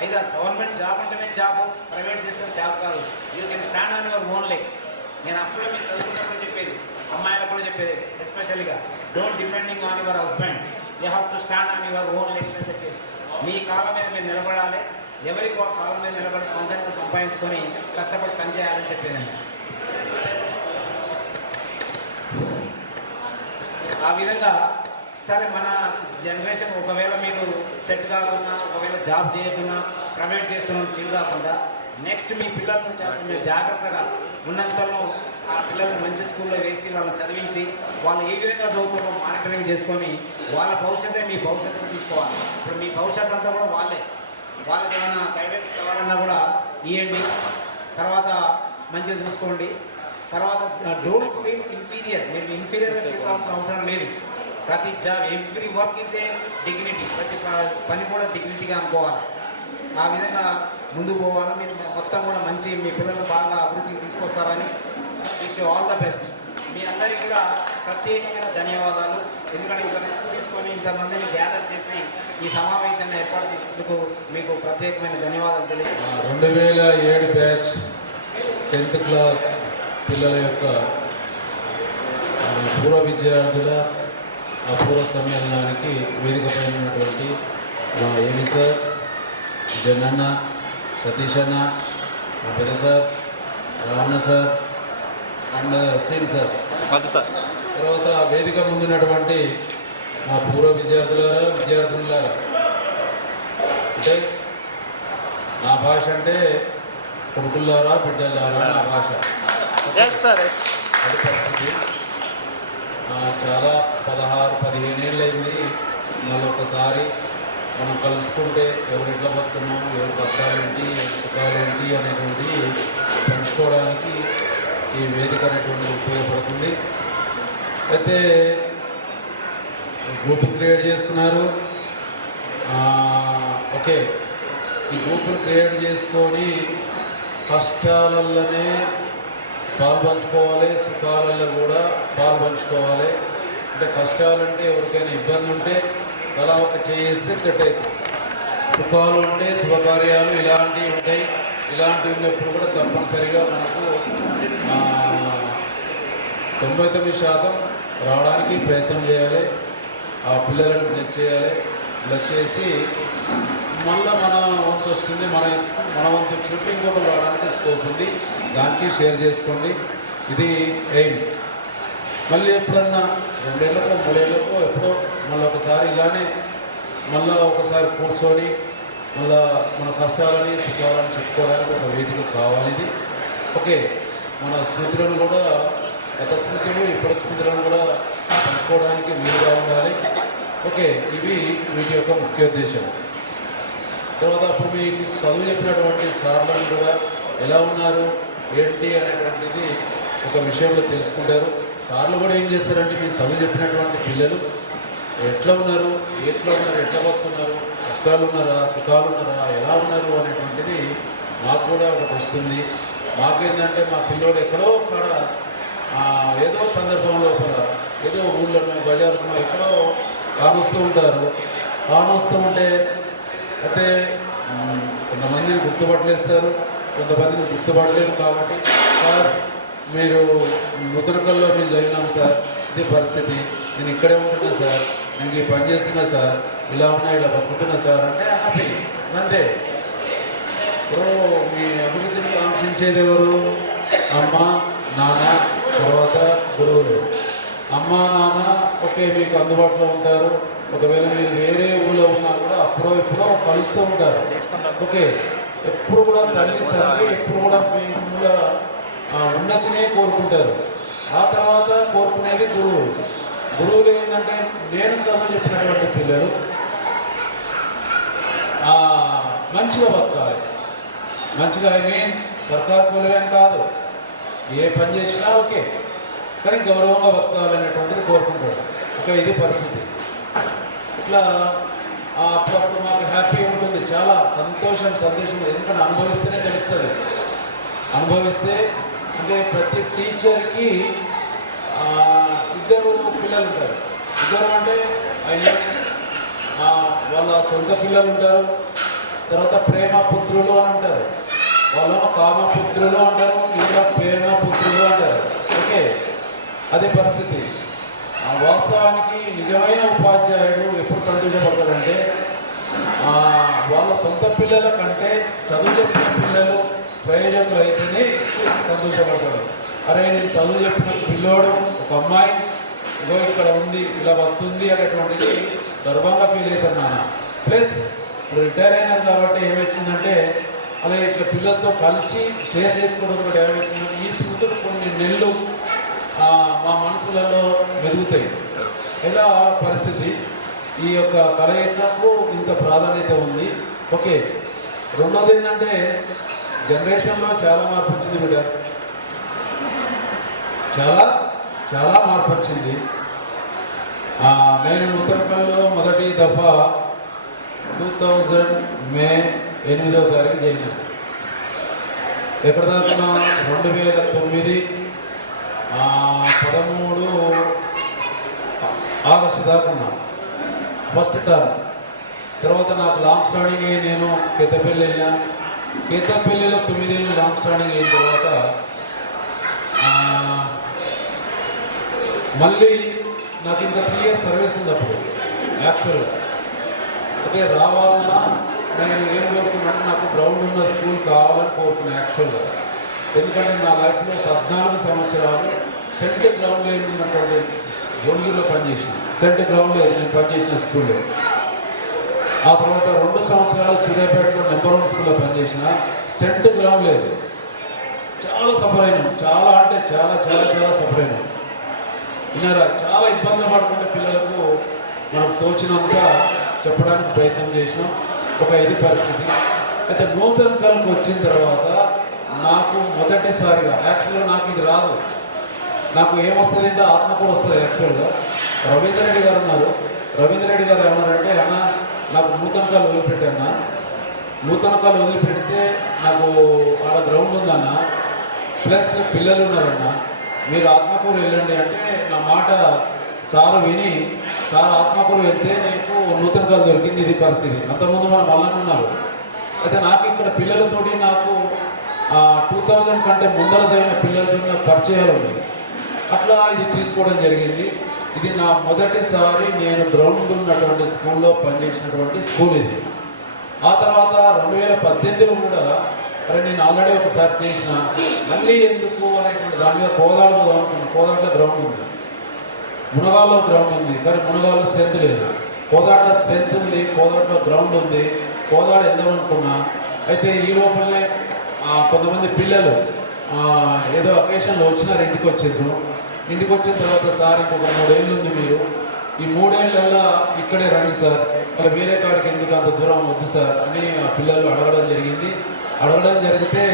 అయితే గవర్నమెంట్ జాబ్ అంటేనే జాబ్, ప్రైవేట్ చేస్తే జాబ్ కాదు. You can stand on your own legs. నేను అప్పుడే మీరు చదువుకున్నప్పుడు చెప్పేది, అమ్మాయిలకు కూడా చెప్పేది ఎస్పెషల్గా, don't depending on your husband, you have to stand on your own legs అని చెప్పేది. మీ కాళ్ళ మీద మీరు నిలబడాలి. ఎవరికి ఒక కాళ్ళ మీద నిలబడి సొంతంగా సంపాదించుకొని కష్టపడి పనిచేయాలని చెప్పేదండి. ఆ విధంగా సరే మన జనరేషన్ ఒకవేళ మీరు సెట్ కాకుండా, ఒకవేళ జాబ్ చేయకుండా, ప్రైవేట్ చేస్తున్న ఫీల్ కాకుండా నెక్స్ట్ మీ పిల్లలను మీరు జాగ్రత్తగా ఉన్నంతలో ఆ పిల్లల్ని మంచి స్కూల్లో వేసి వాళ్ళని చదివించి వాళ్ళు ఏ విధంగా చదువుతారో మానిటరింగ్ చేసుకొని వాళ్ళ భవిష్యత్తే మీ భవిష్యత్తును తీసుకోవాలి. ఇప్పుడు మీ భవిష్యత్తు అంతా కూడా వాళ్ళకి ఏమైనా గైడెన్స్ కావాలన్నా కూడా ఇవ్వండి. తర్వాత మంచిగా చూసుకోండి. తర్వాత డోంట్ ఫీల్ ఇన్ఫీరియర్. మీరు ఇన్ఫీరియర్ ఫీల్ కావాల్సిన అవసరం లేదు. ప్రతి job, every work is a dignity. ప్రతి పని కూడా డిగ్నిటీగా అనుకోవాలి. ఆ విధంగా ముందుకు పోవాలి. మీరు మొత్తం కూడా మంచి మీ పిల్లలు బాగా అభివృద్ధికి తీసుకొస్తారని wish you all the best. మీ అందరికీ కూడా ప్రత్యేకమైన ధన్యవాదాలు. ఎందుకంటే ఇంత రిస్క్ తీసుకొని ఇంతమందిని గ్యాదర్ చేసి ఈ సమావేశాన్ని ఏర్పాటు చేసినందుకు మీకు ప్రత్యేకమైన ధన్యవాదాలు తెలియజేస్తున్నాను. 2007 బ్యాచ్ 10th క్లాస్ పిల్లల యొక్క పూర్వ విద్యార్థుల అపూర్వ సమ్మేళనానికి వేదికపై ఉన్నటువంటి మా ఏమి సార్, జగన్న, సతీష్ అన్న, మా పెద్ద sir, Ravana sir and Srini sir, తర్వాత వేదిక ముందున్నటువంటి మా పూర్వ విద్యార్థులారా, అంటే నా భాష అంటే కొడుకులారా బిడ్డలారా నా భాష. అది పరిస్థితి. చాలా 16-15 ఏళ్ళు అయింది. మళ్ళీ ఒకసారి మనం కలుసుకుంటే ఎవరు ఎట్లా బతున్నాం, ఎవరు కష్టాలేంటి, ఎవరు సుఖాలేంటి అనేటువంటి పంచుకోవడానికి ఈ వేదిక అనేటువంటిది ఉపయోగపడుతుంది. అయితే గ్రూప్ క్రియేట్ చేసుకున్నారు. ఓకే, ఈ గ్రూపులు క్రియేట్ చేసుకొని కష్టాలలోనే పాలు పంచుకోవాలి, సుఖాలలో కూడా పాలు పంచుకోవాలి. అంటే కష్టాలంటే ఎవరికైనా ఇబ్బంది ఉంటే అలా ఒక చేస్తే సెట్ అవుతుంది. సుఖాలు ఉంటే శుభకార్యాలు ఇలాంటివి ఉంటాయి. ఇలాంటివి ఉన్నప్పుడు కూడా తప్పనిసరిగా మనకు 99% రావడానికి ప్రయత్నం చేయాలి. ఆ పిల్లలను బ్లెస్ చేయాలి. బ్లెస్ చేసి మళ్ళీ మన వంతు వస్తుంది, మన వంతు వచ్చినట్టు ఇంకొకరు రావడానికి స్కోప్ ఉంది. దానికి షేర్ చేసుకోండి. ఇది ఎయిమ్. మళ్ళీ ఎప్పుడన్నా 2 ఏళ్ళకో 3 ఏళ్ళకో ఎప్పుడో మళ్ళీ ఒకసారి ఇలానే మళ్ళీ ఒకసారి కూర్చొని మళ్ళీ మన కష్టాలని సుఖాలని చెప్పుకోవడానికి ఒక వేదిక కావాలి. ఇది ఓకే. మన స్మృతులను కూడా, గత స్మృతులు ఇప్పటి స్మృతులను కూడా పంచుకోవడానికి వీలుగా ఉండాలి. ఓకే, ఇవి వీటి యొక్క ముఖ్య ఉద్దేశం. తర్వాత అప్పుడు మీకు చదువు చెప్పినటువంటి సార్లను కూడా ఎలా ఉన్నారు ఏంటి అనేటువంటిది ఒక విషయంలో తెలుసుకుంటారు. సార్లు కూడా ఏం చేస్తారంటే మీరు చదువు చెప్పినటువంటి పిల్లలు ఎట్లా ఉన్నారు, ఎట్లా బతుకున్నారు, కష్టాలు ఉన్నారా, సుఖాలు ఉన్నారా, ఎలా ఉన్నారు అనేటువంటిది మాకు కూడా ఒకటి వస్తుంది. మాకేంటంటే మా పిల్లోడు ఎక్కడో అక్కడ ఏదో సందర్భంలో ఏదో ఊళ్ళో బజార్లో ఎక్కడో కానొస్తూ ఉంటారు. కానొస్తూ ఉంటే అంటే కొంతమందిని గుర్తుపట్టలేస్తారు, కొంతమందిని గుర్తుపడలేరు. కాబట్టి సార్ మీరు ముద్రకల్లో మేము జరిగినాం సార్, ఇది పరిస్థితి, నేను ఇక్కడే ఉంటున్నా సార్, నేను ఈ పని చేస్తున్నా సార్, ఇలా ఉన్నా ఇలా బతుకుతున్నా సార్ అంటే హ్యాపీ. అంతే. ఇప్పుడు మీ అభివృద్ధిని కాంక్షించేది ఎవరు? అమ్మ, నాన్న, తర్వాత గురువులు. అమ్మ, నాన్న ఓకే మీకు అందుబాటులో ఉంటారు. ఒకవేళ మీరు వేరే ఊళ్ళో ఉన్నా కూడా అప్పుడో ఎప్పుడో కలుస్తూ ఉంటారు. ఓకే, ఎప్పుడు కూడా తండ్రి ఎప్పుడు కూడా మీ ఊళ్ళ ఉన్నతినే కోరుకుంటారు. ఆ తర్వాత కోరుకునేది గురువు. గురువులు ఏంటంటే నేను చదువు చెప్పినటువంటి పిల్లలు మంచిగా బతకాలి. మంచిగా ఐ మీన్ సర్కార్ కూలివేం కాదు, ఏ పని చేసినా ఓకే, కానీ గౌరవంగా బతకాలనేటువంటిది కోరుకుంటాడు. ఓకే, ఇది పరిస్థితి. ఇట్లా అప్పుడప్పుడు మాకు హ్యాపీ ఉంటుంది, చాలా సంతోషం. ఎందుకంటే అనుభవిస్తేనే తెలుస్తుంది. అనుభవిస్తే అంటే ప్రతి టీచర్కి 2 పిల్లలు ఉంటారు. 2 అంటే వాళ్ళ సొంత పిల్లలు ఉంటారు. తర్వాత ప్రేమ పుత్రులు అని అంటారు. వాళ్ళను కామపుత్రులు అంటారు, ఇంకా ప్రేమ పుత్రులు అంటారు. ఓకే, అదే పరిస్థితి. వాస్తవానికి నిజమైన ఉపాధ్యాయుడు ఎప్పుడు సంతోషపడతాడంటే వాళ్ళ సొంత పిల్లల కంటే చదువు చెప్పిన పిల్లలు ప్రయోజకులు అయితేనే సంతోషపడతాడు. అరే నేను చదువు చెప్పిన పిల్లోడు, ఒక అమ్మాయి ఇగో ఇక్కడ ఉంది, ఇలా వస్తుంది అనేటువంటిది గర్వంగా ఫీల్ అవుతారు నాన్న. ప్లస్ ఇప్పుడు రిటైర్ అయినారు కాబట్టి ఏమవుతుందంటే అలా ఇట్లా పిల్లలతో కలిసి షేర్ చేసుకోవడం కూడా ఏమవుతుందంటే ఈ స్మృతులు కొన్ని నెలలు మా మనసులలో మెరుగుతాయి. ఇలా పరిస్థితి. ఈ యొక్క కలయికకు ఇంత ప్రాధాన్యత ఉంది. ఓకే, రెండోది ఏంటంటే జనరేషన్లో చాలా మార్పు వచ్చింది బిడ్డ, చాలా మార్పు వచ్చింది. నేను ఉత్తరాఖండ్లో మొదటి దఫా 2000 మే 8వ తారీఖు చేశాను. ఎక్కడ దాకా 2009 13 ఆగస్టు దాకా ఉన్నా ఫస్ట్ టర్మ్. తర్వాత నాకు లాంగ్ స్టాండింగ్ నేను కేతపల్లి వెళ్ళినా. కేతపల్లిలో 9 ఏళ్ళు లాంగ్ స్టాండింగ్ అయిన తర్వాత మళ్ళీ నాకు ఇంకా 3 ఇయర్స్ సర్వీస్ ఉంది అప్పుడు యాక్చువల్గా. అయితే రావాలన్నా నేను ఏం కోరుకున్నాను, నాకు గ్రౌండ్ ఉన్న స్కూల్ కావాలని కోరుకున్నాను యాక్చువల్గా. ఎందుకంటే నా లైఫ్లో 14 సంవత్సరాలు సెంట్ గ్రౌండ్లో ఉన్నటువంటి భువనగిరిలో పనిచేసిన. సెంట్ గ్రౌండ్లో నేను పనిచేసిన స్కూల్లో. ఆ తర్వాత 2 సంవత్సరాలు సూర్యాపేటలో నెంబర్ 1 స్కూల్లో పనిచేసిన. సెంట్ గ్రౌండ్ లేదు. చాలా సఫర్ అయినాం, చాలా అంటే చాలా చాలా చాలా సఫర్ అయినాం. విన్నారా, చాలా ఇబ్బందులు పడుకునే పిల్లలకు మనం తోచినంత చెప్పడానికి ప్రయత్నం చేసినాం. ఒక ఇది పరిస్థితి. అయితే నూతన కళకు వచ్చిన తర్వాత నాకు మొదటిసారిగా యాక్చువల్గా నాకు ఇది రాదు. నాకు ఏమొస్తుంది అంటే ఆత్మకూర వస్తుంది యాక్చువల్గా. రవీంద్ర రెడ్డి గారు ఉన్నారు. రవీంద్ర రెడ్డి గారు ఏమన్నారంటే, అన్న నాకు నూతన కళ వదిలిపెట్టన్నా, నూతన కళ వదిలిపెడితే నాకు ఆడ గ్రౌండ్ ఉందన్న, ప్లస్ పిల్లలు ఉన్నారన్న, మీరు ఆత్మకూరు వెళ్ళండి అంటే నా మాట సారు విని సార్ ఆత్మకూరు వెళ్తే నీకు నూతన కళ దొరికింది. ఇది పరిస్థితి. అంతకుముందు మన మల్లన్న ఉన్నారు. అయితే నాకు ఇక్కడ పిల్లలతోటి నాకు 2000 కంటే ముందర జరిగిన పిల్లలతో నాకు పరిచయాలు ఉన్నాయి. అట్లా ఇది తీసుకోవడం జరిగింది. ఇది నా మొదటిసారి నేను గ్రౌండ్ ఉన్నటువంటి స్కూల్లో పనిచేసినటువంటి స్కూల్ ఇది. ఆ తర్వాత 2018లో కూడా అరే నేను ఆల్రెడీ ఒకసారి చేసిన, మళ్ళీ ఎందుకు అనేటువంటి దాని మీద కోదాడు పోదాం అనుకున్నాను. కోదాడలో గ్రౌండ్ ఉంది, మునగాల్లో గ్రౌండ్ ఉంది, కానీ మునగాల్లో స్ట్రెంత్ లేదు. కోదాడలో స్ట్రెంత్ ఉంది, కోదాడలో గ్రౌండ్ ఉంది, కోదాడ వెళ్దామనుకున్నా. అయితే ఈ లోపలనే కొంతమంది పిల్లలు ఏదో అకేషన్లో వచ్చినారు, ఇంటికి వచ్చారు. ఇంటికి వచ్చిన తర్వాత సార్ ఇంకొక 3 ఏళ్ళు ఉంది, మీరు ఈ 3 ఏళ్ళల్లో ఇక్కడే రండి సార్, అలా వేరే కాడికి ఎందుకు అంత దూరం వద్దు సార్ అని ఆ పిల్లలు అడగడం జరిగింది. అడగడం జరిగితే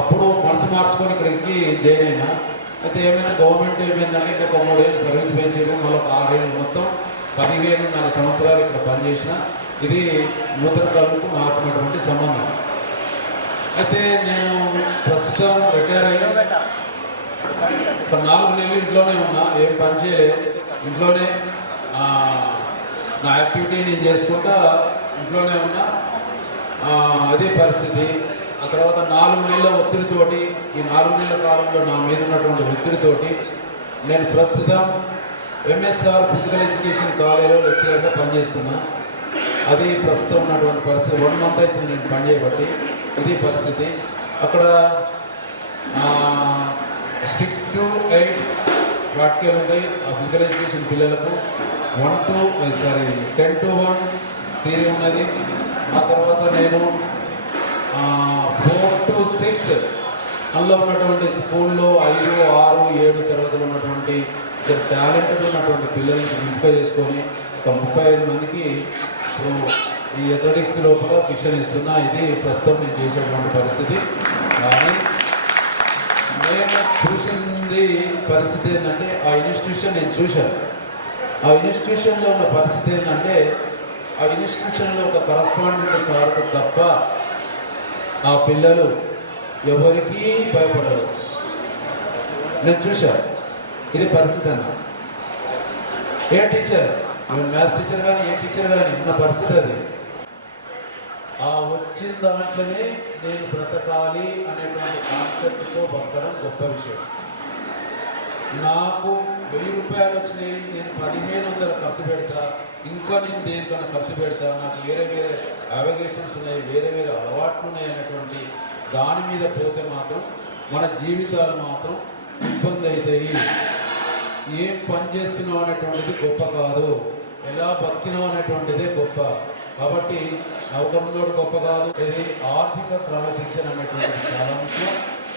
అప్పుడు మనసు మార్చుకొని ఇక్కడికి జాయిన్ అయినా. అయితే ఏమైనా గవర్నమెంట్ ఏమైందంటే ఇంకొక 3 ఏళ్ళు సర్వీస్ పెంచారు, మళ్ళీ ఒక 6 ఏళ్ళు మొత్తం 15 సంవత్సరాలు ఇక్కడ పనిచేసిన. ఇది నూతన కళకు నాకు ఉన్నటువంటి సంబంధం. అయితే నేను ప్రస్తుతం రిటైర్ అయ్యి ఒక 4 నెలలు ఇంట్లోనే ఉన్నా, ఏం పని చేయలేదు. ఇంట్లోనే నా యాక్టివిటీ నేను చేసుకుంటా ఇంట్లోనే ఉన్నా. అదే పరిస్థితి. ఆ తర్వాత 4 నెలల ఒత్తిడితోటి, ఈ 4 నెలల కాలంలో నా మీద ఉన్నటువంటి ఒత్తిడితోటి నేను ప్రస్తుతం ఎంఎస్ఆర్ ఫిజికల్ ఎడ్యుకేషన్ కాలేజీలో లెక్చరర్గా పనిచేస్తున్నా. అది ప్రస్తుతం ఉన్నటువంటి పరిస్థితి. 1 మంత్ అవుతుంది నేను పనిచేయబట్టి. ఇది పరిస్థితి. అక్కడ 6 to 8 ప్రాక్టికల్ ఉంటాయి ఆ ఫిజికల్ ఎడ్యుకేషన్ పిల్లలకు. 10 to 1 థియరీ ఉన్నది. ఆ తర్వాత నేను 4 to 6 అందులో ఉన్నటువంటి స్కూల్లో 5, 6, 7 తరగతులు ఉన్నటువంటి టాలెంటెడ్ ఉన్నటువంటి పిల్లల్ని ఎంపిక చేసుకొని ఒక 35 మందికి ఈ అథ్లెటిక్స్ లోపల శిక్షణ ఇస్తున్నా. ఇది ప్రస్తుతం నేను చేసేటువంటి పరిస్థితి. కానీ నేను చూసింది పరిస్థితి ఏంటంటే, ఆ ఇన్స్టిట్యూషన్ నేను చూశాను. ఆ ఇన్స్టిట్యూషన్లో ఉన్న పరిస్థితి ఏంటంటే, ఆ ఇన్స్టిట్యూషన్లో ఒక కరస్పాండెంట్ సార్కు తప్ప ఆ పిల్లలు ఎవరికీ భయపడరు. నేను చూశాను. ఇది పరిస్థితి అన్న. ఏ టీచర్, మ్యాథ్స్ టీచర్ కానీ ఏ టీచర్ కానీ ఉన్న పరిస్థితి అది. ఆ వచ్చిన దాంట్లోనే నేను బ్రతకాలి అనేటువంటి కాన్సెప్ట్తో బతకడం గొప్ప విషయం. నాకు 1000 రూపాయలు వచ్చినాయి, నేను 1500 ఖర్చు పెడతా, ఇంకా నేను దేనికన్నా ఖర్చు పెడతా, నాకు వేరే వేరే అవగేషన్స్ ఉన్నాయి, వేరే వేరే అలవాట్లు ఉన్నాయి అనేటువంటి దాని మీద పోతే మాత్రం మన జీవితాలు మాత్రం ఇబ్బంది అవుతాయి. ఏం పని చేస్తున్నావు అనేటువంటిది గొప్ప కాదు, ఎలా బతికినావు అనేటువంటిదే గొప్ప. కాబట్టి నౌకరులో గొప్ప కాదు. ఇది ఆర్థిక క్రమశిక్షణ అనేటువంటిది చాలా ముఖ్యం.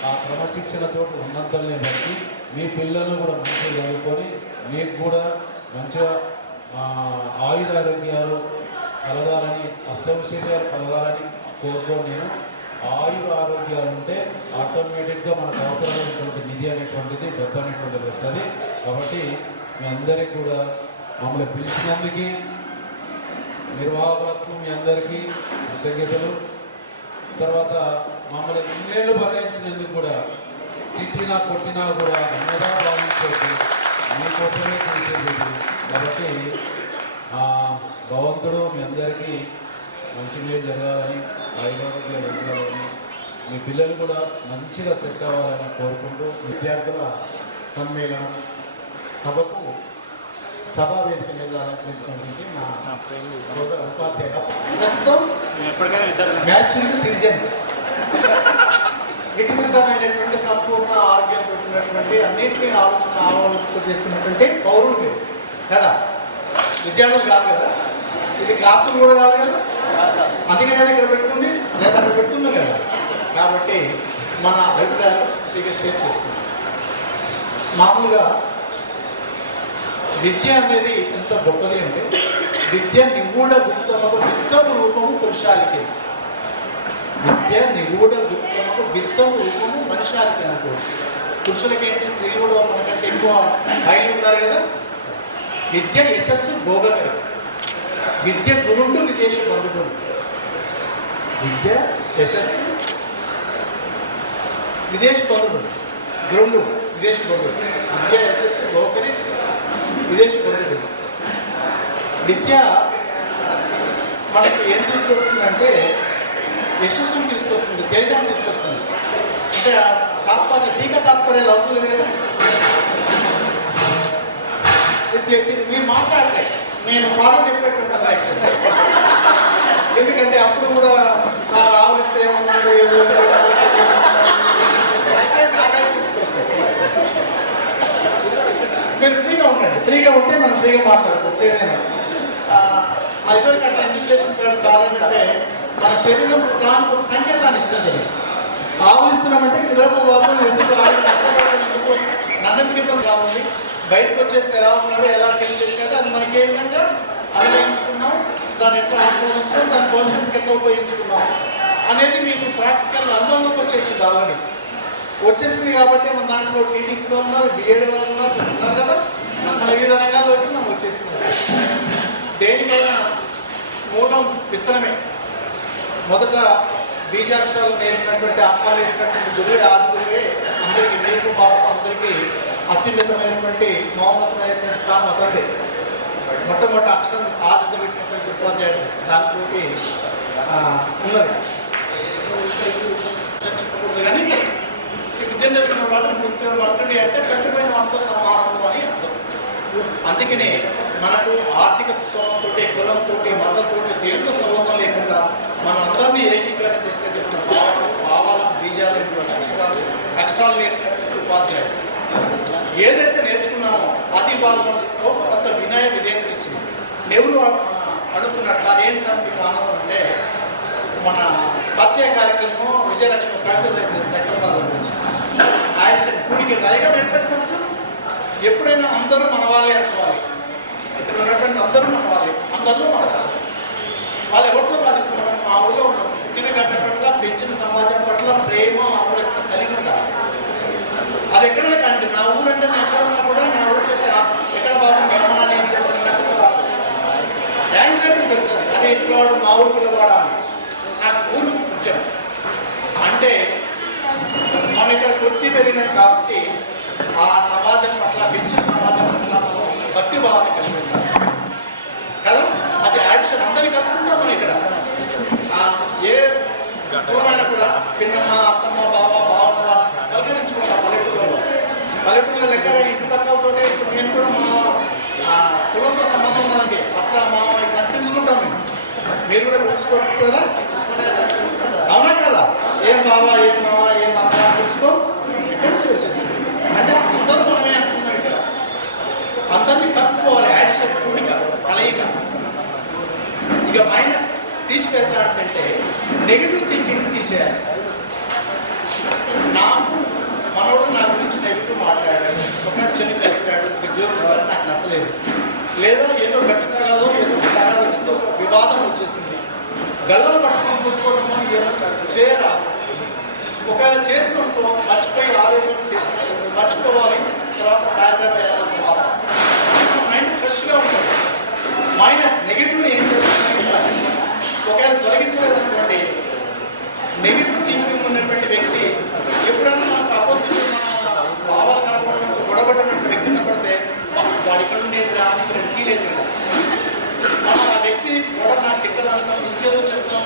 ఆ క్రమశిక్షణతో ఉన్నంతల్ని బట్టి మీ పిల్లలను కూడా మంచిగా చదువుకొని మీకు కూడా మంచిగా ఆయురారోగ్యాలు కలగాలని, అష్టైశ్వర్యాలు కలగాలని కోరుకొని నేను ఆయురారోగ్యాలు ఉంటే ఆటోమేటిక్గా మనకు అవసరమైనటువంటి నిధి అనేటువంటిది డబ్బు అనేటువంటిది వస్తుంది. కాబట్టి మీ అందరికీ కూడా మమ్మల్ని పిలిచినందుకు, నిర్వాహకులకు మీ అందరికీ కృతజ్ఞతలు. తర్వాత మమ్మల్ని ఇన్నేళ్ళు భరించినందుకు కూడా తిట్టినా కొట్టినా కూడా అన్నదా భావించేది మీకోసమే చేసేది. కాబట్టి భగవంతుడు మీ అందరికీ మంచి మీద జరగాలని, ఆయుర్వేద జరగాలని, మీ పిల్లలు కూడా మంచిగా సెట్ అవ్వాలని కోరుకుంటూ విద్యార్థుల సమ్మేళనం సభకు సభా వేదిక మీద అలంకరించినటువంటి మా సోదర ఉపాధ్యాయ ప్రస్తుతం మ్యాచింగ్ సిటిజన్స్ వికసితమైనటువంటి సంపూర్ణ ఆరోగ్యంతో ఉన్నటువంటి అన్నింటినీ ఆలోచన చేసుకున్నటువంటి పౌరులు మీరు కదా, విద్యార్థులు కాదు కదా, ఇది క్లాస్ రూమ్ కూడా కాదు కదా, అందుకనే ఇక్కడ పెట్టుకుంది లేదా అక్కడ పెట్టుకుంది కదా. కాబట్టి మన అభిప్రాయాలు ఇక షేర్ చేసుకుంటాం. మామూలుగా విద్య అనేది ఎంత గొప్పది అంటే విద్య నిగూఢ గుప్తముకు విత్తము రూపము పురుషాలికి, విద్య నిగూఢ గుప్తముకు విత్తము రూపము మనుషాలికి అనుకోవచ్చు. పురుషులకేంటి, స్త్రీలు కూడా మనకంటే ఎక్కువ హైలు ఉన్నారు కదా. విద్య యశస్సు భోగకరం, విద్య గురుండు విదేశ బంధువులు. విద్య యశస్సు విదేశ బంధువులు, గురుండు విదేశ బంధువులు. విద్య యశస్సు భోగకరి విదేశీ బంధువులు. విద్య మనకి ఏం తీసుకొస్తుందంటే యశస్సును తీసుకొస్తుంది, తేజాన్ని తీసుకొస్తుంది. అంటే తాత్పర్య టీకా తాత్పర్యాలు అవసరం లేదు కదా. మీరు మాట్లాడలే, నేను పాఠం చెప్పేట్టు ఉంటుంది. ఎందుకంటే అప్పుడు కూడా సార్ ఆవలిస్తే ఏమన్నాడు ఏదో మీరు ఫ్రీగా ఉండండి, ఫ్రీగా ఉంటే మనం ఫ్రీగా మాట్లాడుకోవచ్చు ఏదైనా. ఇద్దరికి అట్లా ఎందుకు చేసుకుంటాడు సార్ అంటే మన శరీరం దానికి ఒక సంకేతాన్ని ఇస్తుంది. ఆవులిస్తున్నామంటే నిద్రపోవాలి, ఎందుకు ఆవులు కష్టపడడం, ఎందుకు నన్నెందుకు కావాలి, బయటకు వచ్చేస్తే ఎలా ఉన్నాడో ఎలా ట్రీట్ చేశాడో అది మనకి ఏ విధంగా అనుభవించుకున్నాం, దాన్ని ఎట్లా ఆస్వాదించడం, దాని భవిష్యత్తుకి ఎట్లా ఉపయోగించుకున్నాం అనేది మీకు ప్రాక్టికల్ అనుభవంలోకి వచ్చేసింది. ఆల్రెడీ వచ్చేసింది కాబట్టి మన దాంట్లో టీటీసీ వాళ్ళు ఉన్నారు, బిఎడ్ వాళ్ళు ఉన్నారు కదా, మన వివిధ రంగాల్లోకి మనం వచ్చేసింది. దేనికైనా మూలం విత్తనమే. మొదట బీజాక్షరాలు నేర్పినటువంటి అమ్మ నేర్పినటువంటి గురువే, ఆది గురువే అందరికీ, మీకు మాకు అందరికీ అత్యున్నతమైనటువంటి మహోన్నతమైనటువంటి స్థానం అతనిదే. మొట్టమొదటి అక్షరం ఆదిత్య పెట్టినటువంటి ఉపాధ్యాయుడు దాంతో ఉన్నది. చచ్చిపోకూడదు కానీ విద్య నేర్పిన వాళ్ళు మృతుడి అంటే చచ్చిపోయిన వాళ్ళతో సమానము అని అర్థం. అందుకనే మనకు ఆర్థిక స్థలంతో, కులంతో, మతంతో, దేనితో సంబంధం లేకుండా మనం అందరినీ ఏకీకరణ చేసేది భావాలు, బీజాలు, అక్షరాలు నేర్పినటువంటి ఉపాధ్యాయుడు. ఏదైతే నేర్చుకున్నామో అది వాళ్ళు కొంత వినయ విధేయతలు ఇచ్చింది. నెహ్రూ అడుగుతున్నాడు, సార్ ఏంటి సార్ మీకు ఆనందం అంటే మన పరిచయ కార్యక్రమం విజయలక్ష్మి కవిత లెక్కసాల గురించి యాడిషన్ కూడికి రాయిగా నేర్పేది. ఫస్ట్ ఎప్పుడైనా అందరూ మన వాళ్ళే అనుకోవాలి, ఇక్కడ ఉన్నటువంటి అందరూ మన వాళ్ళే, అందరూ మన వాళ్ళు ఎవరితో కాదు. మా ఊళ్ళో ఉన్నాం, పుట్టిన గడ్డ పట్ల, పెంచిన సమాజం పట్ల ప్రేమ కలిగి ఉండాలి. అది ఎక్కడైనా కండి, నా ఊరంటే నేను ఎక్కడ ఉన్నా కూడా నా ఊరు ఎక్కడ బాబు మీ అమ్మ ఏం చేస్తున్నట్టు యాంగ్జైటీ దొరుకుతుంది. అదే ఇప్పుడు మా ఊరు పిల్లవాడా, నాకు ఊరు ముఖ్యం. అంటే మనం ఇక్కడ కొట్టి పెరిగినాం కాబట్టి ఆ సమాజం పట్ల, పెంచిన సమాజం పట్ల భక్తి భావాన్ని కలిగి ఉంటాం కదా. అది యాడిషన్ అందరినీ కలుపుకుంటాం. మనం ఇక్కడ ఏ దూరమైనా కూడా పిన్నమ్మ, అత్తమ్మ, బావ, బావమ్మ పలకరించుకుంటాం. పల్లెటూళ్ళ లెక్క ఇంటి పక్కలతో నేను కూడా మా కులంతో సంబంధం ఉన్నదండి, అత్త మామ ఇట్లా తెలుసుకుంటాం. మీరు కూడా తెలుసుకుంటారా? అవునా కదా? ఏం బావా, ఏం మావా, ఏం అత్త తెలుసుకో, ఇక్కడి నుంచి వచ్చేసింది. అంటే అందరూ మనమే అనుకున్నాం. ఇక్కడ అందరినీ కలుపుకోవాలి. యాడిషన్, కూడిక, కలయిక. ఇక మైనస్ తీసుకెళ్తాడంటే నెగిటివ్ థింకింగ్ తీసేయాలి. నాకు మనోడు నా గురించి నెగిటివ్ మాట్లాడాడు, ఒక చెనిపేసాడు, ఒక జోరు నాకు నచ్చలేదు, లేదా ఏదో గట్టి తగాదో ఏదో తగాదో వచ్చిందో, ఒక వివాదం వచ్చేసింది, గల్లలు పట్టుకొని పుట్టుకోవడం చేయరాదు. ఒకవేళ చేసుకుంటూ మర్చిపోయి ఆలోచన చేసుకుంటూ మర్చిపోవాలి. తర్వాత శారీరక మైండ్ ఫ్రెష్గా ఉంటుంది. మైనస్ నెగిటివ్ని ఏం చేస్తుంది, ఒకవేళ తొలగించలేదనుకోండి, నెగిటివ్ థింకింగ్ ఉన్నటువంటి వ్యక్తి ఎప్పుడైనా మనకు అపోజిట్ అంటాం, ఇంకేదో చెప్తాం.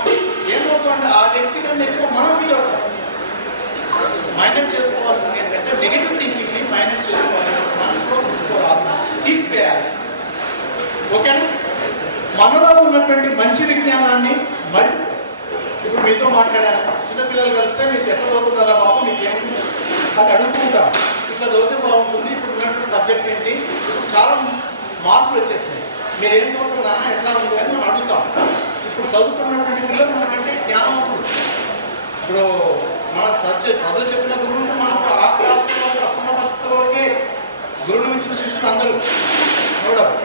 ఏమవుతుందంటే ఆ వ్యక్తి కన్నా ఎక్కువ మనం ఫీల్ అవుతాం. మైనస్ చేసుకోవాల్సింది ఏంటంటే నెగిటివ్ థింకింగ్ని మైనస్ చేసుకోవాలి, మనసులో ఉంచుకోరాదు, తీసివేయాలి. ఓకేనా? మనలో ఉన్నటువంటి మంచి విజ్ఞానాన్ని మళ్ళీ ఇప్పుడు మీతో మాట్లాడాను. చిన్నపిల్లలు కలిస్తే మీకు ఎట్లా చదువుతున్నారా బాబు, మీకు ఏమిటి అని అడుగుతుంటా. ఇట్లా చదివితే బాగుంటుంది, ఇప్పుడు ఉన్నటువంటి సబ్జెక్ట్ ఏంటి, చాలా మార్పులు వచ్చేసినాయి, మీరు ఏం చదువుతున్నారా, ఎట్లా ఉంది అని మనం అడుగుతాం. ఇప్పుడు చదువుకున్నటువంటి పిల్లలు మనకంటే జ్ఞానవంతులు. ఇప్పుడు మన చదువు చెప్పిన గురువులు మనకు ఆ క్లాసులో తక్కువ పరిస్థితుల్లోకి గురువుని మించిన శిష్యులు అందరూ చూడరు.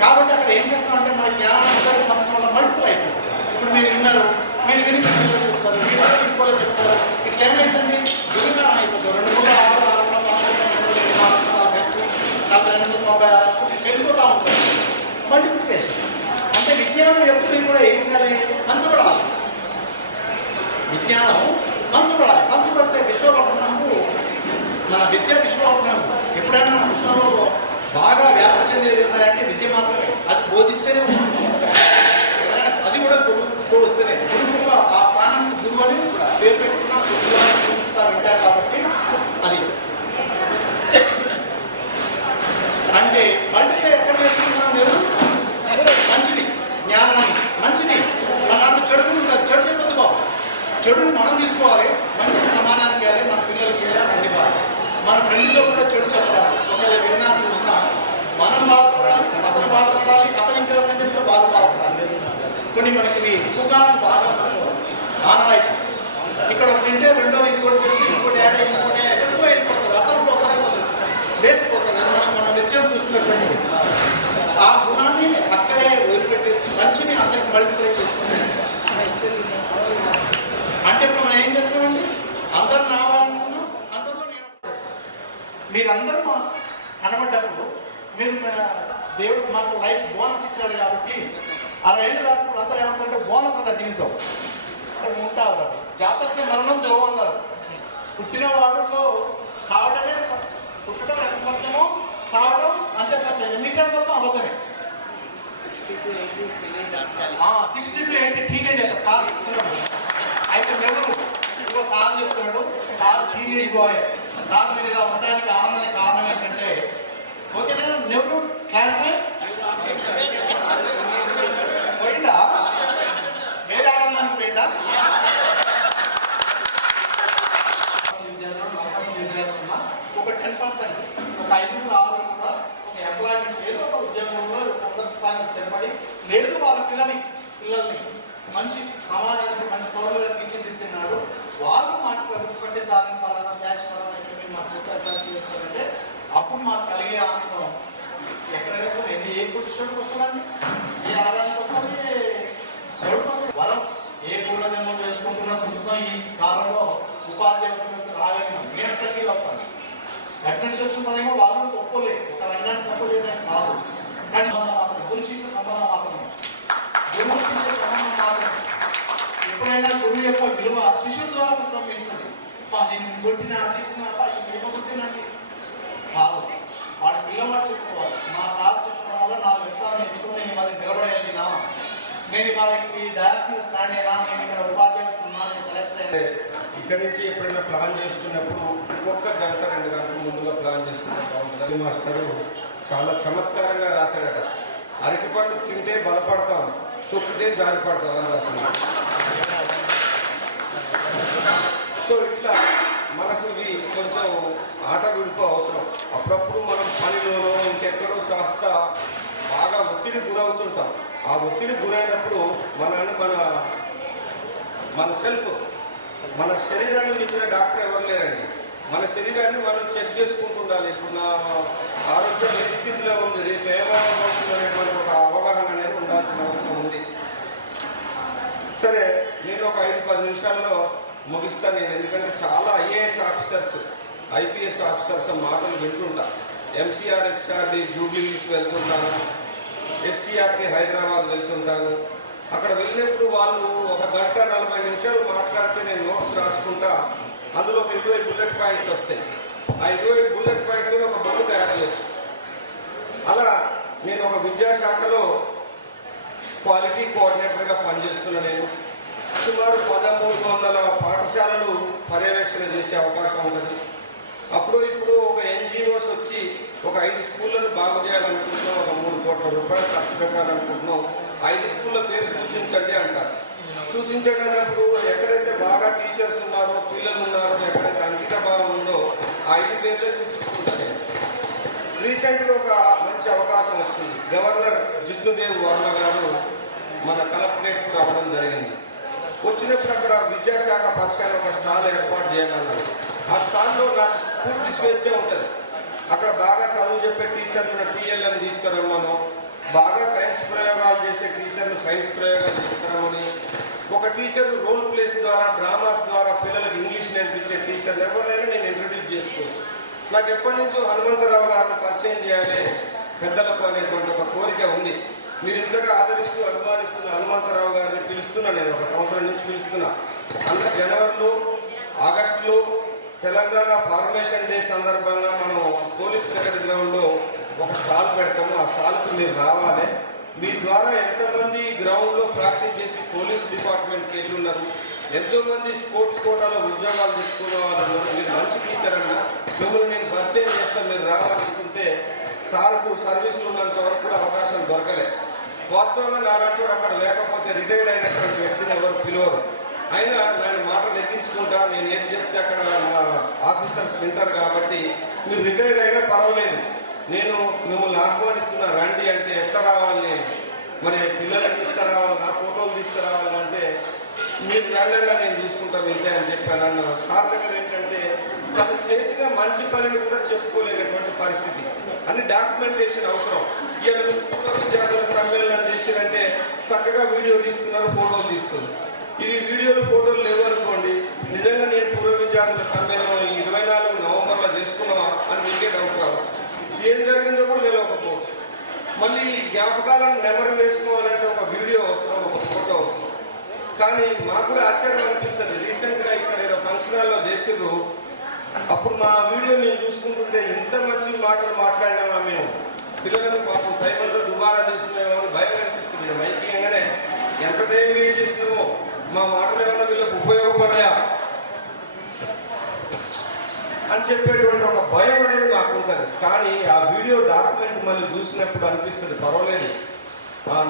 కాబట్టి అక్కడ ఏం చేస్తామంటే మన జ్ఞానాన్ని అందరూ మనసులో వల్ల మల్టిపుల్ అయిపోతుంది. ఇప్పుడు మీరు విన్నారు, మీరు విని పిల్లలు చెప్తారు, మీరు ఇంకోలో చెప్తారు, ఇట్లా ఏమైతుంది, గురుగానం అయిపోతారు. 2 3 6 6 వెళ్ళిపోతూ ఉంటారు. మల్టిప్లికేషన్ అంటే విజ్ఞానం ఎప్పుడు కూడా ఏం చేయాలి, పంచబడాలి. విజ్ఞానం పంచబడాలి. పంచబడితే విశ్వవర్ధనము, మన విద్య విశ్వవర్ధనం. ఎప్పుడైనా విశ్వంలో బాగా వ్యాప్తి చెందేది ఏంటంటే విద్య మాత్రమే. అది బోధిస్తేనే ఉంటుంది, అది కూడా గురువుతో వస్తేనే. గురువుగా ఆ స్థానానికి గురువు అని పేరు పెట్టుకున్న గురువు అని వింటారు. కాబట్టి అది అంటే మల్టిప్లై ఎక్కడ చేసుకుంటున్నాం, నేను మంచిది జ్ఞానాన్ని, మంచిది మన దాంట్లో చెడు ఉంటుంది, చెడు చెప్పదు బాబు. చెడుని మనం తీసుకోవాలి, మంచిని సమానానికి వెళ్ళాలి, మన పిల్లలకి వెళ్ళాలి, మన ఫ్రెండ్తో కూడా చెడు చెప్పాలి. ఒకవేళ విన్నా చూసినా మనం బాధపడాలి, అతను బాధపడాలి, అతను ఇంకెవరైనా చెప్తే బాధపడాలి. కొన్ని మనకి ఉపకారం బాగా మనకు ఆనవాయితీ. ఇక్కడ ఒకటి వింటే రెండోది ఇంకోటి పెట్టి ఇంకోటి యాడ్ అయ్యి ఇంకోటి ఎక్కువ వెళ్ళిపోతుంది, అసలు పోతుంది, వేసిపోతుంది. అది మనం నిత్యం చూస్తున్నటువంటి ఆ గుణాన్ని అక్కడే వదిలిపెట్టేసి మంచిని అందరికి మల్టిప్లై చేసుకుంటాం. అంటే ఇప్పుడు మనం ఏం చేస్తామండి, అందరు నావాలనుకున్నాం, అందరిలో నేను. మీరందరూ కనబడ్డప్పుడు మీరు దేవుడు మాకు లైఫ్ బోనస్ ఇచ్చాడు కాబట్టి 60 ఏళ్ళు దాటినప్పుడు అందరూ ఏమంటారంటే బోనస్ అంట జీవితం. అక్కడ ఉంటారు, జాతస్య మరణం ధ్రువం అన్నారు. పుట్టిన వాడుతో సావడమే, పుట్టడం ఎంత సత్యమో సావడం అంతే సత్యం. మిగతా మొత్తం అబద్ధమే. 60 to 80 టీనేజ్ అంట సార్. అయితే నెవరు ఇంకో సార్ చెప్తున్నాడు, సార్ టీనేజ్ బాయ్. సార్ మీరు ఇలా ఉండడానికి ఆనందానికి కారణం ఏంటంటే, ఓకేనా, నెవరు క్లారిఫై పోయిందా, వేరే ఆనందానికి పోయిందా? ఒక 10%, ఒక 5 6 కూడా ఒక ఎంప్లాయ్మెంట్, ఏదో ఒక ఉద్యోగంలో ఉన్నత స్థాయిలో స్థిరపడి, లేదు వాళ్ళ పిల్లల్ని మంచి సమాజానికి మంచి పౌరులుగా తీర్చిదిద్దుతున్నాడు. వాళ్ళు మాకు ప్రభుత్వం సాధన పాలన బ్యాచ్ పాలన మాకు చెప్పేసరికి చేస్తారంటే అప్పుడు మాకు కలిగే ఆనందం ఎక్కడెక్కడ ఏ పొజిషన్కి వస్తుందండి, ఏ ఆదాయానికి వస్తుంది, ఎవరికి వస్తుంది. వరం ఏ పూర్వజన్మ చేసుకుంటున్నా సొంతం ఈ కాలంలో ఉపాధ్యాయులకు రాగలిగిన మేము ఎక్కడికి వస్తాను. అడ్మినిస్ట్రేషన్ పనేమో వాళ్ళు ఒప్పుకోలేదు, ఒక రంగాన్ని సపోర్ట్ చేయడానికి కాదు, కానీ గురు శిష్య సంబంధం మాత్రమే. గురువు శిష్య సంబంధం మాత్రమే. ఎప్పుడైనా గురువు యొక్క విలువ శిష్యుల ద్వారా మొత్తం వేస్తుంది. నేను కొట్టిన కొట్టినండి కాదు, వాడి పిల్లవాడు చెప్పుకోవాలి. మా సార్ చెప్పుకోవడం వల్ల 4 వ్యవసాయాలు నేర్చుకుని నేను మరి నిలబడేదినా, నేను వాళ్ళకి డాన్స్ మీద స్టాండ్ అయినా, నేను ఇక్కడ ఉపాధ్యాయులు ఇక్కడి నుంచి ఎప్పుడైనా ప్లాన్ చేసుకున్నప్పుడు ఇంకొక గంట 2 గంటలు ముందుగా ప్లాన్ చేసుకుంటే బాగుంటుంది. మాస్టరు చాలా చమత్కారంగా రాశాడట, అరటిపండు తింటే బలపడతాం, తొక్కితే జారిపడతాం అని రాశాడు. సో ఇట్లా మనకు ఇవి కొంచెం ఆట విడుపు అవసరం. అప్పుడప్పుడు మనం పనిలోనో ఇంకెక్కడో చేస్తా బాగా ఒత్తిడి గురవుతుంటాం. ఆ ఒత్తిడి గురైనప్పుడు మన సెల్ఫ్, మన శరీరాన్ని మించిన డాక్టర్ ఎవరు లేరండి. మన శరీరాన్ని మనం చెక్ చేసుకుంటూ ఉండాలి. ఇప్పుడు నా ఆరోగ్యం ఏ స్థితిలో ఉంది, రేపు ఏమవుతుంది అనేటువంటి ఒక అవగాహన అనేది ఉండాల్సిన అవసరం ఉంది. సరే, నేను ఒక 5-10 నిమిషాల్లో ముగిస్తాను నేను. ఎందుకంటే చాలా ఐఏఎస్ ఆఫీసర్స్, ఐపీఎస్ ఆఫీసర్స్ మాటలు వింటుంటా. ఎంసీఆర్ హెచ్ఆర్డి జూబ్లీస్ వెళ్తుంటాను, ఎస్సీఆర్కి హైదరాబాద్ వెళ్తుంటాను. అక్కడ వెళ్ళినప్పుడు వాళ్ళు 1 గంట 40 నిమిషాలు మాట్లాడితే నేను నోట్స్ రాసుకుంటా. అందులో ఒక 20 బుల్లెట్ పాయింట్స్ వస్తాయి. ఆ 20 బుల్లెట్ పాయింట్స్ ఒక బుక్ తయారు చేయొచ్చు. అలా నేను ఒక విద్యాశాఖలో క్వాలిటీ కోఆర్డినేటర్గా పనిచేస్తున్నా నేను. సుమారు 1300 పాఠశాలలు పర్యవేక్షణ చేసే అవకాశం ఉంటుంది. అప్పుడు ఇప్పుడు ఒక ఎన్జిఓస్ వచ్చి ఒక 5 స్కూళ్ళను బాగు చేయాలనుకుంటున్నాం, ఒక 3 కోట్ల రూపాయలు ఖర్చు పెట్టాలనుకుంటున్నాం, 5 స్కూళ్ళ పేరు సూచించండి అంటారు. సూచించండి అన్నప్పుడు ఎక్కడైతే బాగా టీచర్స్ ఉన్నారో, పిల్లలు ఉన్నారో, ఎక్కడైతే అంకిత భావం ఉందో ఆ 5 పేర్లే సూచిస్తుంటాను నేను. రీసెంట్గా ఒక మంచి అవకాశం వచ్చింది. గవర్నర్ జిష్ణుదేవ్ వర్మ గారు మన కలెక్టరేట్కు రావడం జరిగింది. వచ్చినప్పుడు అక్కడ విద్యాశాఖ పక్షాన ఒక స్టాల్ ఏర్పాటు చేయమన్నారు. ఆ స్టాల్లో నాకు పూర్తి స్వేచ్ఛ ఉంటుంది. అక్కడ బాగా చదువు చెప్పే టీచర్లను టీఎల్ఎం తీసుకురమ్మను, బాగా సైన్స్ ప్రయోగాలు చేసే టీచర్లు సైన్స్ ప్రయోగాలు తీసుకురమ్మని, ఒక టీచర్ రోల్ ప్లేస్ ద్వారా డ్రామాస్ ద్వారా పిల్లలకు ఇంగ్లీష్ నేర్పించే టీచర్లు ఎవరైనా నేను ఇంట్రడ్యూస్ చేసుకోవచ్చు. నాకు ఎప్పటి నుంచో హనుమంతరావు గారిని పరిచయం చేయాలి పెద్దలకు అనేటువంటి ఒక కోరిక ఉంది. మీరు ఇంతగా ఆదరిస్తూ అభిమానిస్తున్న హనుమంతరావు గారిని పిలుస్తున్నా, నేను 1 సంవత్సరం నుంచి పిలుస్తున్నా. అందులో జనవరిలో, ఆగస్టులో తెలంగాణ ఫార్మేషన్ డే సందర్భంగా మనం పోలీస్ పెరడ్ గ్రౌండ్లో ఒక స్టాల్ పెడతాము. ఆ స్టాల్కి మీరు రావాలి. మీ ద్వారా ఎంతమంది గ్రౌండ్లో ప్రాక్టీస్ చేసి పోలీస్ డిపార్ట్మెంట్కి వెళ్ళి ఉన్నారు, ఎంతోమంది స్పోర్ట్స్ కోటాలో ఉద్యోగాలు తీసుకున్న వాళ్ళు ఉన్నారు. మీరు మంచి టీచర్ అన్న, మిమ్మల్ని నేను పరిచయం చేస్తాను, మీరు రావాలనుకుంటే సార్కు సర్వీసులు ఉన్నంత వరకు కూడా అవకాశం దొరకలేదు. వాస్తవంగా నాలంటూ అక్కడ లేకపోతే రిటైర్డ్ అయినటువంటి వ్యక్తిని ఎవరు పిలవరు. అయినా నేను మాట నెగ్గించుకుంటా, నేను ఏది చెప్తే అక్కడ మా ఆఫీసర్స్ వింటారు కాబట్టి మీరు రిటైర్డ్ అయినా పర్వాలేదు, నేను మిమ్మల్ని ఆహ్వానిస్తున్నా రండి అంటే ఎట్లా రావాలి, మరి పిల్లల్ని తీసుకురావాలి, నా ఫోటోలు తీసుకురావాలంటే మీరు రండిగా నేను చూసుకుంటాను ఇంతే అని చెప్పాను. అన్న సార్ దగ్గర ఏంటంటే తను చేసిన మంచి పనిని కూడా చెప్పుకోలేనటువంటి పరిస్థితి, అన్ని డాక్యుమెంటేషన్ అవసరం. ఇవాళ మీరు పూర్వ విద్యార్థుల సమ్మేళనం చేసిరంటే చక్కగా వీడియో తీస్తున్నారు, ఫోటోలు తీస్తున్నారు. ఇవి వీడియోలు ఫోటోలు లేవు అనుకోండి, నిజంగా నేను పూర్వ విద్యార్థుల సమ్మేళనం 24 నవంబర్లో చేసుకున్నావా అని మీకే డౌట్ రావచ్చు. ఏం జరిగిందో కూడా తెలియకపోవచ్చు. మళ్ళీ జ్ఞాపకాలను నెమరు వేసుకోవాలంటే ఒక వీడియో అవసరం, ఒక ఫోటో అవసరం. కానీ మాకు కూడా ఆశ్చర్యం అనిపిస్తుంది. రీసెంట్గా ఇక్కడ ఏదో ఫంక్షన్ హాల్లో చేసిర్రు, అప్పుడు మా వీడియో మేము చూసుకుంటుంటే ఇంత మంచి మాటలు మాట్లాడినామా మేము, పిల్లలను పాపం టైంతో దుబారా చేసినామో అని భయం అనిపిస్తుంది. మైకింగ్గానే ఎంత టైం వేస్ట్ చేసినామో, మా మాటలు ఏమన్నా వీళ్ళకి ఉపయోగపడాయా అని చెప్పేటువంటి ఒక భయం అనేది మాకు ఉంటుంది. కానీ ఆ వీడియో డాక్యుమెంట్ మళ్ళీ చూసినప్పుడు అనిపిస్తుంది పర్వాలేదు,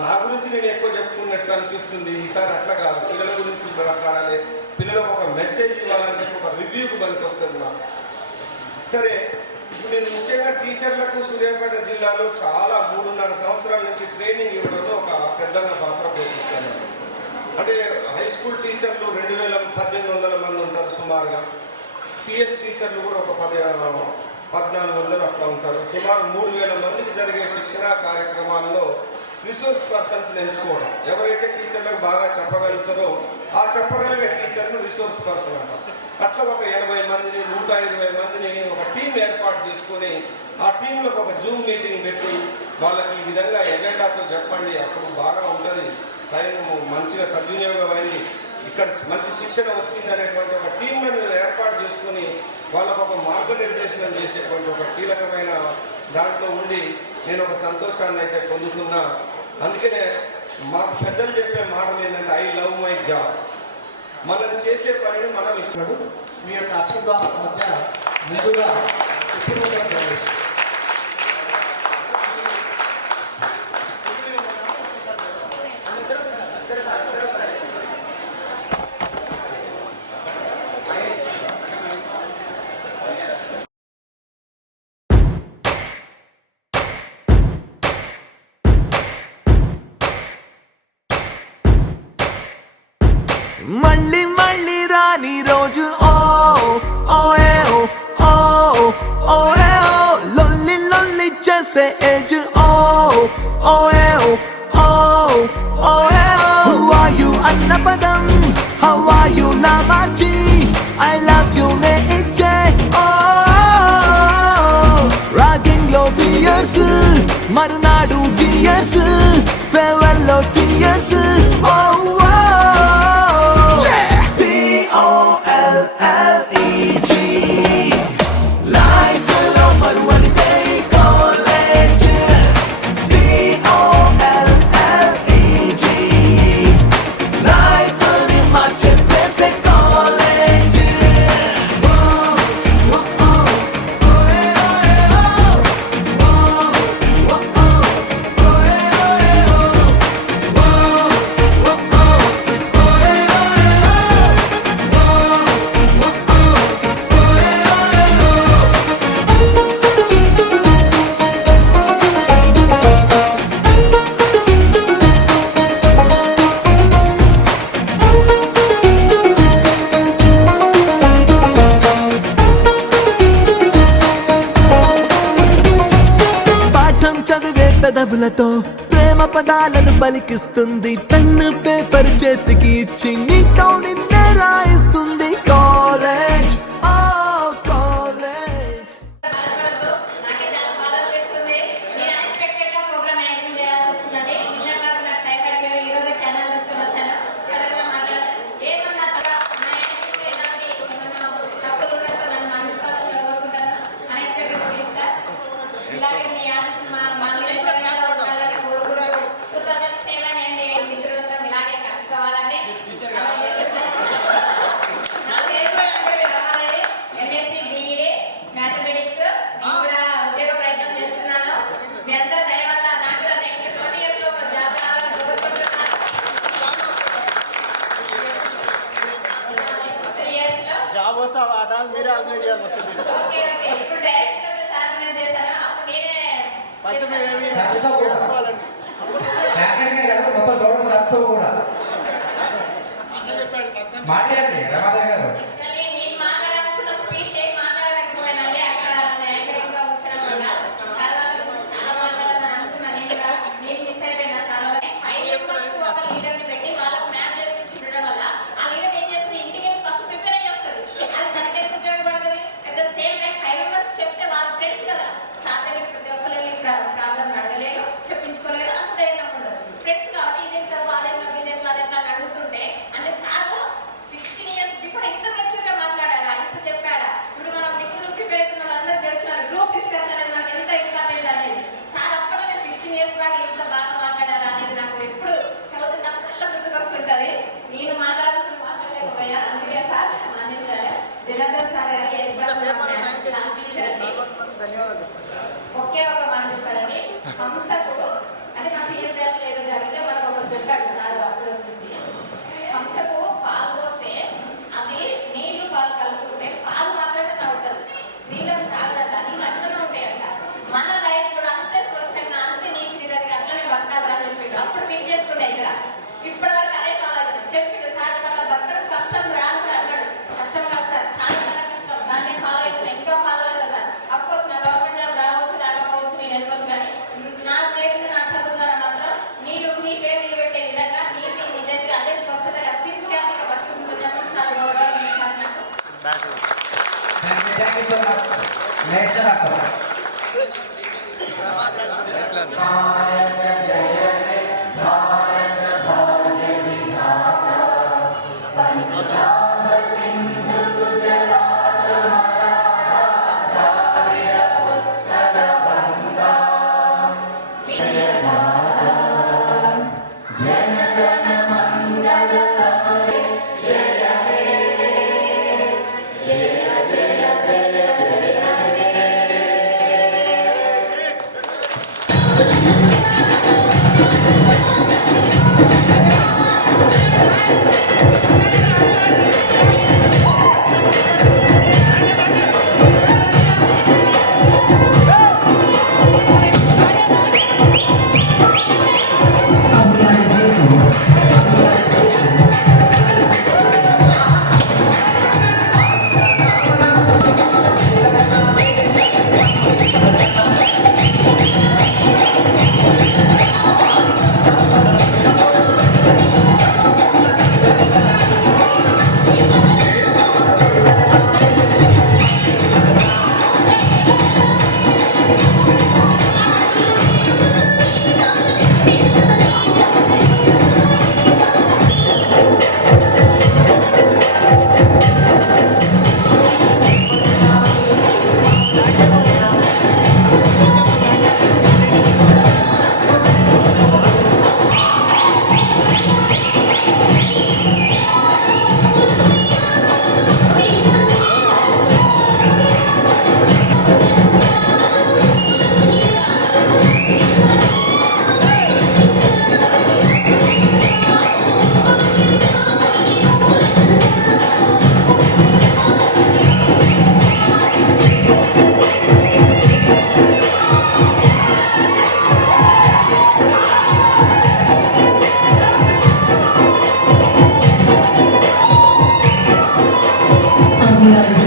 నా గురించి నేను ఎక్కువ చెప్పుకున్నట్టు అనిపిస్తుంది. ఈసారి అట్లా కాదు, పిల్లల గురించి మాట్లాడాలి, పిల్లలకు ఒక మెసేజ్ ఇవ్వాలని చెప్పి ఒక రివ్యూకి పనికి వస్తుంది నాకు. సరే, ఇప్పుడు నేను ముఖ్యంగా టీచర్లకు సూర్యాపేట జిల్లాలో చాలా 3.5 సంవత్సరాల నుంచి ట్రైనింగ్ ఇవ్వడంలో ఒక పెద్దన్న పాత్ర పోషిస్తాను. అంటే హై స్కూల్ టీచర్లు 1800 మంది ఉంటారు సుమారుగా. పిఎస్ టీచర్లు కూడా ఒక 1400 అట్లా ఉంటారు. సుమారు 3000 మందికి జరిగే శిక్షణా కార్యక్రమాల్లో రిసోర్స్ పర్సన్స్ ఎంచుకోవడం. ఎవరైతే టీచర్లకు బాగా చెప్పగలుగుతారో ఆ చెప్పగలిగే టీచర్ను రిసోర్స్ పర్సన్ అంటారు. అట్లా ఒక 80 మందిని 120 మందిని ఒక టీం ఏర్పాటు చేసుకొని ఆ టీంలో ఒక జూమ్ మీటింగ్ పెట్టి వాళ్ళకి ఈ విధంగా ఎజెండాతో చెప్పండి, అప్పుడు బాగా ఉంటుంది, టైం మంచిగా సద్వినియోగం అయింది, ఇక్కడ మంచి శిక్షణ వచ్చింది అనేటువంటి ఒక టీంలను ఏర్పాటు చేసుకొని వాళ్ళకు ఒక మార్గనిర్దేశనం చేసేటువంటి ఒక కీలకమైన దాంట్లో ఉండి నేను ఒక సంతోషాన్ని అయితే పొందుతున్నా. అందుకనే మాకు పెద్దలు చెప్పే మాటలు ఏంటంటే ఐ లవ్ మై జాబ్. మనం చేసే పనిని మనం ఇష్టం. మీ యొక్క అక్షరాల మధ్య ముందుగా మళ్ళీ మళ్ళీ రాని రోజు ఓ ఓ ఏ ఓ ఓ ఓ ఏ ఓ లొల్లి లొల్లి చేసే ఏజ్ ఓ ఓ ఏ ఓ ఓ ఓ ఏ ఓ హూ ఆర్ యు అన్న పదం హౌ ఆర్ యు నా మార్చి ఐ లవ్ యు నే ఇచ్చే ఓ రాగింగ్ లో ఫియర్స్ మరునాడు జియర్స్ ఫేర్వెల్ లో టియర్స్ ఓ C-O-L-L-E-G పెదవులతో ప్రేమ పదాలను పలికిస్తుంది, పెన్ను పేపర్ చేతికి ఇచ్చి నీతో నిన్నే రాయిస్తుంది. కాలేజ్ కాలేజ్ నాకే చాలా బాధ అనిపిస్తుంది. నేను అన్ఎక్స్పెక్టెడ్ గా ప్రోగ్రామ్ యాక్టింగ్ చేయాల్సి వచ్చిందండి. నిన్నటి వరకు నాకు టైఫాయిడ్ ఫీవర్, ఈ రోజు కెనాల్ తీసుకొని వచ్చాను. సడన్ గా మాట్లాడాను. ఏమన్నా నా యాక్టింగ్ ఎలాంటి ఏమన్నా తప్పులు ఉన్నట్టు నన్ను మన్నించాల్సిందిగా కోరుకుంటాను. Unexpected feeling sir. ఇలాగే మీ ఆశీస్సులు మా మీద ఎక్కువగా ఉండాలని కోరుకుంటూ 2007 అండి మిత్రులందరం ఇలాగే కలుసుకోవాలని నా పేరు రమాదేవి, ఎంఎస్సీ బీఈడీ మ్యాథమెటిక్స్. నేను కూడా ఉద్యోగ ప్రయత్నం చేస్తున్నాను. మీ అందరి దయ వల్ల నాకు కూడా నెక్స్ట్ 20 years లో ఒక జాబ్ రావాలని కోరుకుంటున్నాను. 3 years లో జాబ్ వస్తే ఆ వాటాలు మీరే ఆర్గనైజ్ చేయాలి మొత్తం. Okay okay. ఇప్పుడు డైరెక్ట్ గా వచ్చేసి ఆర్గనైజ్ చేశాను. అప్పుడు నేనే ఫస్ట్ చేస్తాను. మీరు చేసుకోవాలండి. మొత్తం టోటల్ ఖర్చు కూడా అన్న చెప్పాడు సర్పంచ్ మాట్లాడండి రమాదేవి గారు. యాక్చువల్లీ నేను మాట్లాడాలనుకున్న స్పీచ్ ఏం మాట్లాడలేకపోయానండి. అక్కడ యాంకరింగ్ గా ఉంచడం వల్ల సార్ వాళ్ళ గురించి చాలా మాట్లాడాలని అనుకున్నా. నేను కూడా నేను మిస్ అయిపోయినా సార్ వాళ్ళ 5 మెంబర్స్ ఒక లీడర్ ని పెట్టి వాళ్ళకి మ్యాచ్ జరిపించి ఉండడం వల్ల ఆ లీడర్ ఏం చేస్తుంది, ఇంటికి వెళ్ళి ఫస్ట్ ప్రిపేర్ అయ్యి వస్తుంది. అది తనకైతే ఉపయోగపడుతుంది. At the same time 5 members చెప్తే వాళ్ళ ఫ్రెండ్స్ కదా, సార్ దగ్గర ప్రతి ఒక్కరు వెళ్ళి ప్రాబ్లం అడగలేరు, చెప్పించుకోలేరు, అంత ధైర్యం ఉండదు. ఫ్రెండ్స్ కాబట్టి ఇదేంటి సార్ వాళ్ళేం ఇది ఎట్లా అది ఎట్లా అని అడుగుతుంటే అంటే సార్ 16 years బిఫోర్ ఇంత మెచ్యూర్ గా మాట్లాడా, ఇంత చెప్పాడా. ఇప్పుడు మనం మిత్రులు ప్రిపేర్ అవుతున్న వాళ్ళందరూ తెలుస్తున్నారు గ్రూప్ డిస్కషన్ అనేది మనకి ఎంత ఇంపార్టెంట్ అనేది. సార్ అప్పటికే 16 years బాగా ఇంత బాగా మాట్లాడారా అనేది నాకు ఎప్పుడు చదువుతున్నప్పుడల్లా గుర్తుకొస్తుంటది. నేను మాట్లాడలేకపోయా, అందుకే సార్ మానేశారు. జలంధర్ సార్ గారు 8th క్లాస్ టీచర్ అండి. ఒకే ఒక మాట చెప్పారండి, హంసకు అంటే మా సీఎం క్లాస్ లో ఏదో జరిగితే మనకు ఒకటి చెప్పాడు సార్. అప్పుడు వచ్చేసి హంసకు పాలు పోస్తే అది నీళ్లు పాలు కలుపుకుంటే పాలు మాత్రమే తాగుతుంది, నీళ్ళని తాగదట. నీళ్ళు అట్లనే ఉంటాయంట. మన లైఫ్ కూడా అంతే స్వచ్ఛంగా అంతే నీచి నిదది అట్లనే బతకాలి అని చెప్పిండు. అప్పుడు ఫిక్స్ చేసుకుంటే ఇక్కడ ఇప్పటి వరకు అదే ఫాలో అవుతుంది. చెప్పిండు సార్ అట్లా బతకడం కష్టం రాను కూడా అన్నాడు. కష్టం కాదు సార్, చాలా చాలా కష్టం. దాన్ని ఫాలో అవుతున్నా, ఇంకా ఫాలో అవుతా సార్. అఫ్ కోర్స్ నా గవర్నమెంట్ జాబ్ రావచ్చు రాకపోవచ్చు, నేను వెళ్ళవచ్చు, కానీ నా పేరు నా చదువు ద్వారా మాత్రం నేను నీ పేరు నిలబెట్టే విధంగా నీతి నిజంగా అదే స్వచ్ఛతగా సిన్సియర్గా బతుకుంటున్నాను. చాలా గౌరవం సార్ నాకు. Thank you so much. Next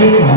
Jason.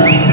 Just